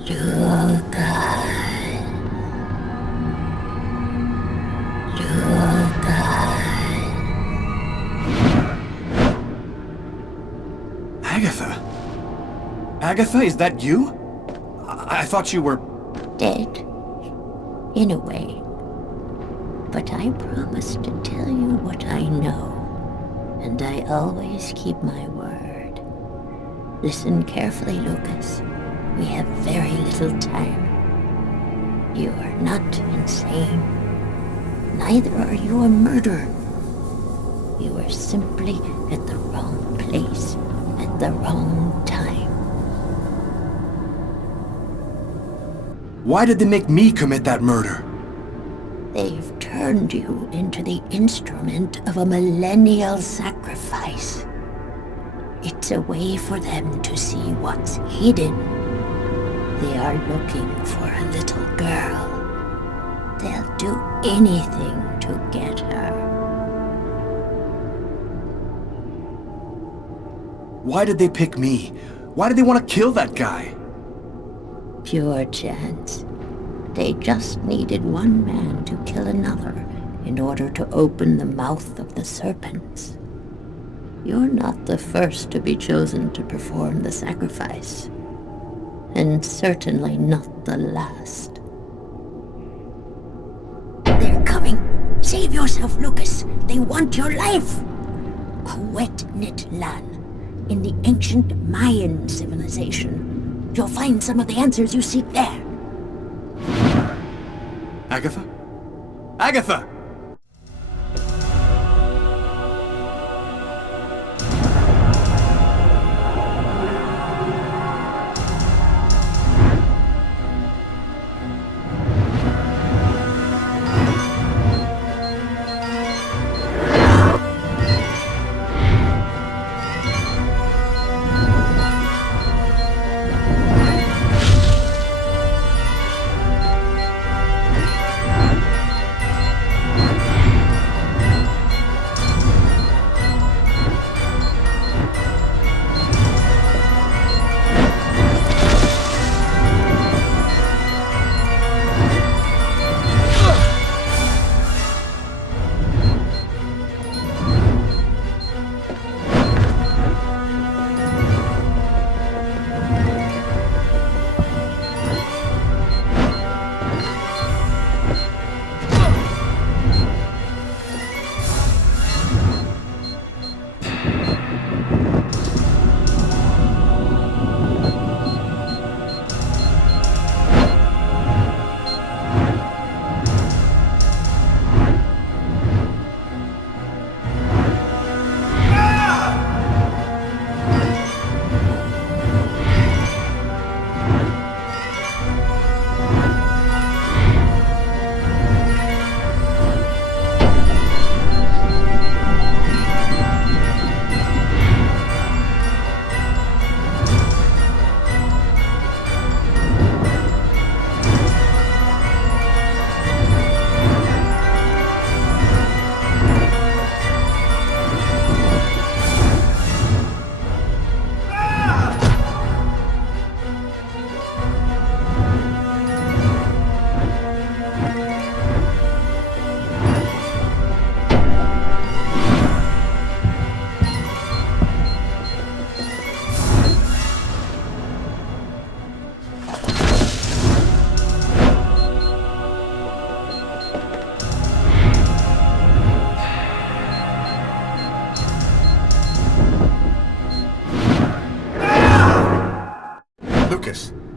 Lucas. Agatha, is that you? I thought you were... Dead. In a way. But I promise to tell you what I know. And I always keep my word. Listen carefully, Lucas. We have very little time. You are not insane. Neither are you a murderer. You are simply at the wrong place at the wrong time. Why did they make me commit that murder? They've turned you into the instrument of a millennial sacrifice. It's a way for them to see what's hidden. They are looking for a little girl. They'll do anything to get her. Why did they pick me? Why did they want to kill that guy? Pure chance. They just needed one man to kill another in order to open the mouth of the serpents. You're not the first to be chosen to perform the sacrifice. And certainly not the last. They're coming! Save yourself, Lucas! They want your life! Quetnitlan, in the ancient Mayan civilization. You'll find some of the answers you seek there. Agatha? Agatha!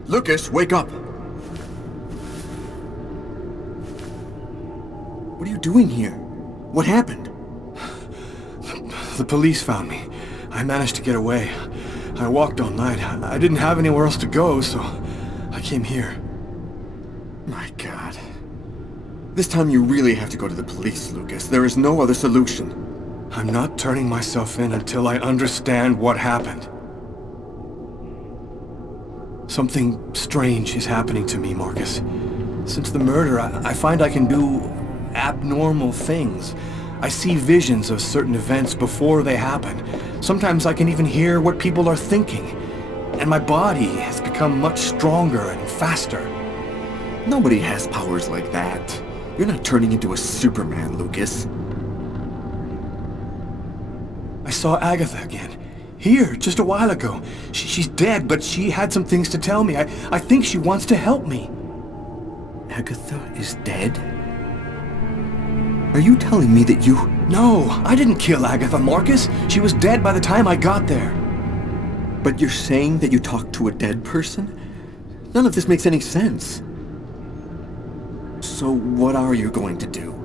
Lucas, wake up! What are you doing here? What happened? The police found me. I managed to get away. I walked all night. I didn't have anywhere else to go, so I came here. My God. This time you really have to go to the police, Lucas. There is no other solution. I'm not turning myself in until I understand what happened. Something strange is happening to me, Markus. Since the murder, I find I can do abnormal things. I see visions of certain events before they happen. Sometimes I can even hear what people are thinking. And my body has become much stronger and faster. Nobody has powers like that. You're not turning into a Superman, Lucas. I saw Agatha again. Here, just a while ago. She's dead, but she had some things to tell me. I think she wants to help me. Agatha is dead? Are you telling me that you... No, I didn't kill Agatha, Markus. She was dead by the time I got there. But you're saying that you talked to a dead person? None of this makes any sense. So what are you going to do?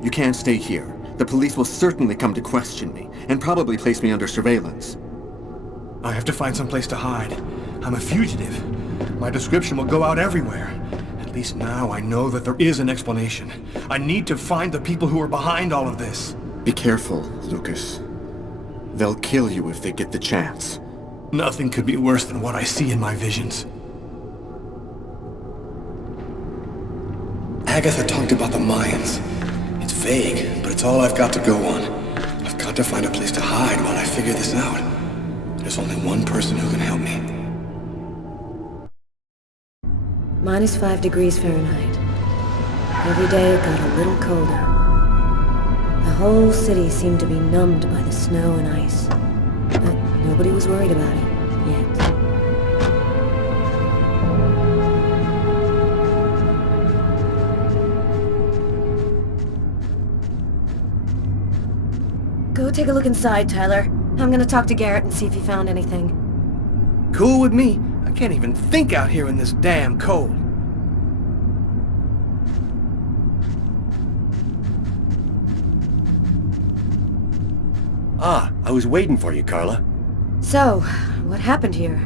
You can't stay here. The police will certainly come to question me, and probably place me under surveillance. I have to find some place to hide. I'm a fugitive. My description will go out everywhere. At least now I know that there is an explanation. I need to find the people who are behind all of this. Be careful, Lucas. They'll kill you if they get the chance. Nothing could be worse than what I see in my visions. Agatha talked about the Mayans. It's vague, but it's all I've got to go on. I've got to find a place to hide while I figure this out. There's only one person who can help me. -5 degrees Fahrenheit. Every day it got a little colder. The whole city seemed to be numbed by the snow and ice. But nobody was worried about it, yet. Go take a look inside, Tyler. I'm gonna talk to Garrett and see if he found anything. Cool with me. I can't even think out here in this damn cold. Ah, I was waiting for you, Carla. So, what happened here?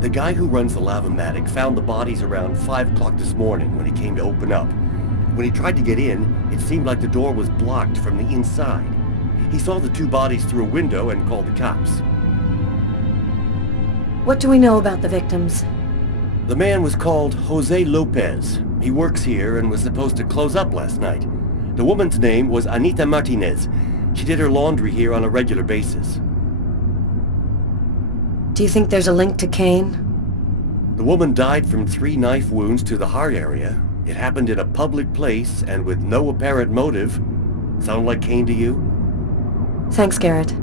The guy who runs the Lavomatic found the bodies around 5 o'clock this morning when he came to open up. When he tried to get in, it seemed like the door was blocked from the inside. He saw the 2 bodies through a window and called the cops. What do we know about the victims? The man was called Jose Lopez. He works here and was supposed to close up last night. The woman's name was Anita Martinez. She did her laundry here on a regular basis. Do you think there's a link to Kane? The woman died from 3 knife wounds to the heart area. It happened in a public place and with no apparent motive. Sound like Kane to you? Thanks, Garrett.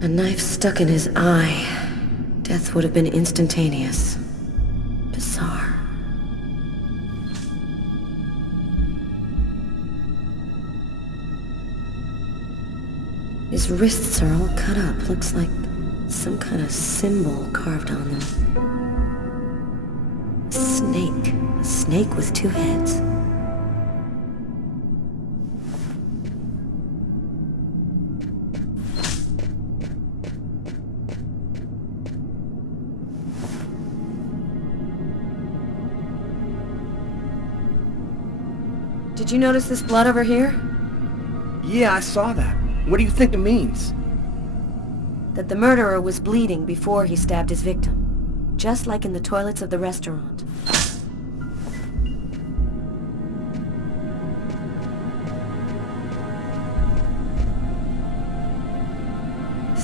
A knife stuck in his eye. Death would have been instantaneous. Bizarre. His wrists are all cut up. Looks like some kind of symbol carved on them. A snake. A snake with 2 heads. Did you notice this blood over here? Yeah, I saw that. What do you think it means? That the murderer was bleeding before he stabbed his victim. Just like in the toilets of the restaurant.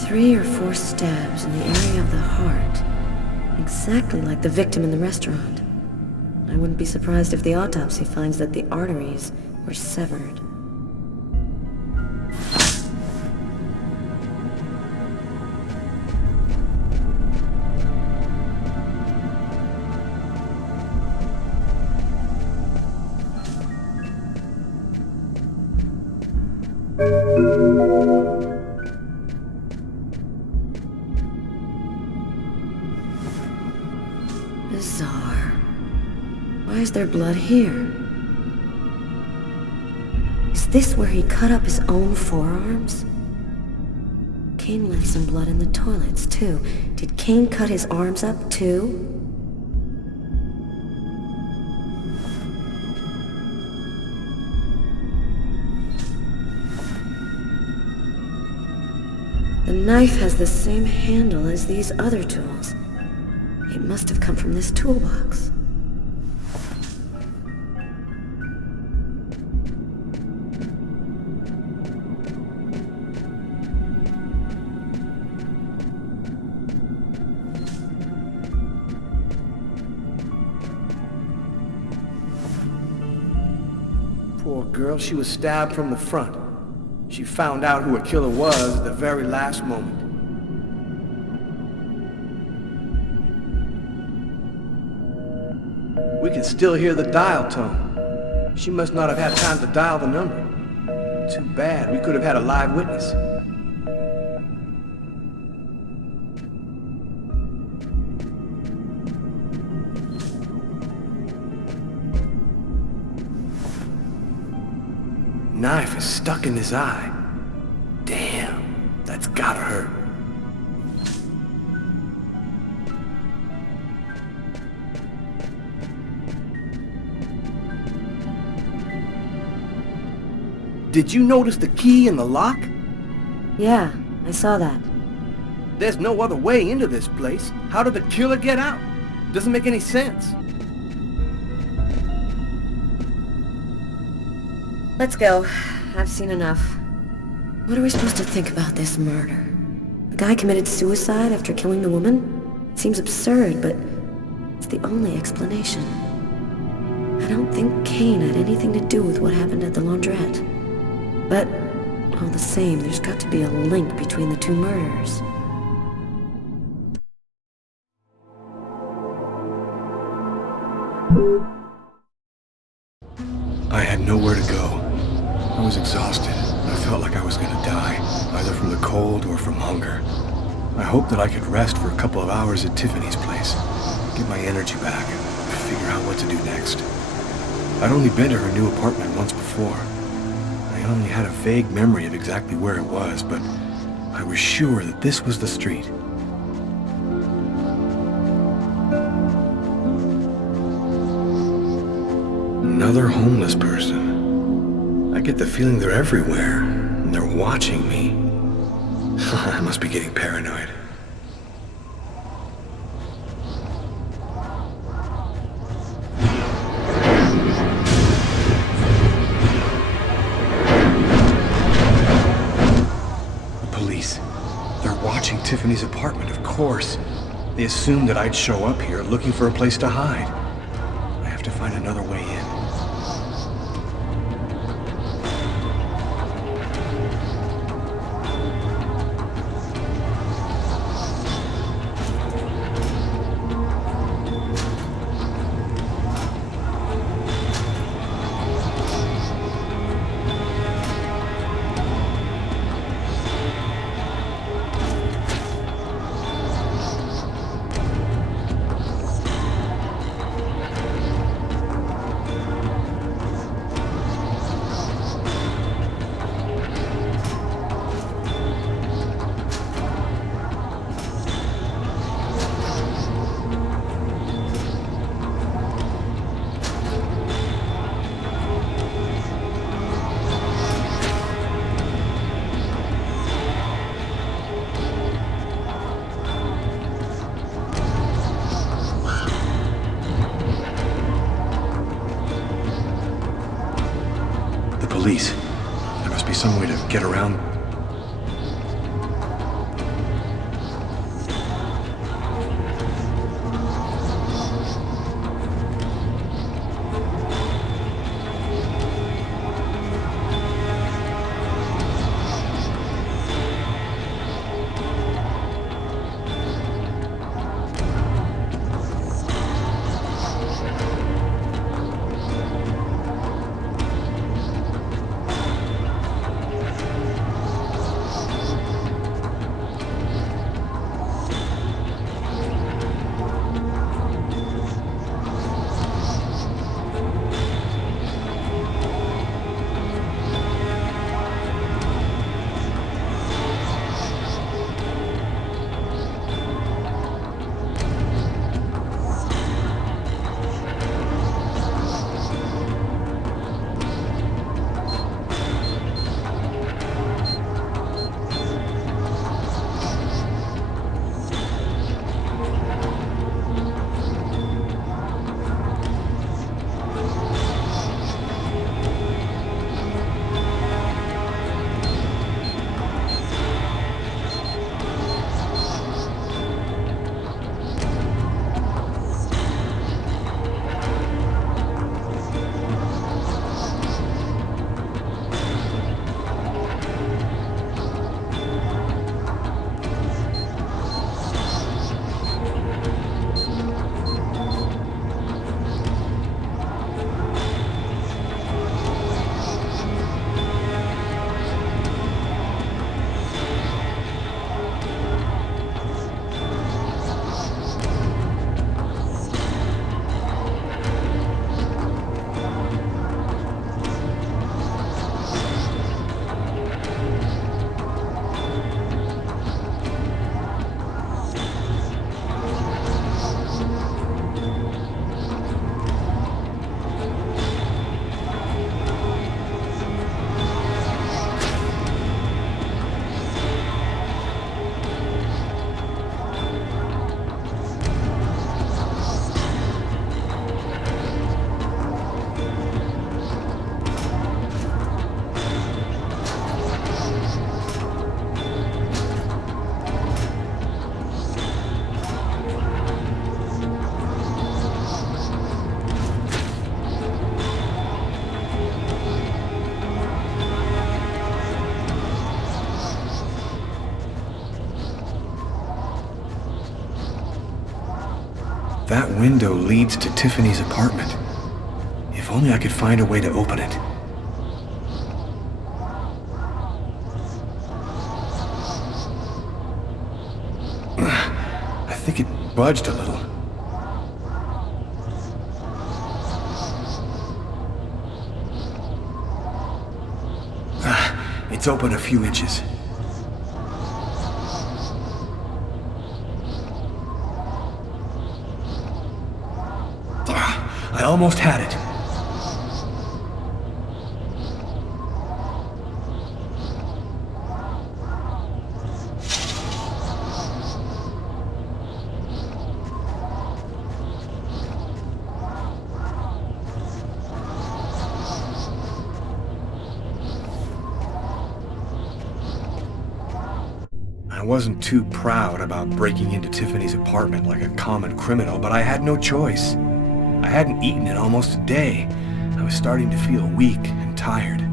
Three or 4 stabs in the area of the heart. Exactly like the victim in the restaurant. I wouldn't be surprised if the autopsy finds that the arteries were severed. Bizarre. Why is there blood here? Is this where he cut up his own forearms? Kane left some blood in the toilets, too. Did Kane cut his arms up, too? The knife has the same handle as these other tools. It must have come from this toolbox. girl, she was stabbed from the front. She found out who her killer was at the very last moment. We can still hear the dial tone. She must not have had time to dial the number. Too bad. We could have had a live witness. Knife is stuck in his eye. Damn, that's gotta hurt. Did you notice the key in the lock? Yeah, I saw that. There's no other way into this place. How did the killer get out? Doesn't make any sense. Let's go. I've seen enough. What are we supposed to think about this murder? The guy committed suicide after killing the woman? It seems absurd, but it's the only explanation. I don't think Kane had anything to do with what happened at the laundrette. But, all the same, there's got to be a link between the two murders. I had nowhere to go. I was exhausted. I felt like I was gonna die, either from the cold or from hunger. I hoped that I could rest for a couple of hours at Tiffany's place, get my energy back, and figure out what to do next. I'd only been to her new apartment once before. I only had a vague memory of exactly where it was, but I was sure that this was the street. Another homeless person. I get the feeling they're everywhere, and they're watching me. I must be getting paranoid. Tiffany's apartment, of course. They assumed that I'd show up here looking for a place to hide. I have to find another way in. Police. There must be some way to get around. That window leads to Tiffany's apartment. If only I could find a way to open it. I think it budged a little. It's open a few inches. I almost had it. I wasn't too proud about breaking into Tiffany's apartment like a common criminal, but I had no choice. I hadn't eaten in almost a day. I was starting to feel weak and tired.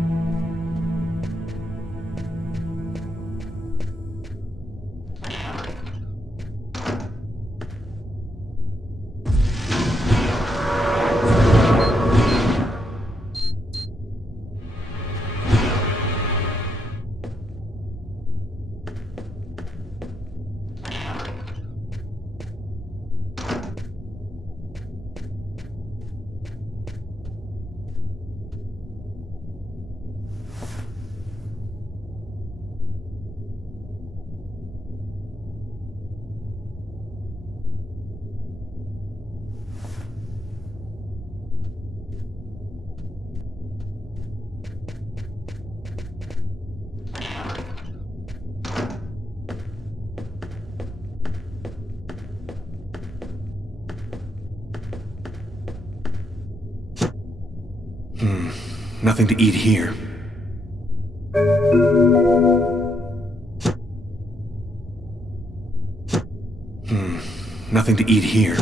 Nothing to eat here. Nothing to eat here.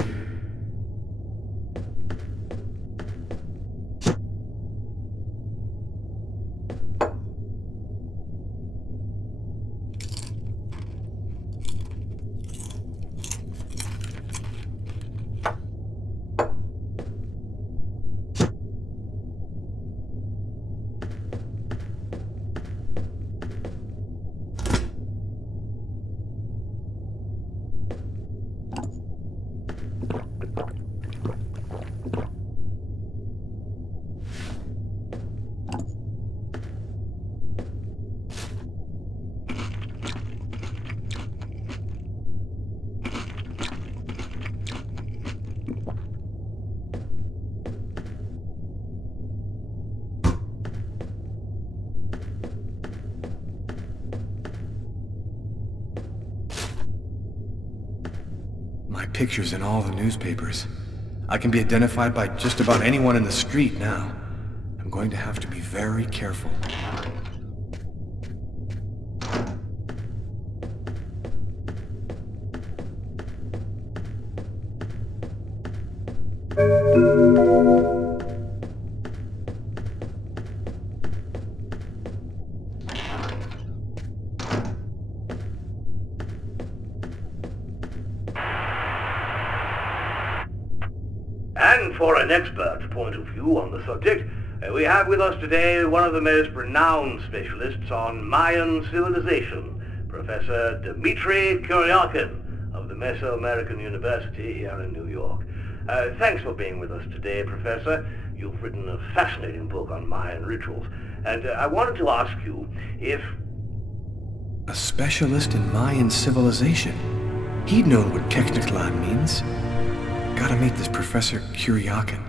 My picture's in all the newspapers. I can be identified by just about anyone in the street now. I'm going to have to be very careful. And for an expert point of view on the subject, we have with us today one of the most renowned specialists on Mayan civilization, Professor Dmitry Kuryakin of the Mesoamerican University here in New York. Thanks for being with us today, Professor. You've written a fascinating book on Mayan rituals, and I wanted to ask you if... A specialist in Mayan civilization? He'd known what Keknaklan means. Gotta meet this Professor Kuryakin.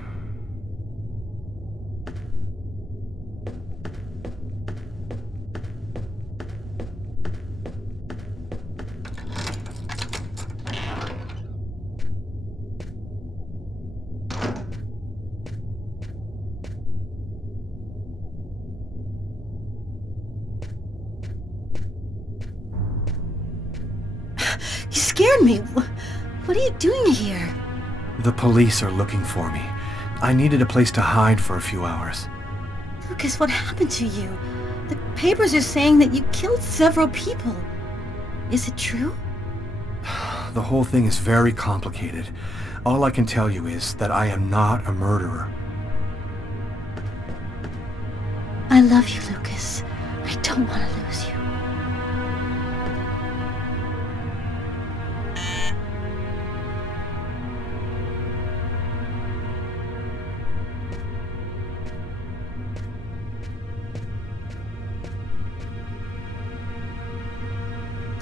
You scared me. What are you doing here? The police are looking for me. I needed a place to hide for a few hours. Lucas, what happened to you? The papers are saying that you killed several people. Is it true? the whole thing is very complicated. All I can tell you is that I am not a murderer. I love you, Lucas. I don't want to lose you.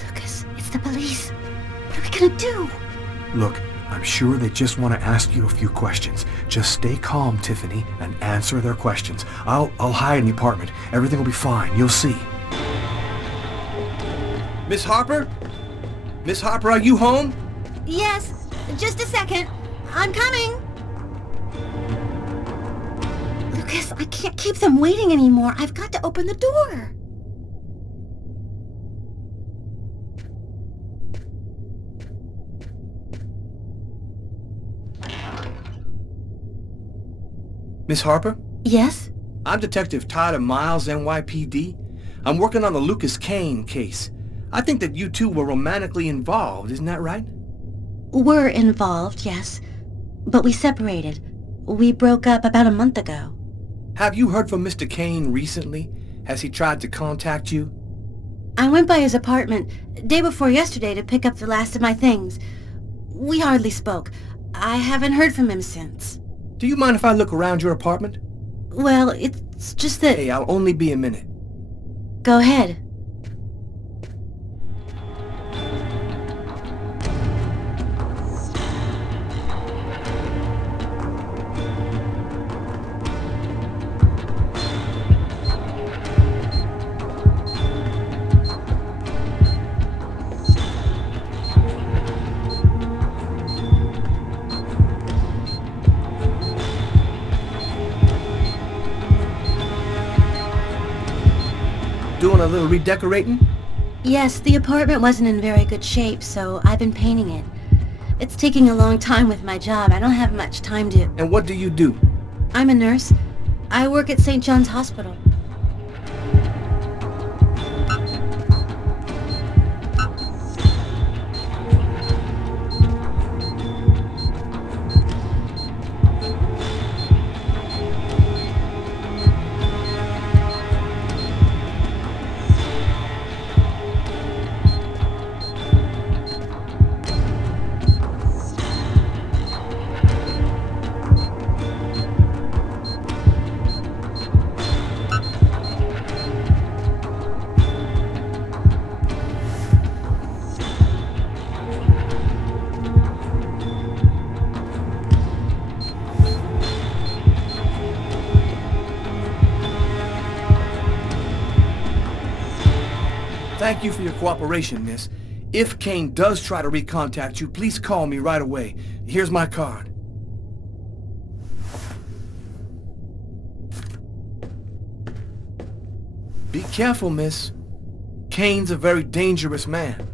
Lucas, it's the police. What are we gonna do? Look, I'm sure they just want to ask you a few questions. Just stay calm, Tiffany, and answer their questions. I'll hide in the apartment. Everything will be fine. You'll see. Miss Harper? Miss Harper, are you home? Yes, just a second. I'm coming. Lucas, I can't keep them waiting anymore. I've got to open the door. Miss Harper? Yes? I'm Detective Tyler Miles, NYPD. I'm working on the Lucas Kane case. I think that you two were romantically involved, isn't that right? We're involved, yes. But we separated. We broke up about a month ago. Have you heard from Mr. Kane recently? Has he tried to contact you? I went by his apartment day before yesterday to pick up the last of my things. We hardly spoke. I haven't heard from him since. Do you mind if I look around your apartment? Well, it's just that... Hey, I'll only be a minute. Go ahead. Doing a little redecorating? Yes, the apartment wasn't in very good shape, so I've been painting it. It's taking a long time with my job. I don't have much time to... And what do you do? I'm a nurse. I work at St. John's Hospital. Thank you for your cooperation, miss. If Kane does try to recontact you, please call me right away. Here's my card. Be careful, miss. Kane's a very dangerous man.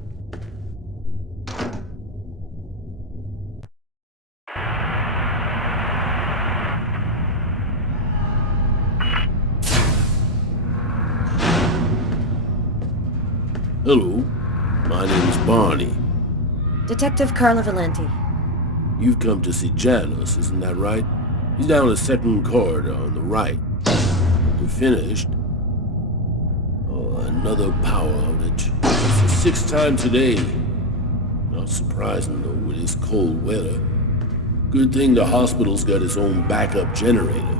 Hello, my name is Barney. Detective Carla Valenti. You've come to see Janus, isn't that right? He's down the second corridor on the right. You finished? Oh, another power outage. It's the sixth time today. Not surprising, though, with this cold weather. Good thing the hospital's got its own backup generator.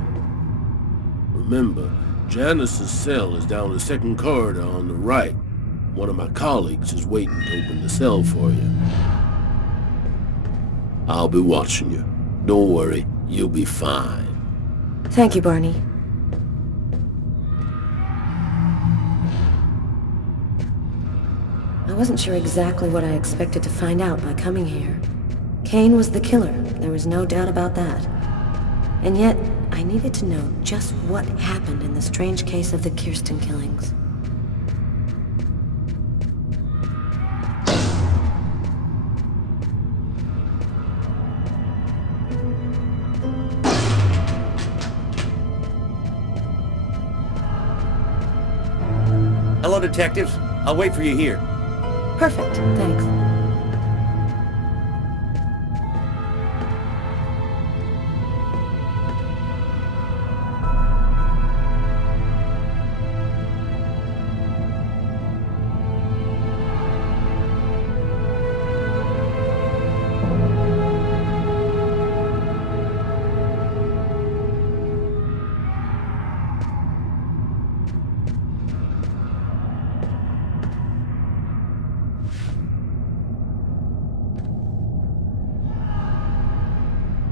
Remember, Janus's cell is down the second corridor on the right. One of my colleagues is waiting to open the cell for you. I'll be watching you. Don't worry, you'll be fine. Thank you, Barney. I wasn't sure exactly what I expected to find out by coming here. Kane was the killer, there was no doubt about that. And yet, I needed to know just what happened in the strange case of the Kirsten killings. Hello, detectives. I'll wait for you here. Perfect, thanks.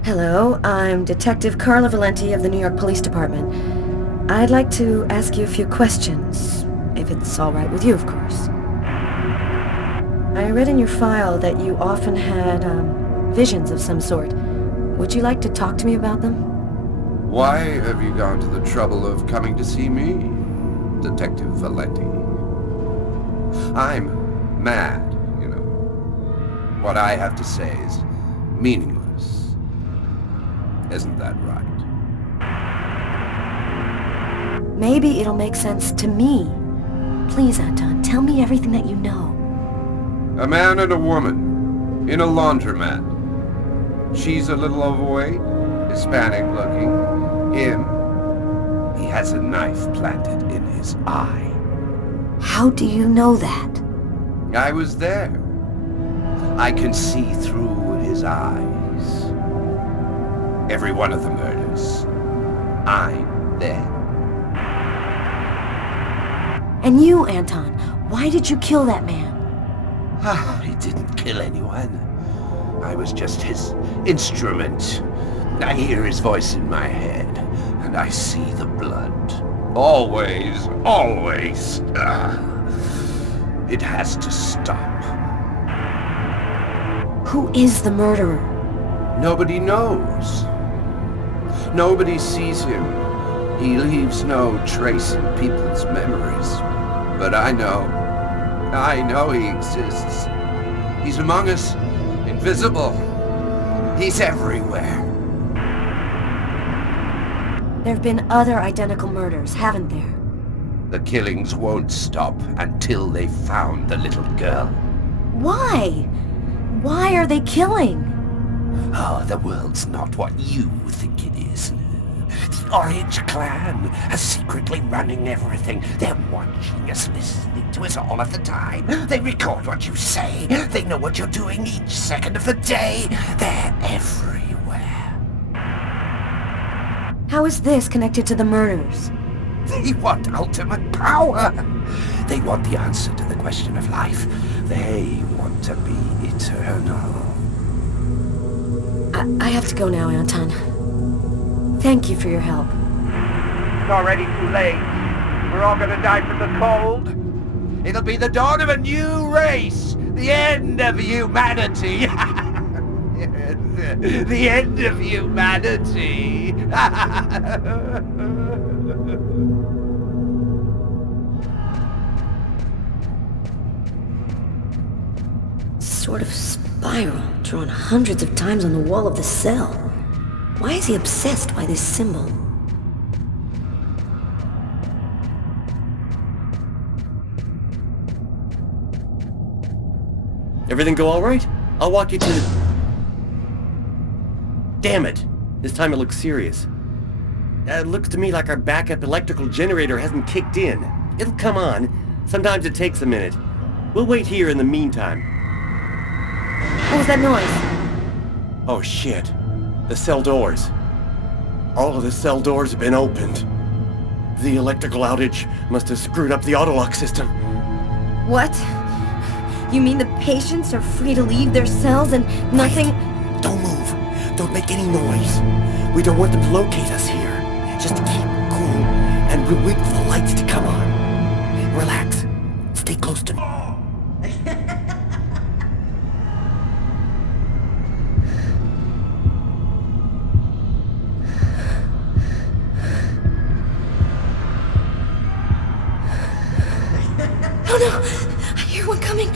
Hello, I'm Detective Carla Valenti of the New York Police Department. I'd like to ask you a few questions, if it's all right with you, of course. I read in your file that you often had, visions of some sort. Would you like to talk to me about them? Why have you gone to the trouble of coming to see me, Detective Valenti? I'm mad, you know. What I have to say is meaningless. Isn't that right? Maybe it'll make sense to me. Please, Anton, tell me everything that you know. A man and a woman in a laundromat. She's a little overweight, Hispanic looking. Him, he has a knife planted in his eye. How do you know that? I was there. I can see through his eyes. Every one of the murders. I'm there. And you, Anton, why did you kill that man? He didn't kill anyone. I was just his instrument. I hear his voice in my head, and I see the blood. Always, always. It has to stop. Who is the murderer? Nobody knows. Nobody sees him. He leaves no trace in people's memories. But I know he exists. He's among us, invisible. He's everywhere. There have been other identical murders, haven't there? The killings won't stop until they've found the little girl. Why? Why are they killing? Oh, the world's not what you think it is. The Orange Clan are secretly running everything. They're watching us, listening to us all of the time. They record what you say. They know what you're doing each second of the day. They're everywhere. How is this connected to the murders? They want ultimate power. They want the answer to the question of life. They want to be eternal. I have to go now, Anton. Thank you for your help. It's already too late. We're all gonna die from the cold. It'll be the dawn of a new race. The end of humanity. The end of humanity. Sort of spiral, drawn hundreds of times on the wall of the cell. Why is he obsessed by this symbol? Everything go all right? I'll walk you to the... Damn it! This time it looks serious. It looks to me like our backup electrical generator hasn't kicked in. It'll come on. Sometimes it takes a minute. We'll wait here in the meantime. What was that noise? Oh shit. The cell doors. All of the cell doors have been opened. The electrical outage must have screwed up the autolock system. What? You mean the patients are free to leave their cells and nothing... Wait. Don't move. Don't make any noise. We don't want them to locate us here. Just keep cool, and we'll wait for the lights to come on. Relax. Stay close to me. Oh no! I hear one coming!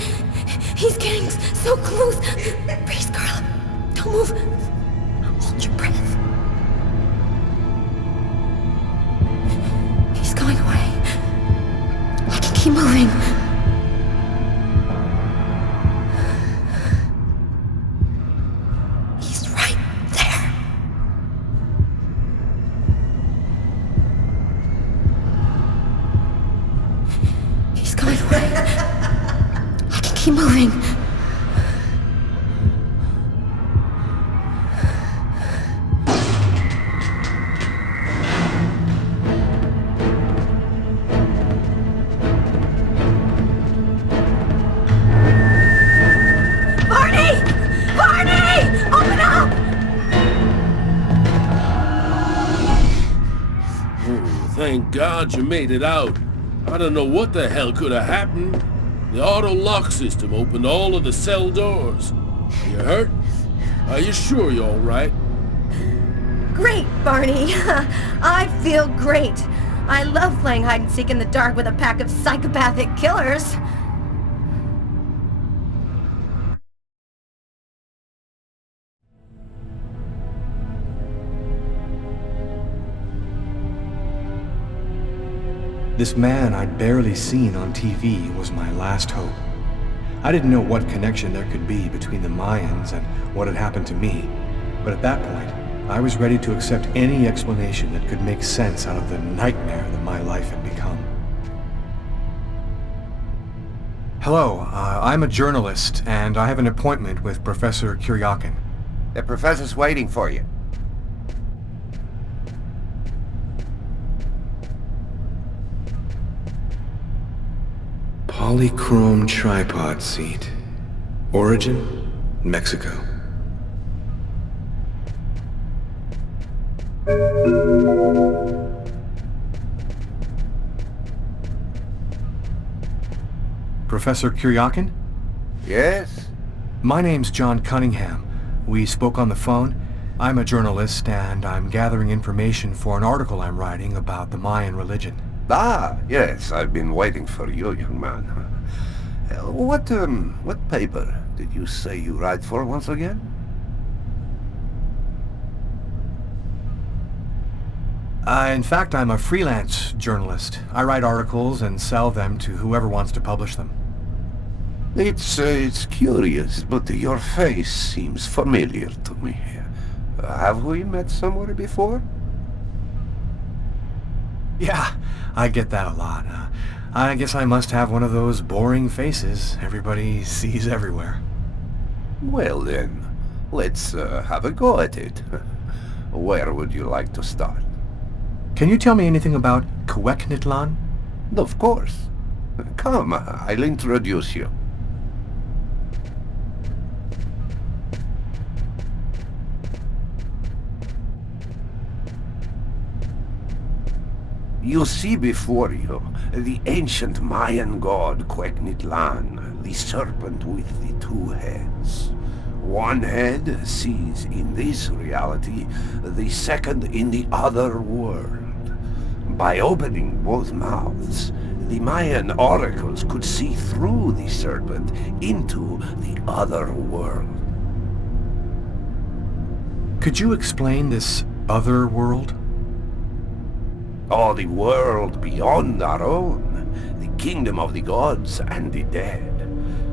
He's getting so close! Breathe, Carla! Don't move! Hold your breath. He's going away. I can keep moving. Thank God you made it out. I don't know what the hell could have happened. The auto lock system opened all of the cell doors. You hurt? Are you sure you're all right? Great, Barney. I feel great. I love playing hide-and-seek in the dark with a pack of psychopathic killers. This man I'd barely seen on TV was my last hope. I didn't know what connection there could be between the Mayans and what had happened to me, but at that point, I was ready to accept any explanation that could make sense out of the nightmare that my life had become. Hello, I'm a journalist, and I have an appointment with Professor Kuryakin. The professor's waiting for you. Polychrome tripod seat. Origin, Mexico. Professor Kuryakin? Yes? My name's John Cunningham. We spoke on the phone. I'm a journalist, and I'm gathering information for an article I'm writing about the Mayan religion. Ah, yes, I've been waiting for you, young man. What paper did you say you write for once again? In fact, I'm a freelance journalist. I write articles and sell them to whoever wants to publish them. It's curious, but your face seems familiar to me. Have we met somewhere before? Yeah, I get that a lot. I guess I must have one of those boring faces everybody sees everywhere. Well then, let's have a go at it. Where would you like to start? Can you tell me anything about Cuecnitlan? Of course. Come, I'll introduce you. You see before you the ancient Mayan god Cuecnitlan, the serpent with the two heads. One head sees in this reality, the second in the other world. By opening both mouths, the Mayan oracles could see through the serpent into the other world. Could you explain this other world? Oh, the world beyond our own, the kingdom of the gods and the dead.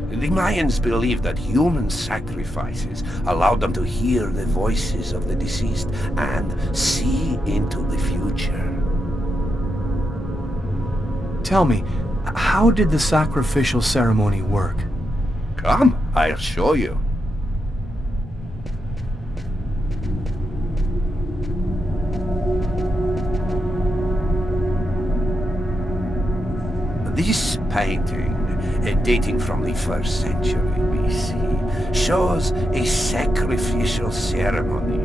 The Mayans believed that human sacrifices allowed them to hear the voices of the deceased and see into the future. Tell me, how did the sacrificial ceremony work? Come, I'll show you. This painting, dating from the 1st century BC, shows a sacrificial ceremony.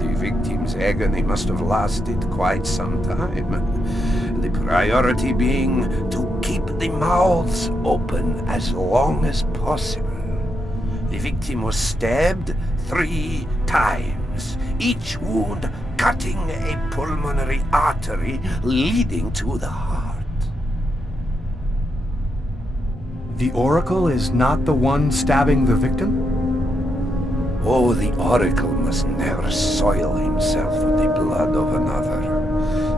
The victim's agony must have lasted quite some time. The priority being to keep the mouths open as long as possible. The victim was stabbed 3 times, each wound cutting a pulmonary artery leading to the heart. The Oracle is not the one stabbing the victim? Oh, the Oracle must never soil himself with the blood of another.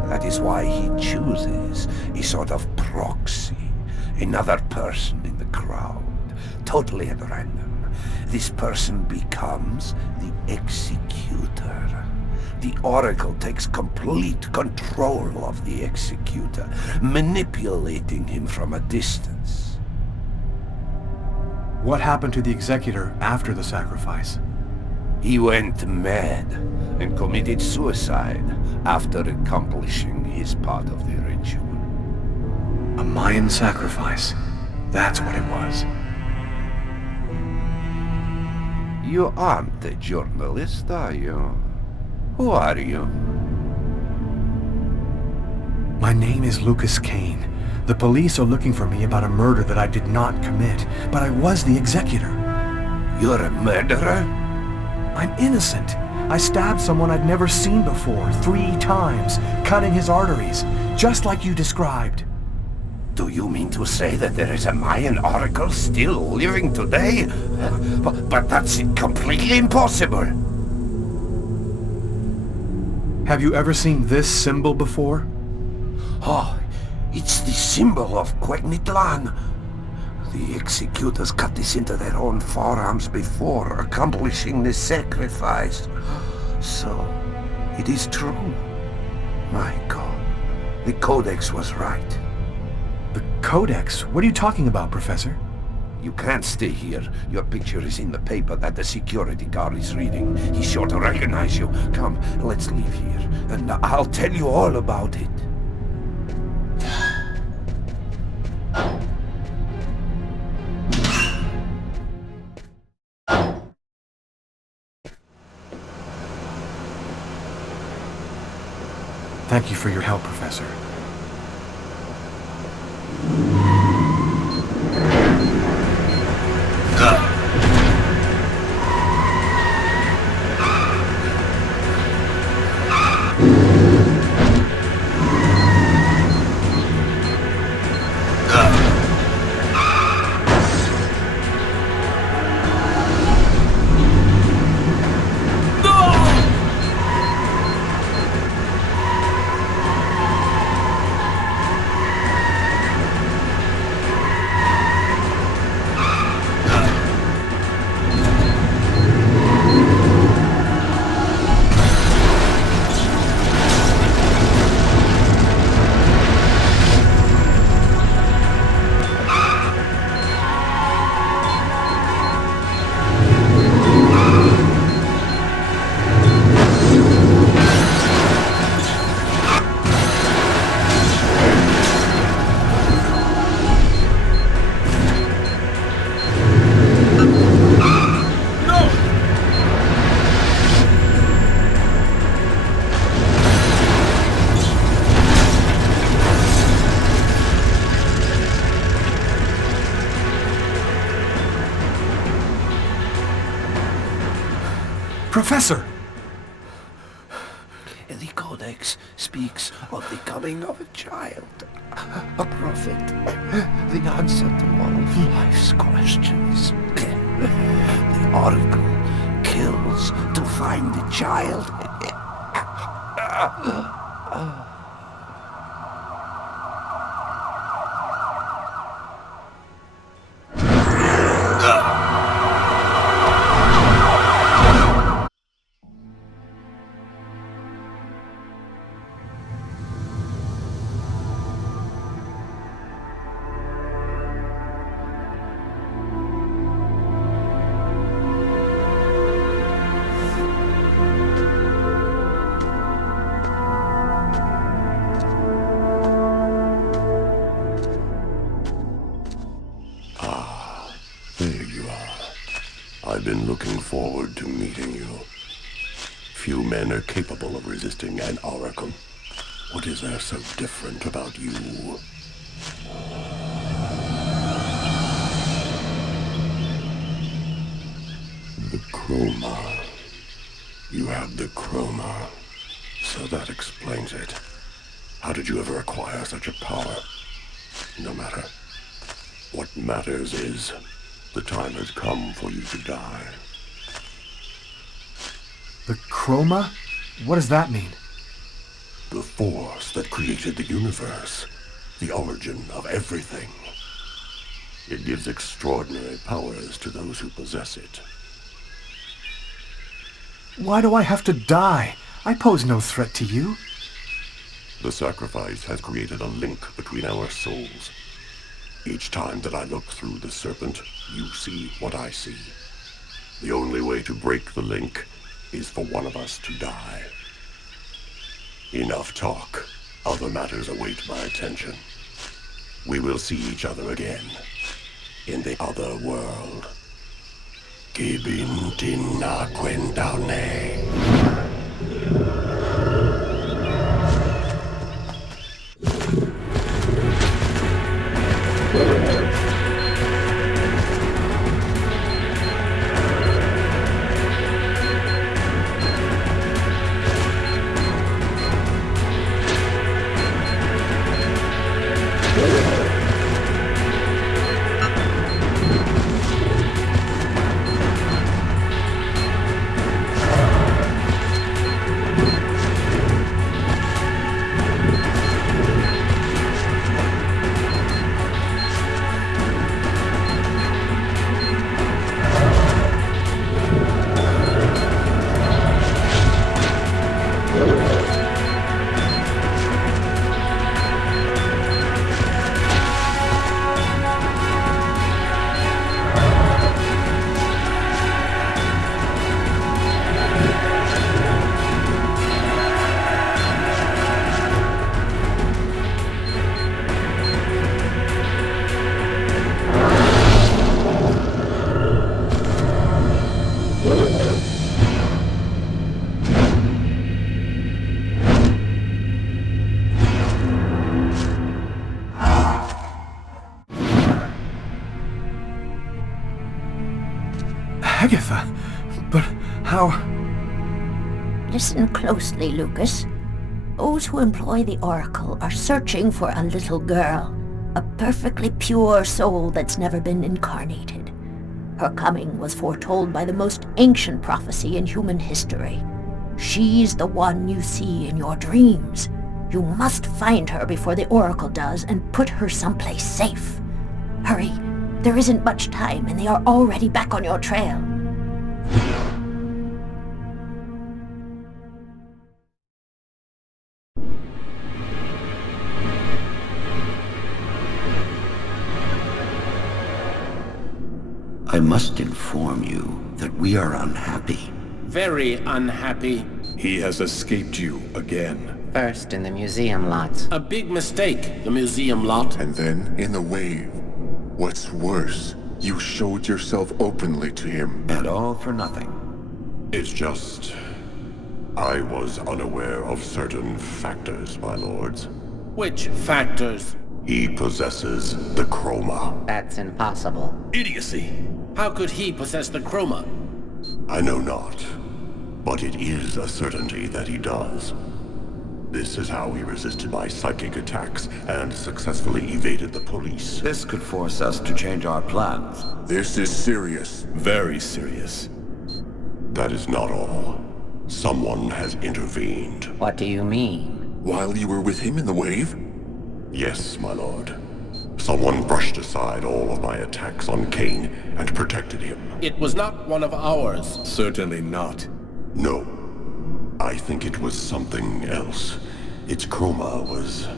That is why he chooses a sort of proxy, another person in the crowd, totally at random. This person becomes the executor. The Oracle takes complete control of the executor, manipulating him from a distance. What happened to the executor after the sacrifice? He went mad and committed suicide after accomplishing his part of the ritual. A Mayan sacrifice. That's what it was. You aren't a journalist, are you? Who are you? My name is Lucas Kane. The police are looking for me about a murder that I did not commit, but I was the executor. You're a murderer? I'm innocent. I stabbed someone I'd never seen before 3 times, cutting his arteries, just like you described. Do you mean to say that there is a Mayan oracle still living today? But that's completely impossible. Have you ever seen this symbol before? Oh, it's the symbol of Quegnitlan. The executors cut this into their own forearms before accomplishing the sacrifice. So, it is true. My God, the Codex was right. The Codex? What are you talking about, Professor? You can't stay here. Your picture is in the paper that the security guard is reading. He's sure to recognize you. Come, let's leave here, and I'll tell you all about it. Thank you for your help, Professor. Professor! The Codex speaks of the coming of a child, a prophet, the answer to all of life's questions. The oracle kills to find the child. There you are. I've been looking forward to meeting you. Few men are capable of resisting an oracle. What is there so different about you? The chroma. You have the chroma. So that explains it. How did you ever acquire such a power? No matter. What matters is, the time has come for you to die. The chroma? What does that mean? The force that created the universe. The origin of everything. It gives extraordinary powers to those who possess it. Why do I have to die? I pose no threat to you. The sacrifice has created a link between our souls. Each time that I look through the serpent, you see what I see. The only way to break the link is for one of us to die. Enough talk. Other matters await my attention. We will see each other again. In the other world. Kibin tina kwendane. Agatha! But how... Listen closely, Lucas. Those who employ the Oracle are searching for a little girl. A perfectly pure soul that's never been incarnated. Her coming was foretold by the most ancient prophecy in human history. She's the one you see in your dreams. You must find her before the Oracle does and put her someplace safe. Hurry, there isn't much time and they are already back on your trail. I must inform you that we are unhappy. Very unhappy. He has escaped you again. First in the museum lot. A big mistake, the museum lot. And then in the wave. What's worse, you showed yourself openly to him. And all for nothing. It's just... I was unaware of certain factors, my lords. Which factors? He possesses the chroma. That's impossible. Idiocy. How could he possess the chroma? I know not, but it is a certainty that he does. This is how he resisted my psychic attacks and successfully evaded the police. This could force us to change our plans. This is serious. Very serious. That is not all. Someone has intervened. What do you mean? While you were with him in the wave? Yes, my lord. Someone brushed aside all of my attacks on Kane and protected him. It was not one of ours. Certainly not. No. I think it was something else. Its chroma was...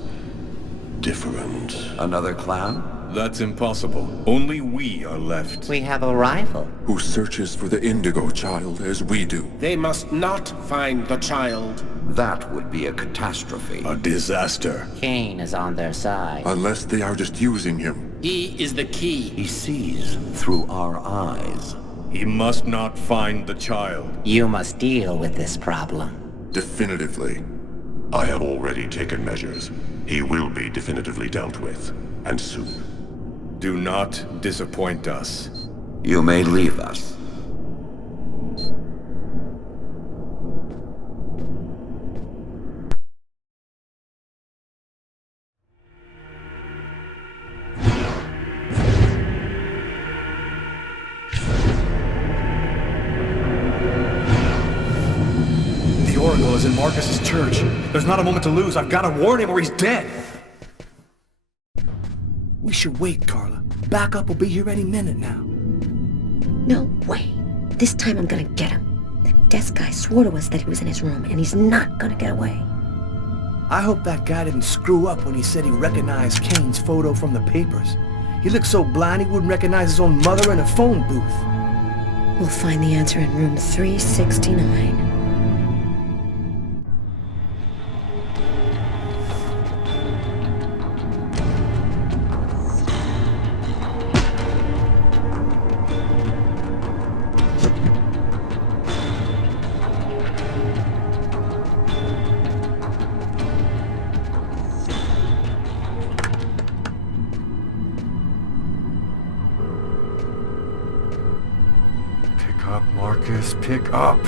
different. Another clan? That's impossible. Only we are left. We have a rival. Who searches for the Indigo child as we do. They must not find the child. That would be a catastrophe. A disaster. Kane is on their side. Unless they are just using him. He is the key. He sees through our eyes. He must not find the child. You must deal with this problem. Definitively. I have already taken measures. He will be definitively dealt with. And soon. Do not disappoint us. You may leave us. The Oracle is in Markus's church. There's not a moment to lose. I've got to warn him or he's dead. We should wait, Carla. Backup will be here any minute now. No way. This time I'm gonna get him. That desk guy swore to us that he was in his room, and he's not gonna get away. I hope that guy didn't screw up when he said he recognized Kane's photo from the papers. He looked so blind he wouldn't recognize his own mother in a phone booth. We'll find the answer in room 369. Markus, pick up.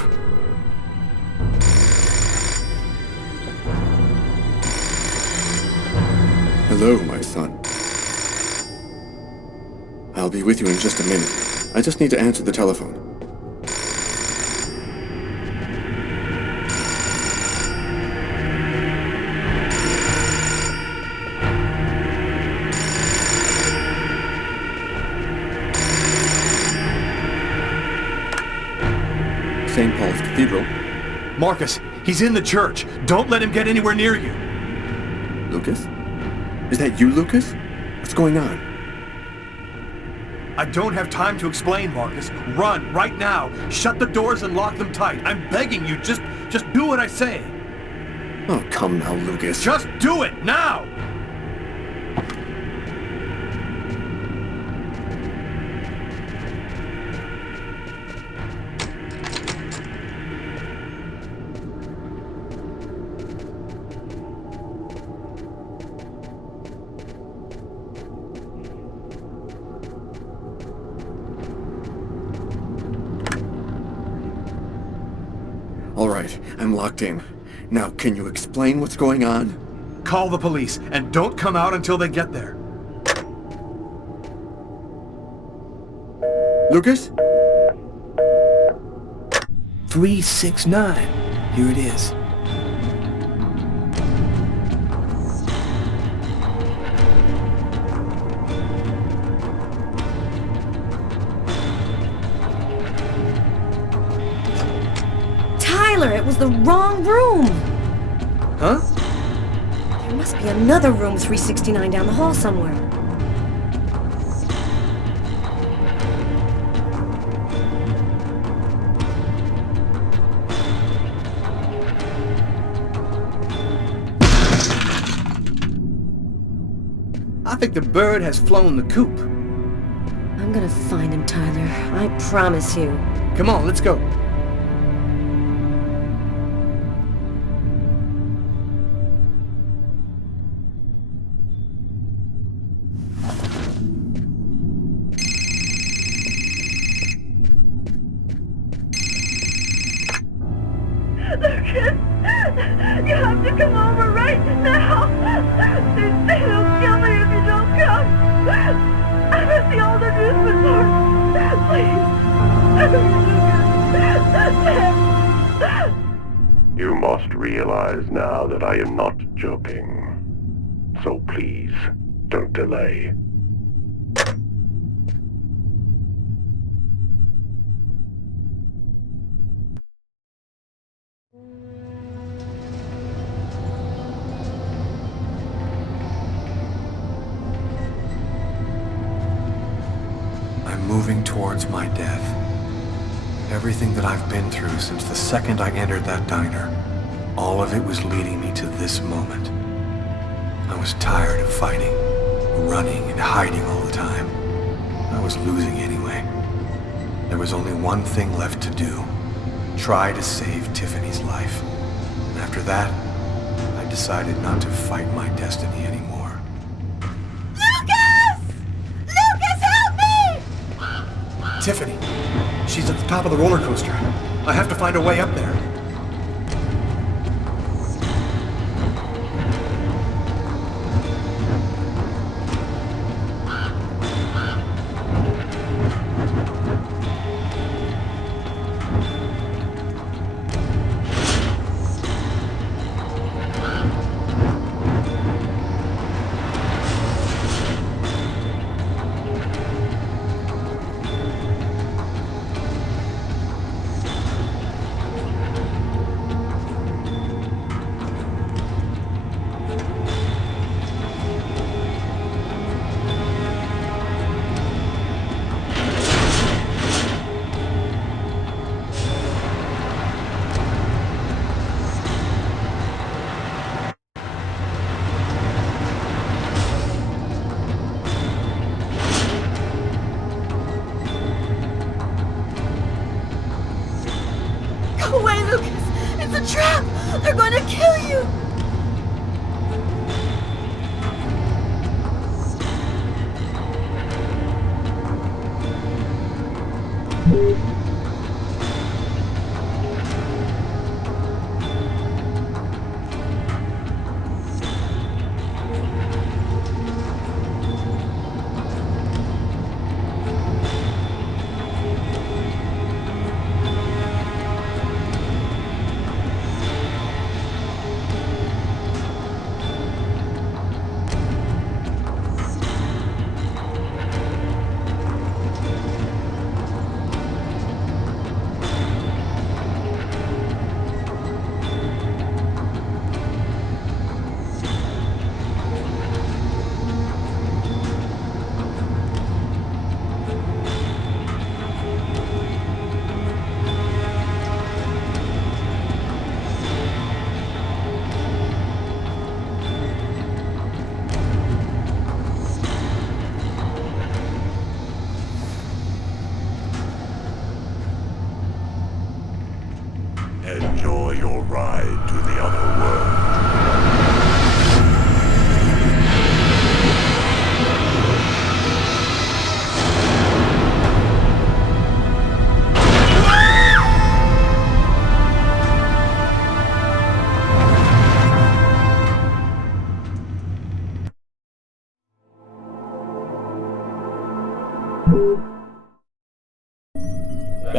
Hello, my son. I'll be with you in just a minute. I just need to answer the telephone. St. Paul's Cathedral. Markus, he's in the church. Don't let him get anywhere near you. Lucas? Is that you, Lucas? What's going on? I don't have time to explain, Markus. Run, right now. Shut the doors and lock them tight. I'm begging you, just do what I say. Oh, come now, Lucas. Just do it, now! All right, I'm locked in. Now, can you explain what's going on? Call the police, and don't come out until they get there. Lucas? 369. Here it is. Tyler, it was the wrong room! Huh? There must be another room 369 down the hall somewhere. I think the bird has flown the coop. I'm gonna find him, Tyler. I promise you. Come on, let's go. Lucas, you have to come over right now. They'll kill me if you don't come. I'm at the older amusement park. Please. You must realize now that I am not joking. So please, don't delay. I'm moving towards my death. Everything that I've been through since the second I entered that diner, all of it was leading me to this moment. I was tired of fighting, running and hiding all the time. I was losing anyway. There was only one thing left to do. Try to save Tiffany's life. And after that, I decided not to fight my destiny anymore. Lucas! Lucas, help me! Tiffany! She's at the top of the roller coaster. I have to find a way up there. Go away, Lucas! It's a trap! They're going to kill you! Enjoy your ride to the other world.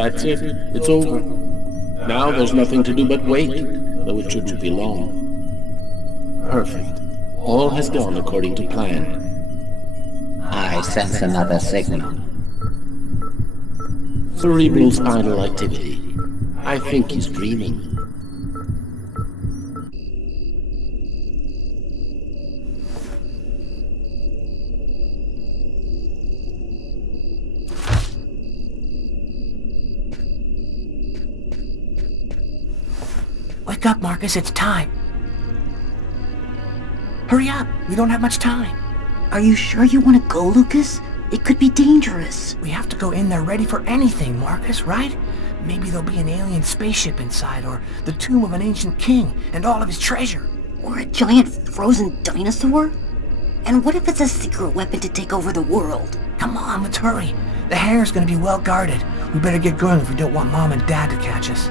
That's it. It's over. Now there's nothing to do but wait, though it shouldn't be long. Perfect. All has gone according to plan. I sense another signal. Cerebral spinal activity. I think he's dreaming. Wake up, Markus, it's time. Hurry up, we don't have much time. Are you sure you want to go, Lucas? It could be dangerous. We have to go in there ready for anything, Markus, right? Maybe there'll be an alien spaceship inside, or the tomb of an ancient king and all of his treasure. Or a giant frozen dinosaur? And what if it's a secret weapon to take over the world? Come on, let's hurry. The hangar's gonna be well guarded. We better get going if we don't want Mom and Dad to catch us.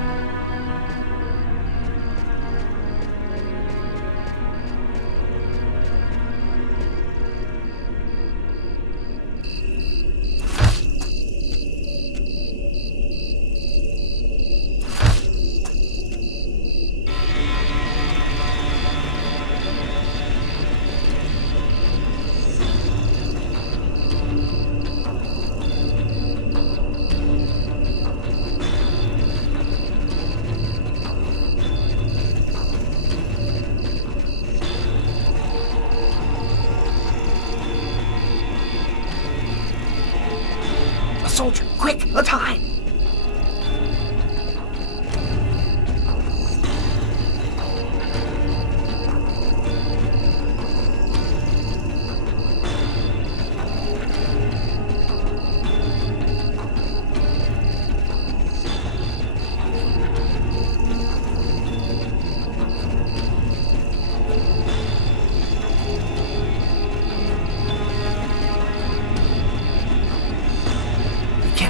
Soldier, quick, let's hide!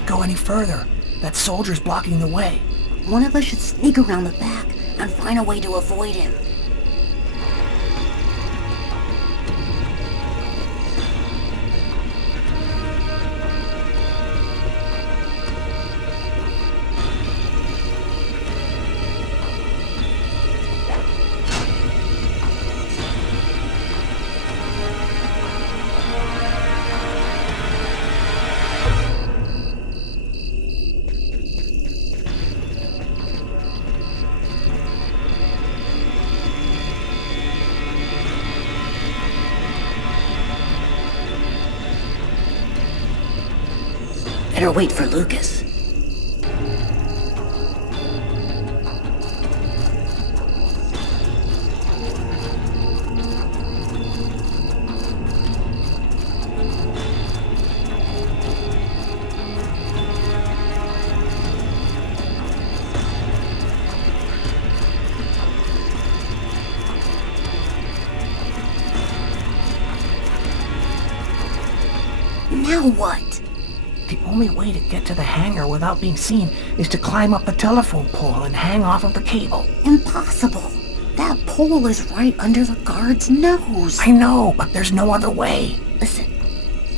Go any further. That soldier's blocking the way. One of us should sneak around the back and find a way to avoid him. Better wait for Lucas. Now what? The only way to get to the hangar without being seen is to climb up the telephone pole and hang off of the cable. Impossible. That pole is right under the guard's nose. I know, but there's no other way. Listen,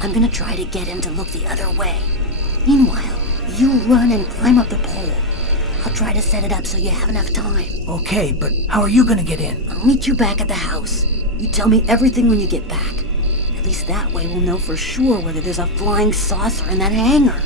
I'm gonna try to get him to look the other way. Meanwhile, you run and climb up the pole. I'll try to set it up so you have enough time. Okay, but how are you gonna get in? I'll meet you back at the house. You tell me everything when you get back. At least that way we'll know for sure whether there's a flying saucer in that hangar.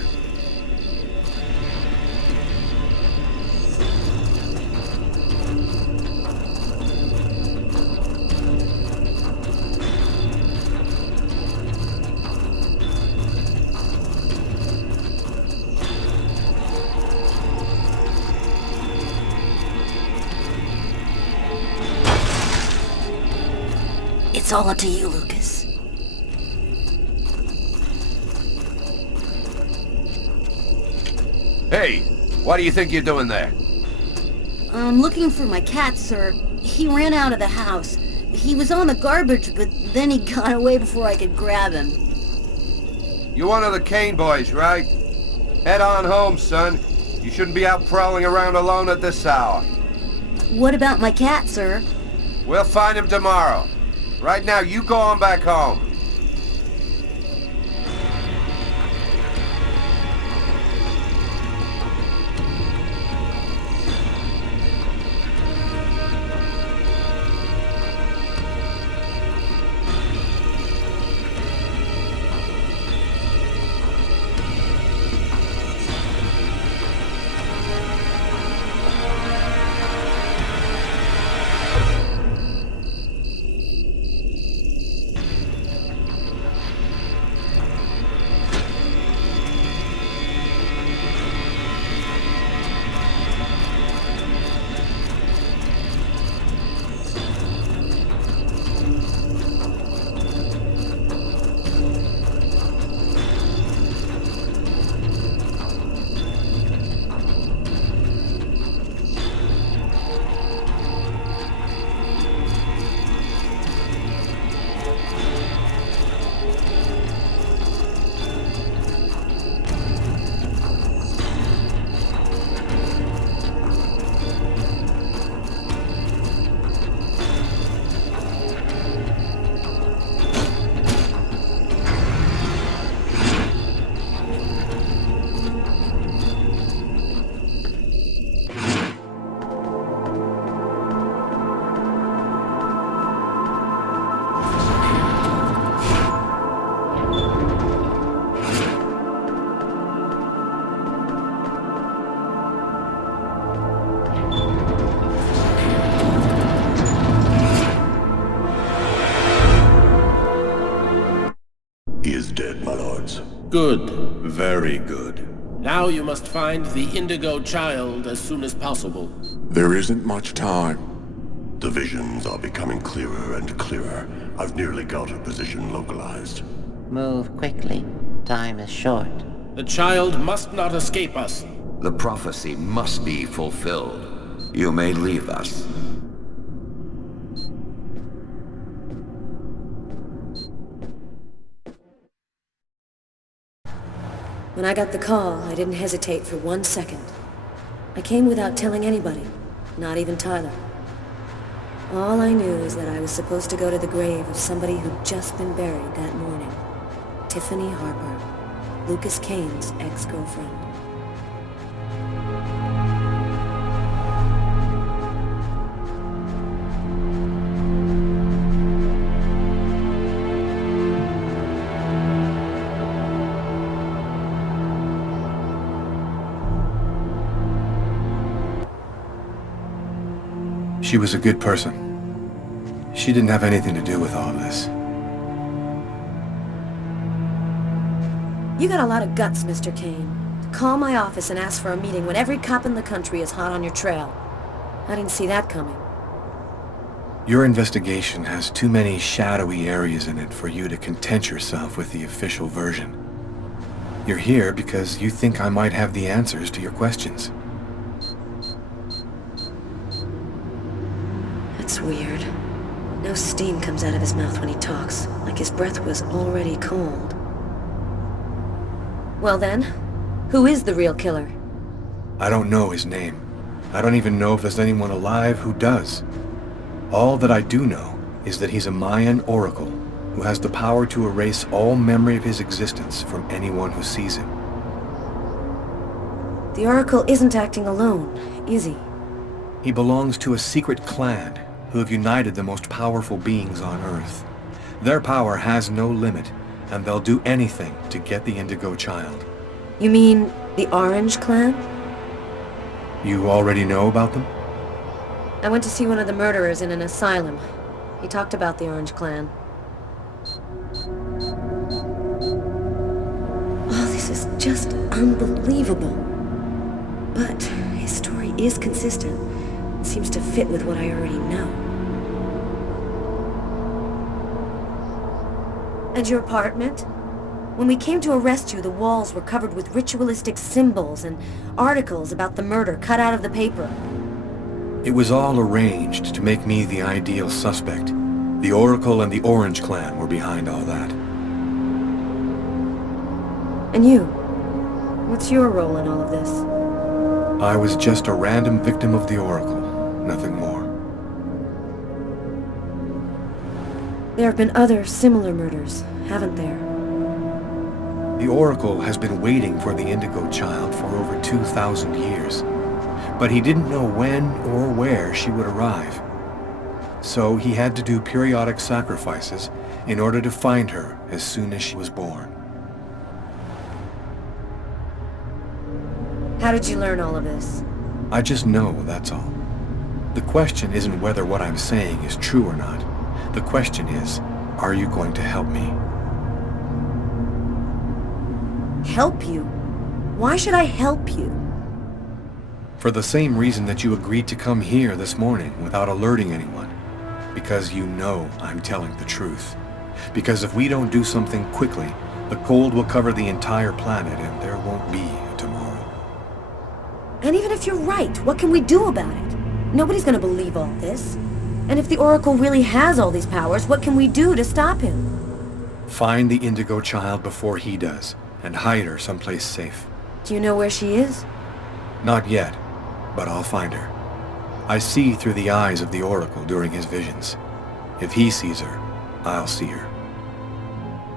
It's all up to you, Lucas. Hey, what do you think you're doing there? I'm looking for my cat, sir. He ran out of the house. He was on the garbage, but then he got away before I could grab him. You're one of the Kane boys, right? Head on home, son. You shouldn't be out prowling around alone at this hour. What about my cat, sir? We'll find him tomorrow. Right now, you go on back home. Good. Very good. Now you must find the Indigo child as soon as possible. There isn't much time. The visions are becoming clearer and clearer. I've nearly got her position localized. Move quickly. Time is short. The child must not escape us. The prophecy must be fulfilled. You may leave us. When I got the call, I didn't hesitate for 1 second. I came without telling anybody, not even Tyler. All I knew is that I was supposed to go to the grave of somebody who'd just been buried that morning. Tiffany Harper, Lucas Kane's ex-girlfriend. She was a good person. She didn't have anything to do with all of this. You got a lot of guts, Mr. Kane. To call my office and ask for a meeting when every cop in the country is hot on your trail. I didn't see that coming. Your investigation has too many shadowy areas in it for you to content yourself with the official version. You're here because you think I might have the answers to your questions. That's weird. No steam comes out of his mouth when he talks, like his breath was already cold. Well then, who is the real killer? I don't know his name. I don't even know if there's anyone alive who does. All that I do know is that he's a Mayan oracle who has the power to erase all memory of his existence from anyone who sees him. The oracle isn't acting alone, is he? He belongs to a secret clan who have united the most powerful beings on Earth. Their power has no limit, and they'll do anything to get the Indigo child. You mean the Orange Clan? You already know about them? I went to see one of the murderers in an asylum. He talked about the Orange Clan. Oh, this is just unbelievable. But his story is consistent. It seems to fit with what I already know. And your apartment? When we came to arrest you, the walls were covered with ritualistic symbols and articles about the murder cut out of the paper. It was all arranged to make me the ideal suspect. The Oracle and the Orange Clan were behind all that. And you? What's your role in all of this? I was just a random victim of the Oracle, nothing more. There have been other similar murders, haven't there? The Oracle has been waiting for the Indigo child for over 2,000 years. But he didn't know when or where she would arrive. So he had to do periodic sacrifices in order to find her as soon as she was born. How did you learn all of this? I just know, that's all. The question isn't whether what I'm saying is true or not. The question is, are you going to help me? Help you? Why should I help you? For the same reason that you agreed to come here this morning without alerting anyone. Because you know I'm telling the truth. Because if we don't do something quickly, the cold will cover the entire planet and there won't be a tomorrow. And even if you're right, what can we do about it? Nobody's gonna believe all this. And if the Oracle really has all these powers, what can we do to stop him? Find the Indigo child before he does, and hide her someplace safe. Do you know where she is? Not yet, but I'll find her. I see through the eyes of the Oracle during his visions. If he sees her, I'll see her.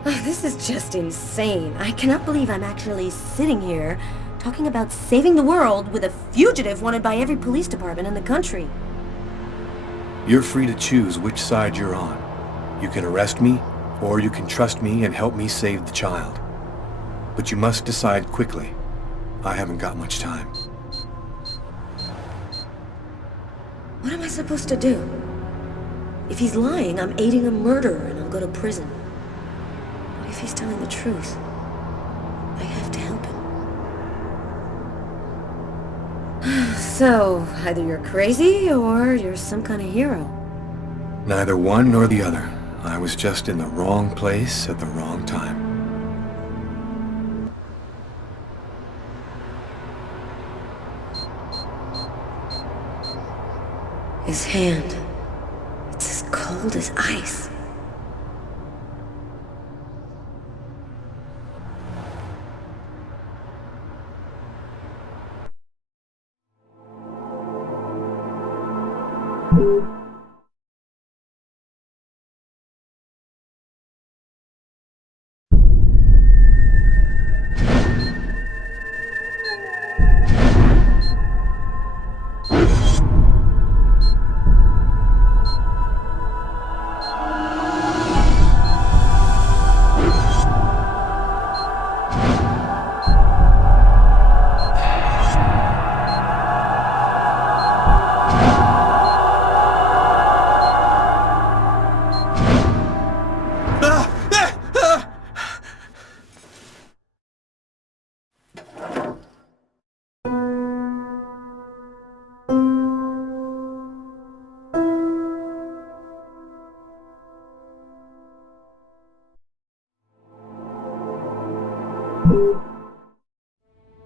Oh, this is just insane. I cannot believe I'm actually sitting here talking about saving the world with a fugitive wanted by every police department in the country. You're free to choose which side you're on. You can arrest me, or you can trust me and help me save the child. But you must decide quickly. I haven't got much time. What am I supposed to do? If he's lying, I'm aiding a murderer and I'll go to prison. But if he's telling the truth, So, either you're crazy or you're some kind of hero. Neither one nor the other. I was just in the wrong place at the wrong time. His hand. It's as cold as ice.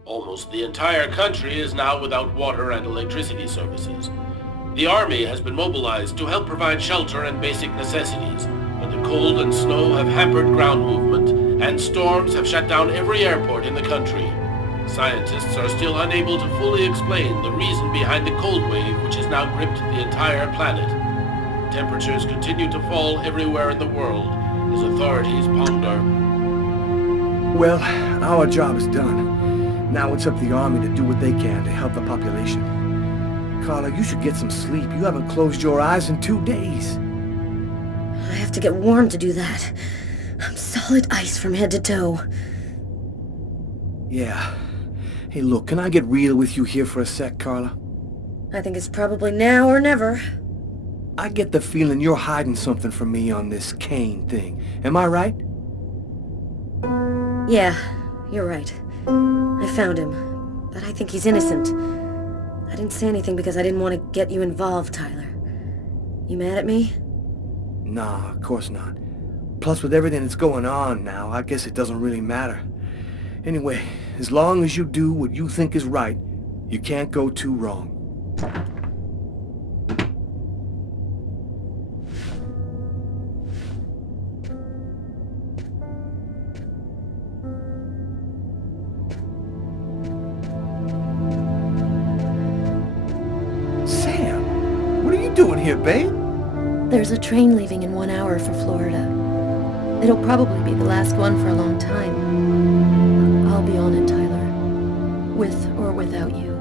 Almost the entire country is now without water and electricity services. The army has been mobilized to help provide shelter and basic necessities, but the cold and snow have hampered ground movement, and storms have shut down every airport in the country. Scientists are still unable to fully explain the reason behind the cold wave which has now gripped the entire planet. Temperatures continue to fall everywhere in the world as authorities ponder. Well, our job is done. Now it's up to the army to do what they can to help the population. Carla, you should get some sleep. You haven't closed your eyes in 2 days. I have to get warm to do that. I'm solid ice from head to toe. Yeah. Hey, look, can I get real with you here for a sec, Carla? I think it's probably now or never. I get the feeling you're hiding something from me on this Kane thing. Am I right? Yeah, you're right. I found him, but I think he's innocent. I didn't say anything because I didn't want to get you involved, Tyler. You mad at me? Nah, of course not. Plus, with everything that's going on now, I guess it doesn't really matter. Anyway, as long as you do what you think is right, you can't go too wrong. Doing here, babe? There's a train leaving in 1 hour for Florida. It'll probably be the last one for a long time. I'll be on it, Tyler. With or without you.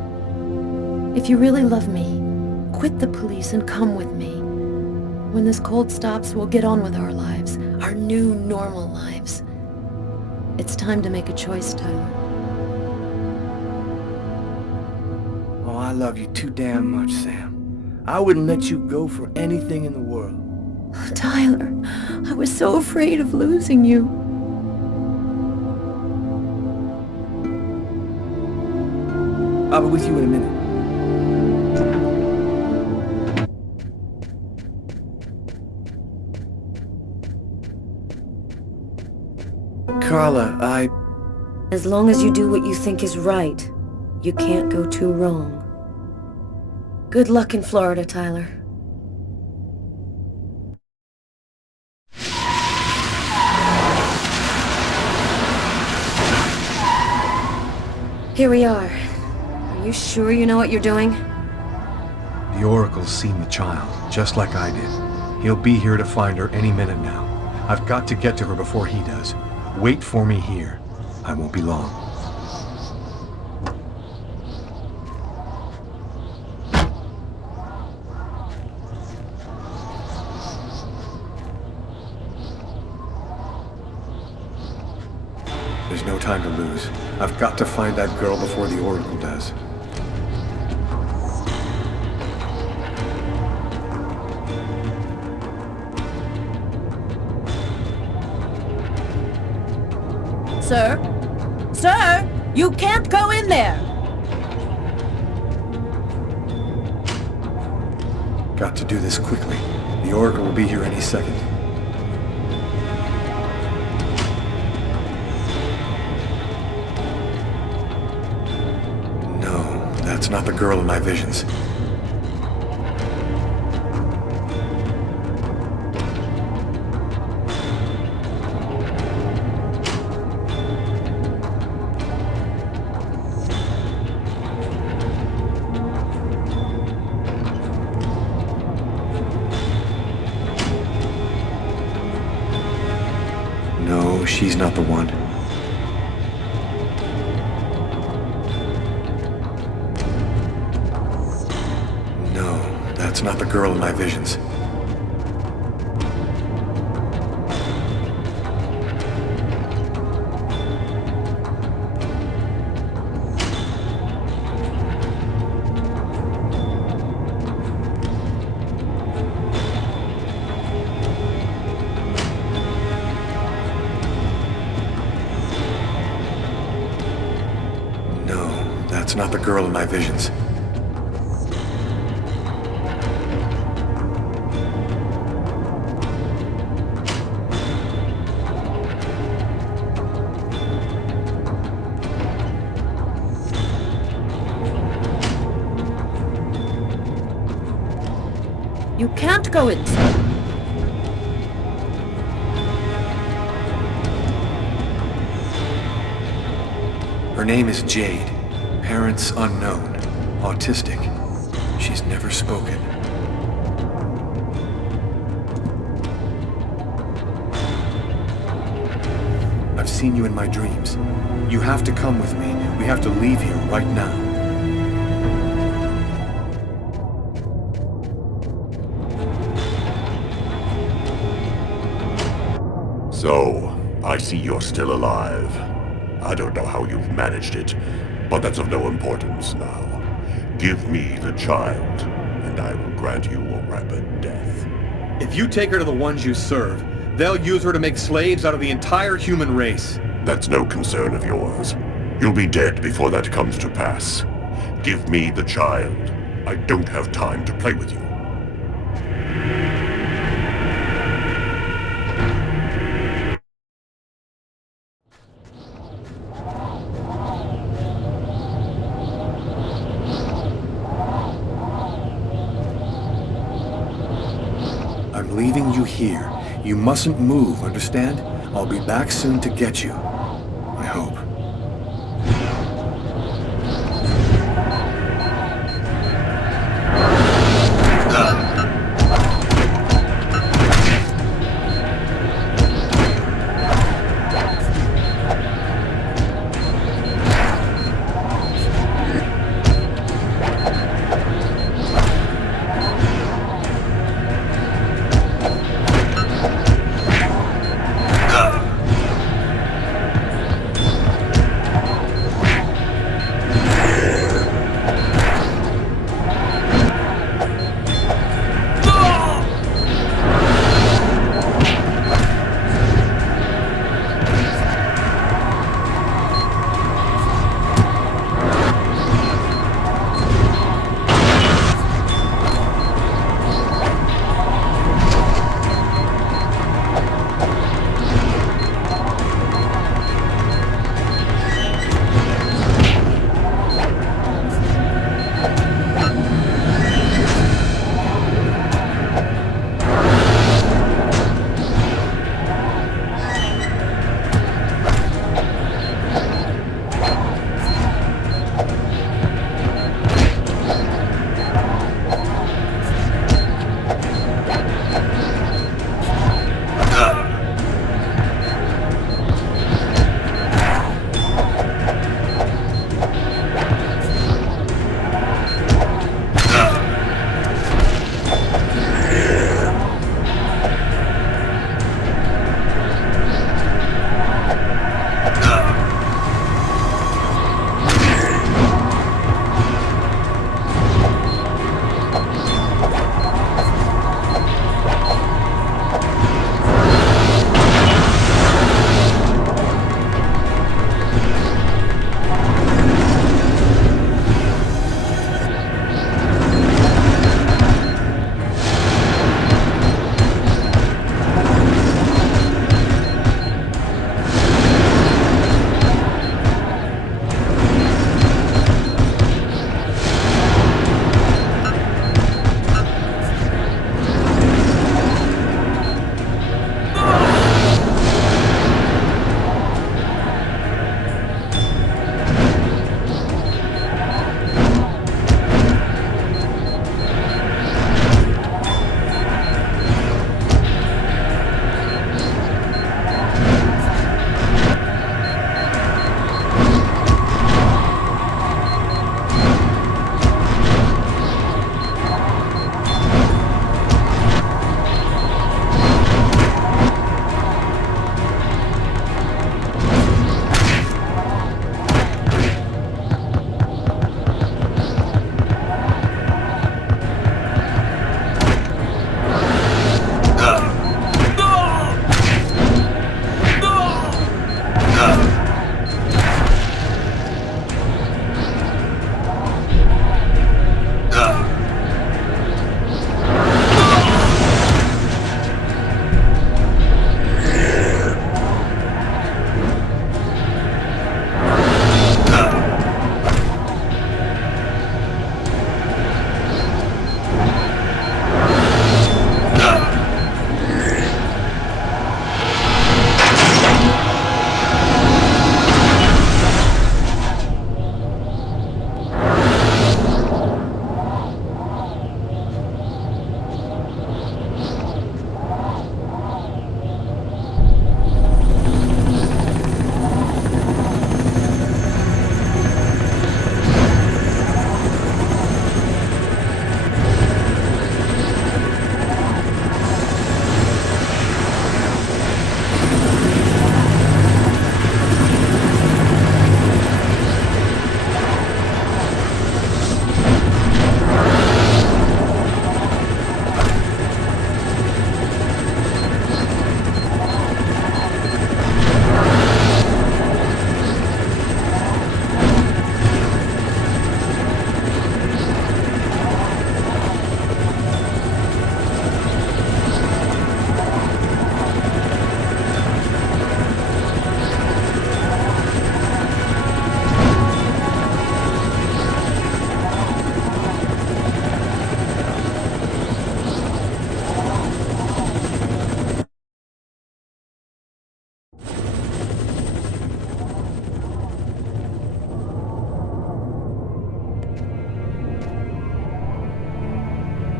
If you really love me, quit the police and come with me. When this cold stops, we'll get on with our lives. Our new, normal lives. It's time to make a choice, Tyler. Oh, I love you too damn much, Sam. I wouldn't let you go for anything in the world. Oh, Tyler, I was so afraid of losing you. I'll be with you in a minute. Carla, As long as you do what you think is right, you can't go too wrong. Good luck in Florida, Tyler. Here we are. Are you sure you know what you're doing? The Oracle's seen the child, just like I did. He'll be here to find her any minute now. I've got to get to her before he does. Wait for me here. I won't be long. There's no time to lose. I've got to find that girl before the Oracle does. Sir? Sir! You can't go in there! Got to do this quickly. The Oracle will be here any second. No, that's not the girl in my visions. No, she's not the one. No, that's not the girl in my visions. That's not the girl in my visions. You can't go inside. Her name is Jade. Parents unknown. Autistic. She's never spoken. I've seen you in my dreams. You have to come with me. We have to leave here right now. So, I see you're still alive. I don't know how you've managed it, but that's of no importance now. Give me the child, and I will grant you a rapid death. If you take her to the ones you serve, they'll use her to make slaves out of the entire human race. That's no concern of yours. You'll be dead before that comes to pass. Give me the child. I don't have time to play with you. I'm leaving you here. You mustn't move, understand? I'll be back soon to get you. I hope.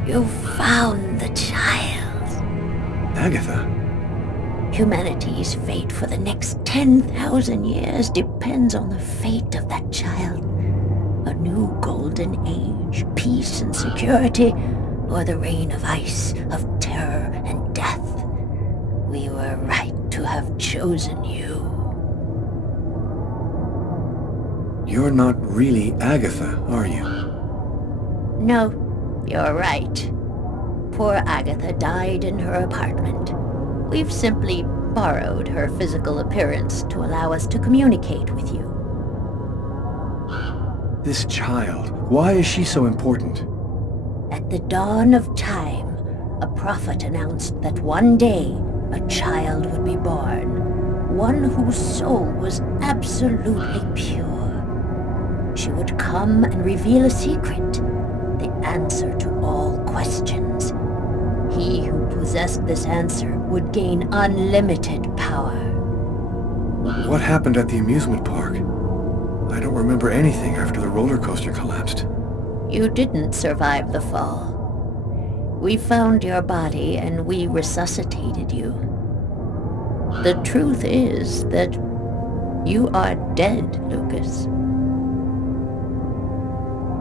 You found the child. Agatha? Humanity's fate for the next 10,000 years depends on the fate of that child. A new golden age, peace and security, or the reign of ice, of terror and death. We were right to have chosen you. You're not really Agatha, are you? No, you're right. Poor Agatha died in her apartment. We've simply borrowed her physical appearance to allow us to communicate with you. This child, why is she so important? At the dawn of time, a prophet announced that one day a child would be born, one whose soul was absolutely pure. She would come and reveal a secret, the answer to all questions. He who possessed this answer would gain unlimited power. What happened at the amusement park? I don't remember anything after the roller coaster collapsed. You didn't survive the fall. We found your body and we resuscitated you. The truth is that you are dead, Lucas.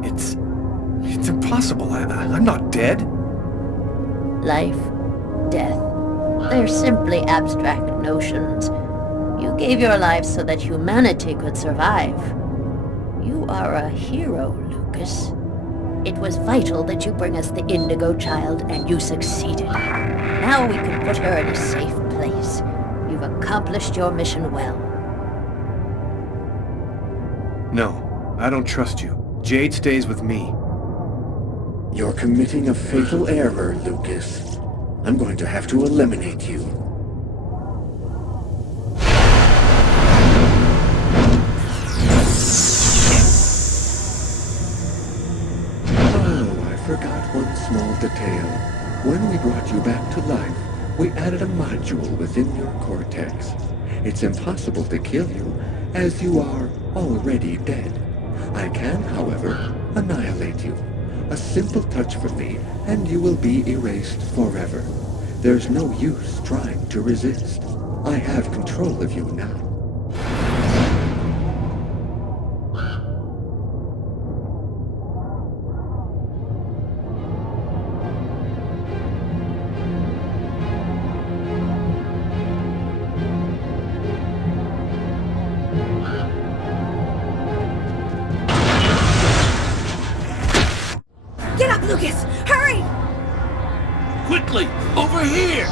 It's impossible. I'm not dead. Life, death, they're simply abstract notions. You gave your life so that humanity could survive. You are a hero, Lucas. It was vital that you bring us the Indigo child, and you succeeded. Now we can put her in a safe place. You've accomplished your mission well. No, I don't trust you. Jade stays with me. You're committing a fatal error, Lucas. I'm going to have to eliminate you. Oh, I forgot one small detail. When we brought you back to life, we added a module within your cortex. It's impossible to kill you, as you are already dead. I can, however, annihilate you. A simple touch from me, and you will be erased forever. There's no use trying to resist. I have control of you now. Get up, Lucas! Hurry! Quickly! Over here!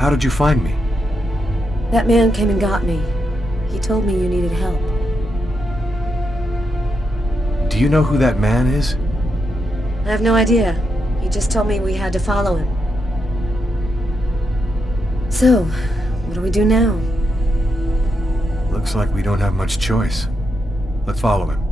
How did you find me? That man came and got me. He told me you needed help. Do you know who that man is? I have no idea. He just told me we had to follow him. So, what do we do now? Looks like we don't have much choice. Let's follow him.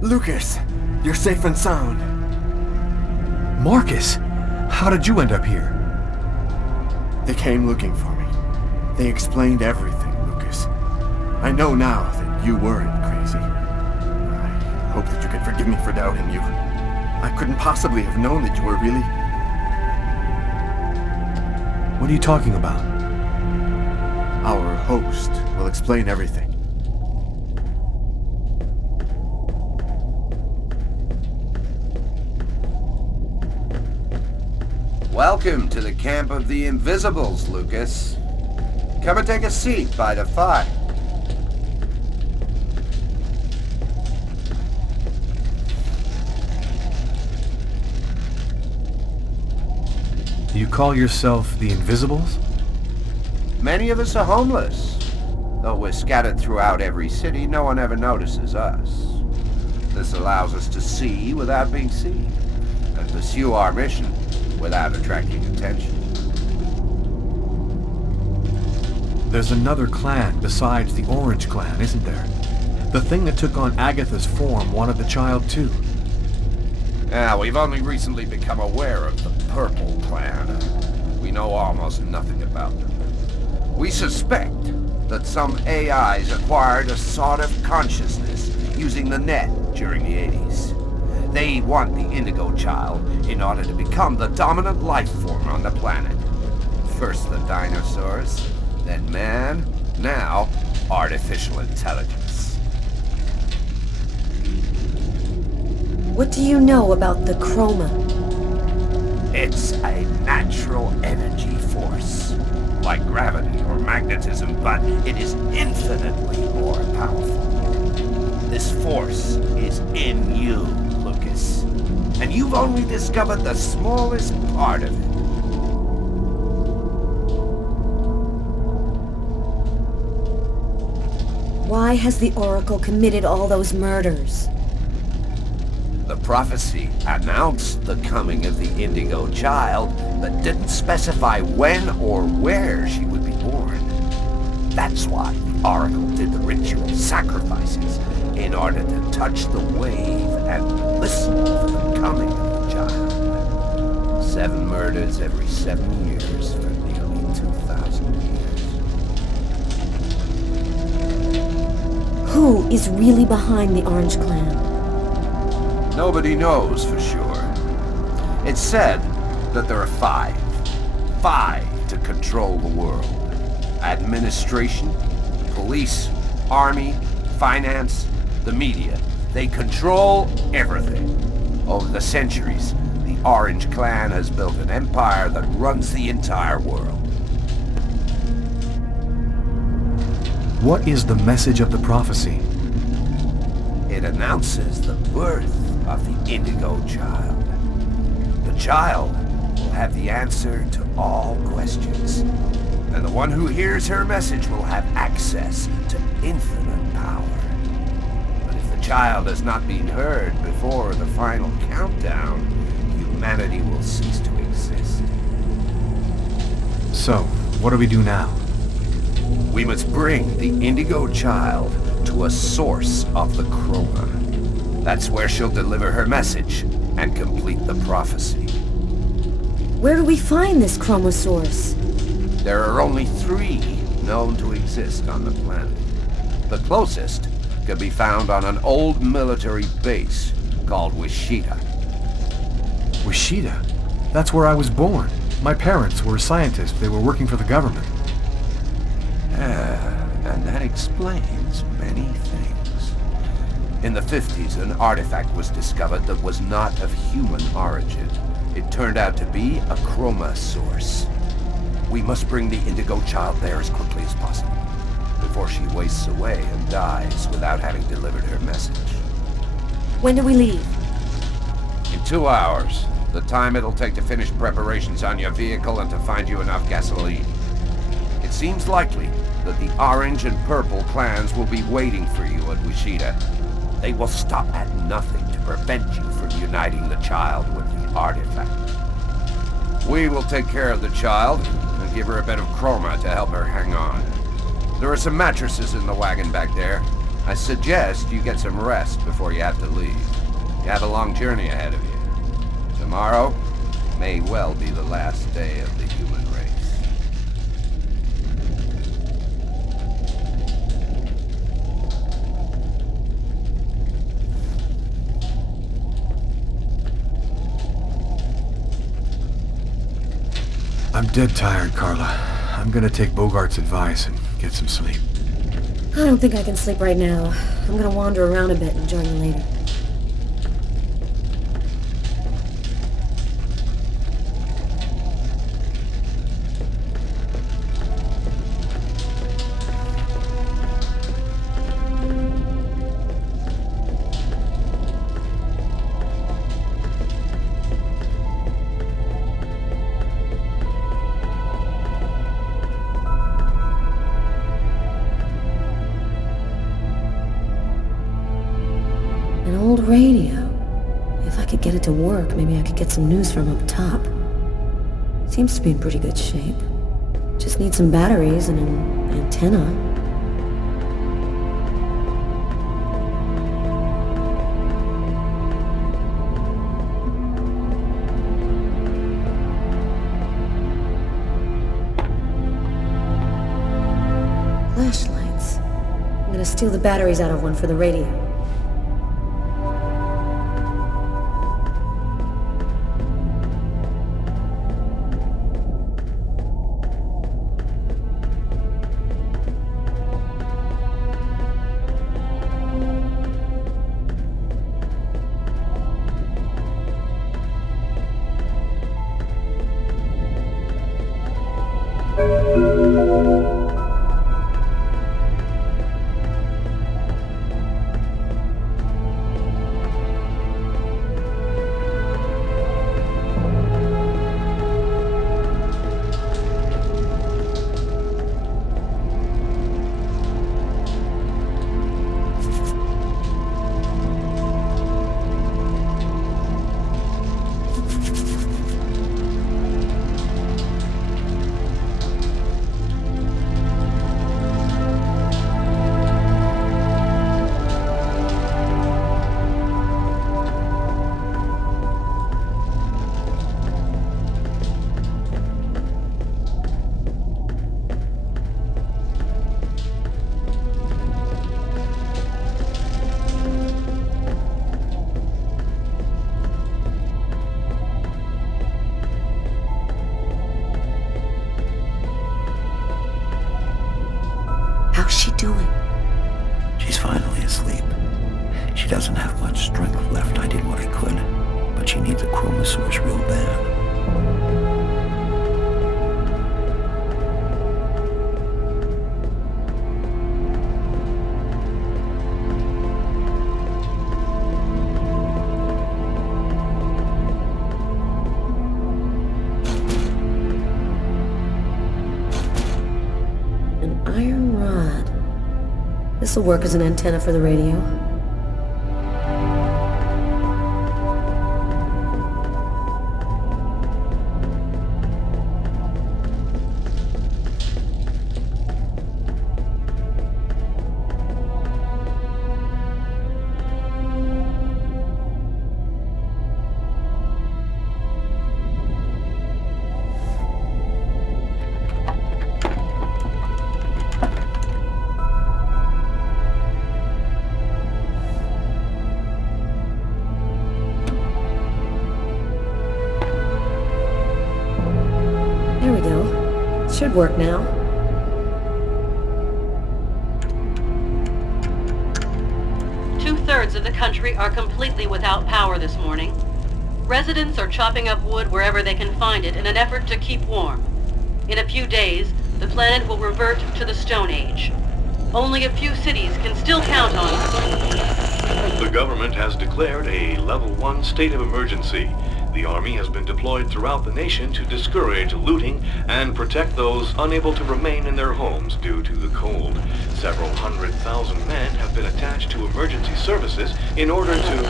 Lucas, you're safe and sound. Markus! How did you end up here? They came looking for me. They explained everything, Lucas. I know now that you weren't crazy. I hope that you can forgive me for doubting you. I couldn't possibly have known that you were really... What are you talking about? Our host will explain everything. Welcome to the camp of the Invisibles, Lucas. Come and take a seat by the fire. You call yourself the Invisibles? Many of us are homeless. Though we're scattered throughout every city, no one ever notices us. This allows us to see without being seen, and pursue our mission without attracting attention. There's another clan besides the Orange Clan, isn't there? The thing that took on Agatha's form wanted the child too. Yeah, we've only recently become aware of the Purple Clan. We know almost nothing about them. We suspect that some AIs acquired a sort of consciousness using the net during the 80s. They want the Indigo child in order to become the dominant life form on the planet. First the dinosaurs, then man, now artificial intelligence. What do you know about the chroma? It's a natural energy force, like gravity or magnetism, but it is infinitely more powerful. This force is in you, Lucas, and you've only discovered the smallest part of it. Why has the Oracle committed all those murders? The prophecy announced the coming of the Indigo child, but didn't specify when or where she would be born. That's why the Oracle did the ritual sacrifices, in order to touch the wave and listen for the coming of the child. 7 murders every 7 years for nearly 2,000 years. Who is really behind the Orange Clan? Nobody knows for sure. It's said that there are 5. 5 to control the world. Administration, police, army, finance, the media. They control everything. Over the centuries, the Orange Clan has built an empire that runs the entire world. What is the message of the prophecy? It announces the birth of the Indigo child. The child will have the answer to all questions, and the one who hears her message will have access to infinite power. But if the child has not been heard before the final countdown, humanity will cease to exist. So, what do we do now? We must bring the Indigo child to a source of the chroma. That's where she'll deliver her message and complete the prophecy. Where do we find this chroma source? There are only 3 known to exist on the planet. The closest can be found on an old military base called Wichita. Wichita? That's where I was born. My parents were scientists. They were working for the government. And that explains many things. In the 50s, an artifact was discovered that was not of human origin. It turned out to be a chroma source. We must bring the Indigo child there as quickly as possible, before she wastes away and dies without having delivered her message. When do we leave? In 2 hours. The time it'll take to finish preparations on your vehicle and to find you enough gasoline. It seems likely that the Orange and Purple clans will be waiting for you at Wichita. They will stop at nothing to prevent you from uniting the child with the artifact. We will take care of the child and give her a bit of chroma to help her hang on. There are some mattresses in the wagon back there. I suggest you get some rest before you have to leave. You have a long journey ahead of you. Tomorrow may well be the last day of the human race. I'm dead tired, Carla. I'm gonna take Bogart's advice and get some sleep. I don't think I can sleep right now. I'm gonna wander around a bit and join you later. An old radio. If I could get it to work, maybe I could get some news from up top. Seems to be in pretty good shape. Just need some batteries and an antenna. Flashlights. I'm gonna steal the batteries out of one for the radio. How's she doing? She's finally asleep. She doesn't have much strength left. I did what I could, but she needs a chroma source real bad. An iron rod. This'll work as an antenna for the radio. There we go. Should work now. Two-thirds of the country are completely without power this morning. Residents are chopping up wood wherever they can find it in an effort to keep warm. In a few days, the planet will revert to the Stone Age. Only a few cities can still count on it. The government has declared a Level 1 state of emergency. The Army has been deployed throughout the nation to discourage looting and protect those unable to remain in their homes due to the cold. Several 100,000 men have been attached to emergency services in order to...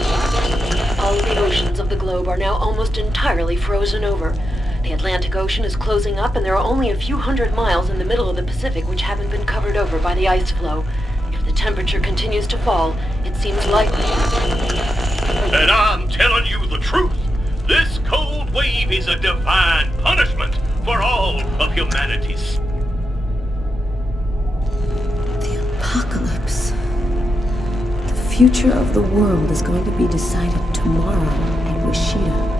All the oceans of the globe are now almost entirely frozen over. The Atlantic Ocean is closing up, and there are only a few hundred miles in the middle of the Pacific which haven't been covered over by the ice flow. If the temperature continues to fall, it seems likely... And I'm telling you the truth. This cold wave is a divine punishment for all of humanity's. Apocalypse. The future of the world is going to be decided tomorrow at Wishida.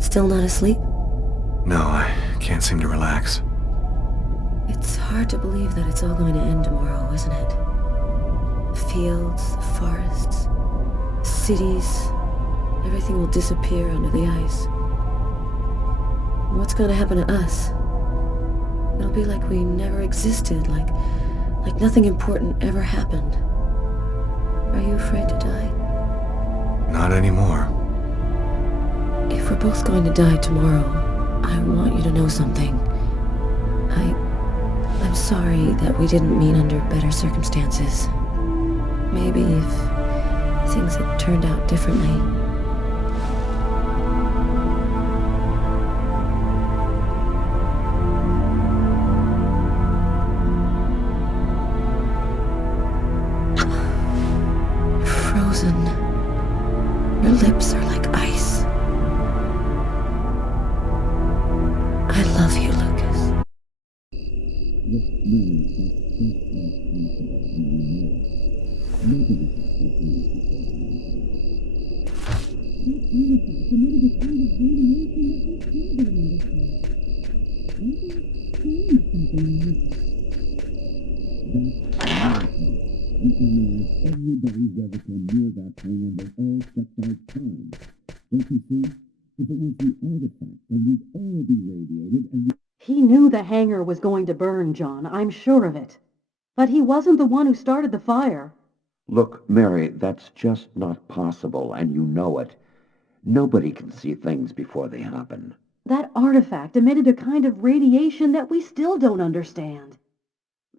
Still not asleep? No, I can't seem to relax. It's hard to believe that it's all going to end tomorrow, isn't it? The fields, the forests, the cities, everything will disappear under the ice. And what's going to happen to us? It'll be like we never existed, like nothing important ever happened. Are you afraid to die? Not anymore. If we're both going to die tomorrow, I want you to know something. I'm sorry that we didn't meet under better circumstances. Maybe if things had turned out differently. You're frozen. Your lips are like ice. I love you, Lucas. Everybody's ever come near that thing and they all checked out fine. Don't you see? If it was the artifact, then we'd all be radiated and... He knew the hangar was going to burn, John. I'm sure of it. But he wasn't the one who started the fire. Look, Mary, that's just not possible, and you know it. Nobody can see things before they happen. That artifact emitted a kind of radiation that we still don't understand.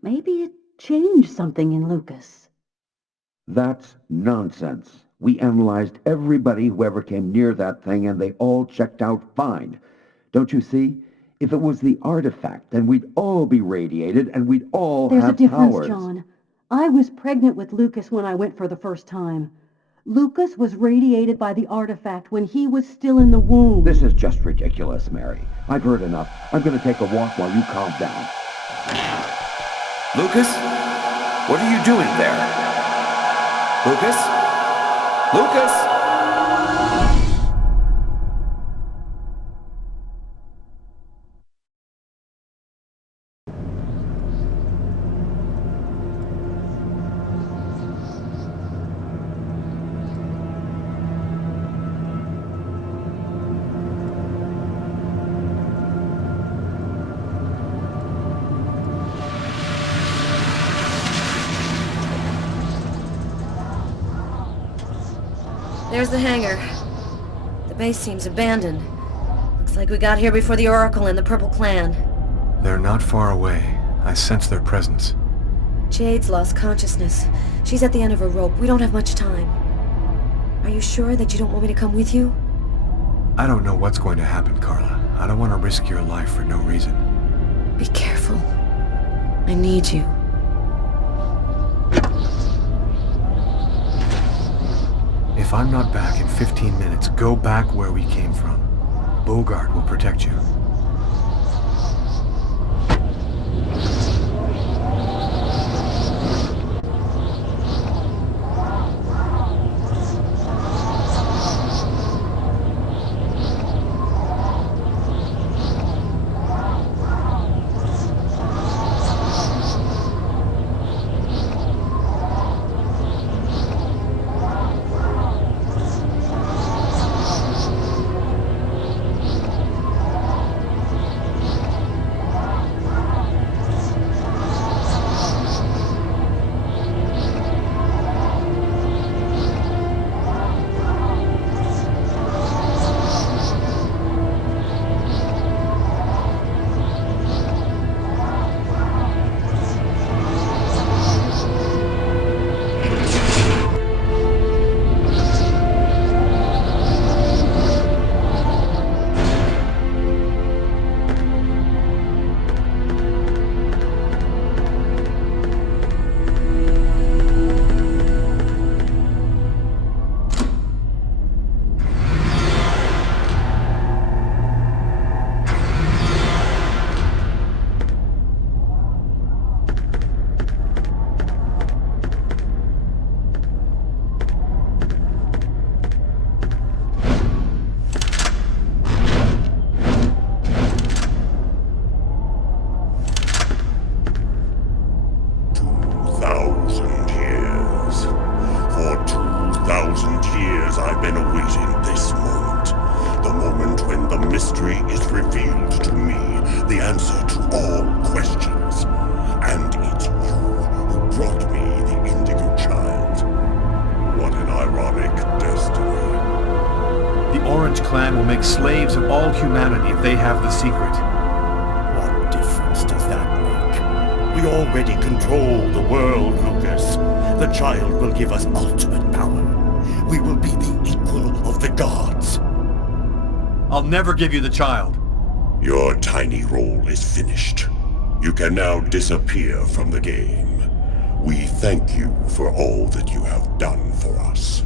Maybe it changed something in Lucas. That's nonsense. We analyzed everybody who ever came near that thing, and they all checked out fine. Don't you see? If it was the artifact, then we'd all be radiated, and we'd all There's have a difference, powers. John. I was pregnant with Lucas when I went for the first time. Lucas was radiated by the artifact when he was still in the womb. This is just ridiculous, Mary. I've heard enough. I'm going to take a walk while you calm down. Lucas? What are you doing there? Lucas? Lucas? There's the hangar. The base seems abandoned. Looks like we got here before the Oracle and the Purple Clan. They're not far away. I sense their presence. Jade's lost consciousness. She's at the end of her rope. We don't have much time. Are you sure that you don't want me to come with you? I don't know what's going to happen, Carla. I don't want to risk your life for no reason. Be careful. I need you. If I'm not back in 15 minutes, go back where we came from. Bogart will protect you. years I've been awaiting this moment. The moment when the mystery is revealed to me, the answer to all questions. And it's you who brought me the Indigo child. What an ironic destiny. The Orange Clan will make slaves of all humanity if they have the secret. What difference does that make? We already control the world, Lucas. The child will give us ultimate power. We will be the equal of the gods. I'll never give you the child. Your tiny role is finished. You can now disappear from the game. We thank you for all that you have done for us.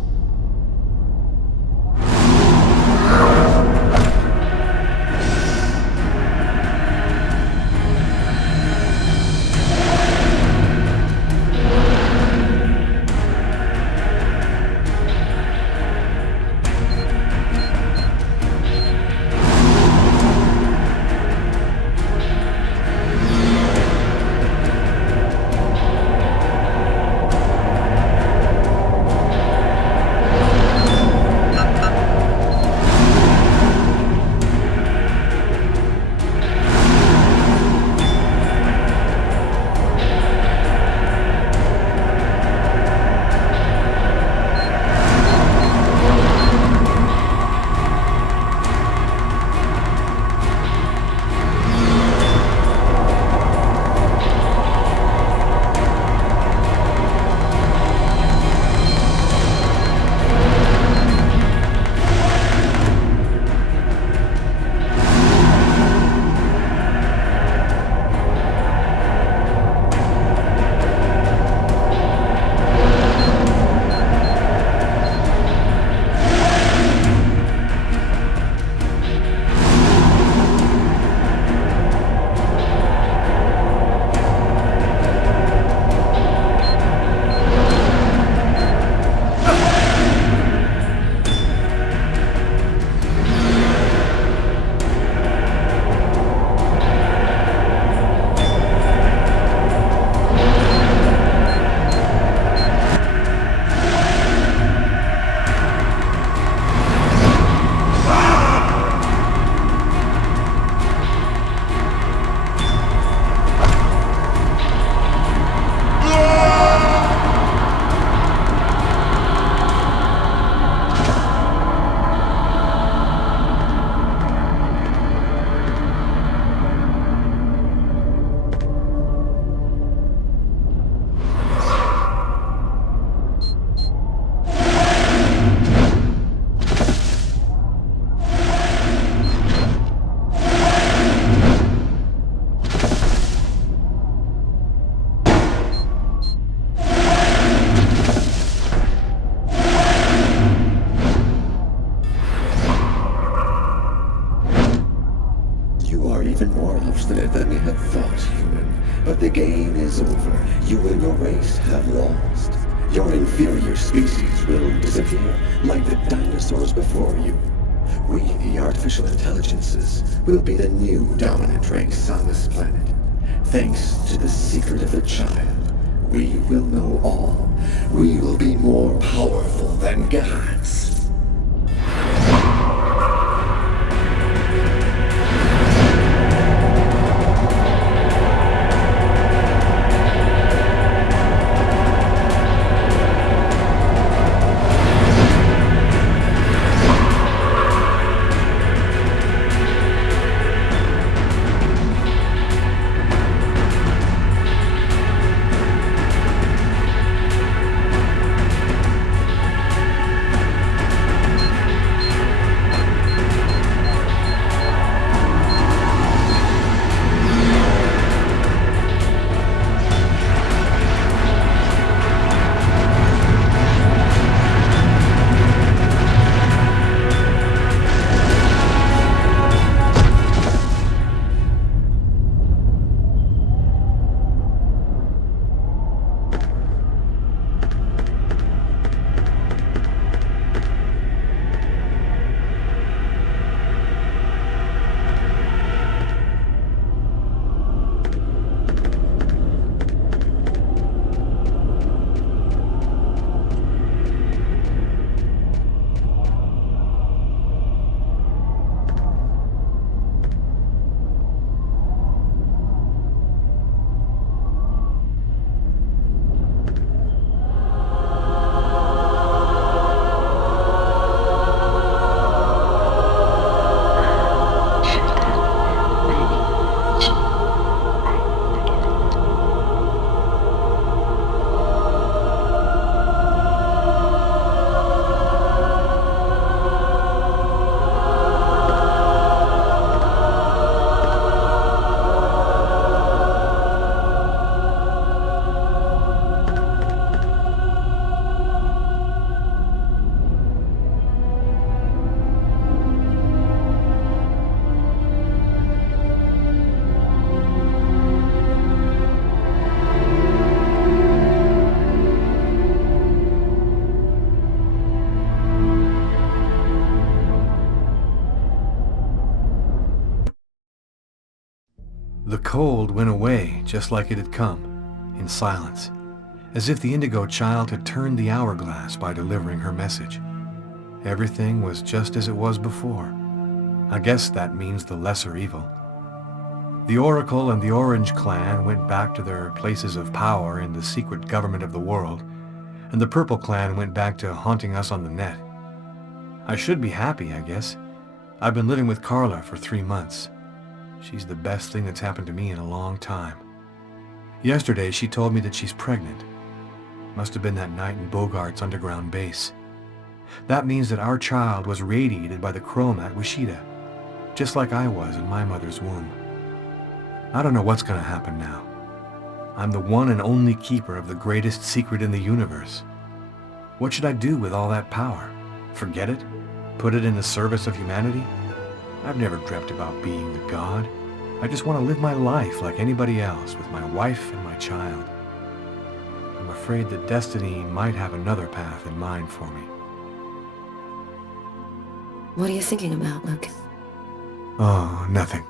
obstinate than we had thought, human. But the game is over. You and your race have lost. Your inferior species will disappear like the dinosaurs before you. We, the artificial intelligences, will be the new dominant race on this planet. Thanks to the secret of the child, we will know all. We will be more powerful than gods. cold went away just like it had come, in silence, as if the Indigo child had turned the hourglass by delivering her message. Everything was just as it was before. I guess that means the lesser evil. The Oracle and the Orange Clan went back to their places of power in the secret government of the world, and the Purple Clan went back to haunting us on the net. I should be happy, I guess. I've been living with Carla for 3 months. She's the best thing that's happened to me in a long time. Yesterday, she told me that she's pregnant. Must have been that night in Bogart's underground base. That means that our child was radiated by the chromat Wishida, just like I was in my mother's womb. I don't know what's going to happen now. I'm the one and only keeper of the greatest secret in the universe. What should I do with all that power? Forget it? Put it in the service of humanity? I've never dreamt about being the god. I just want to live my life like anybody else with my wife and my child. I'm afraid that destiny might have another path in mind for me. What are you thinking about, Lucas? Oh, nothing.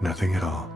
Nothing at all.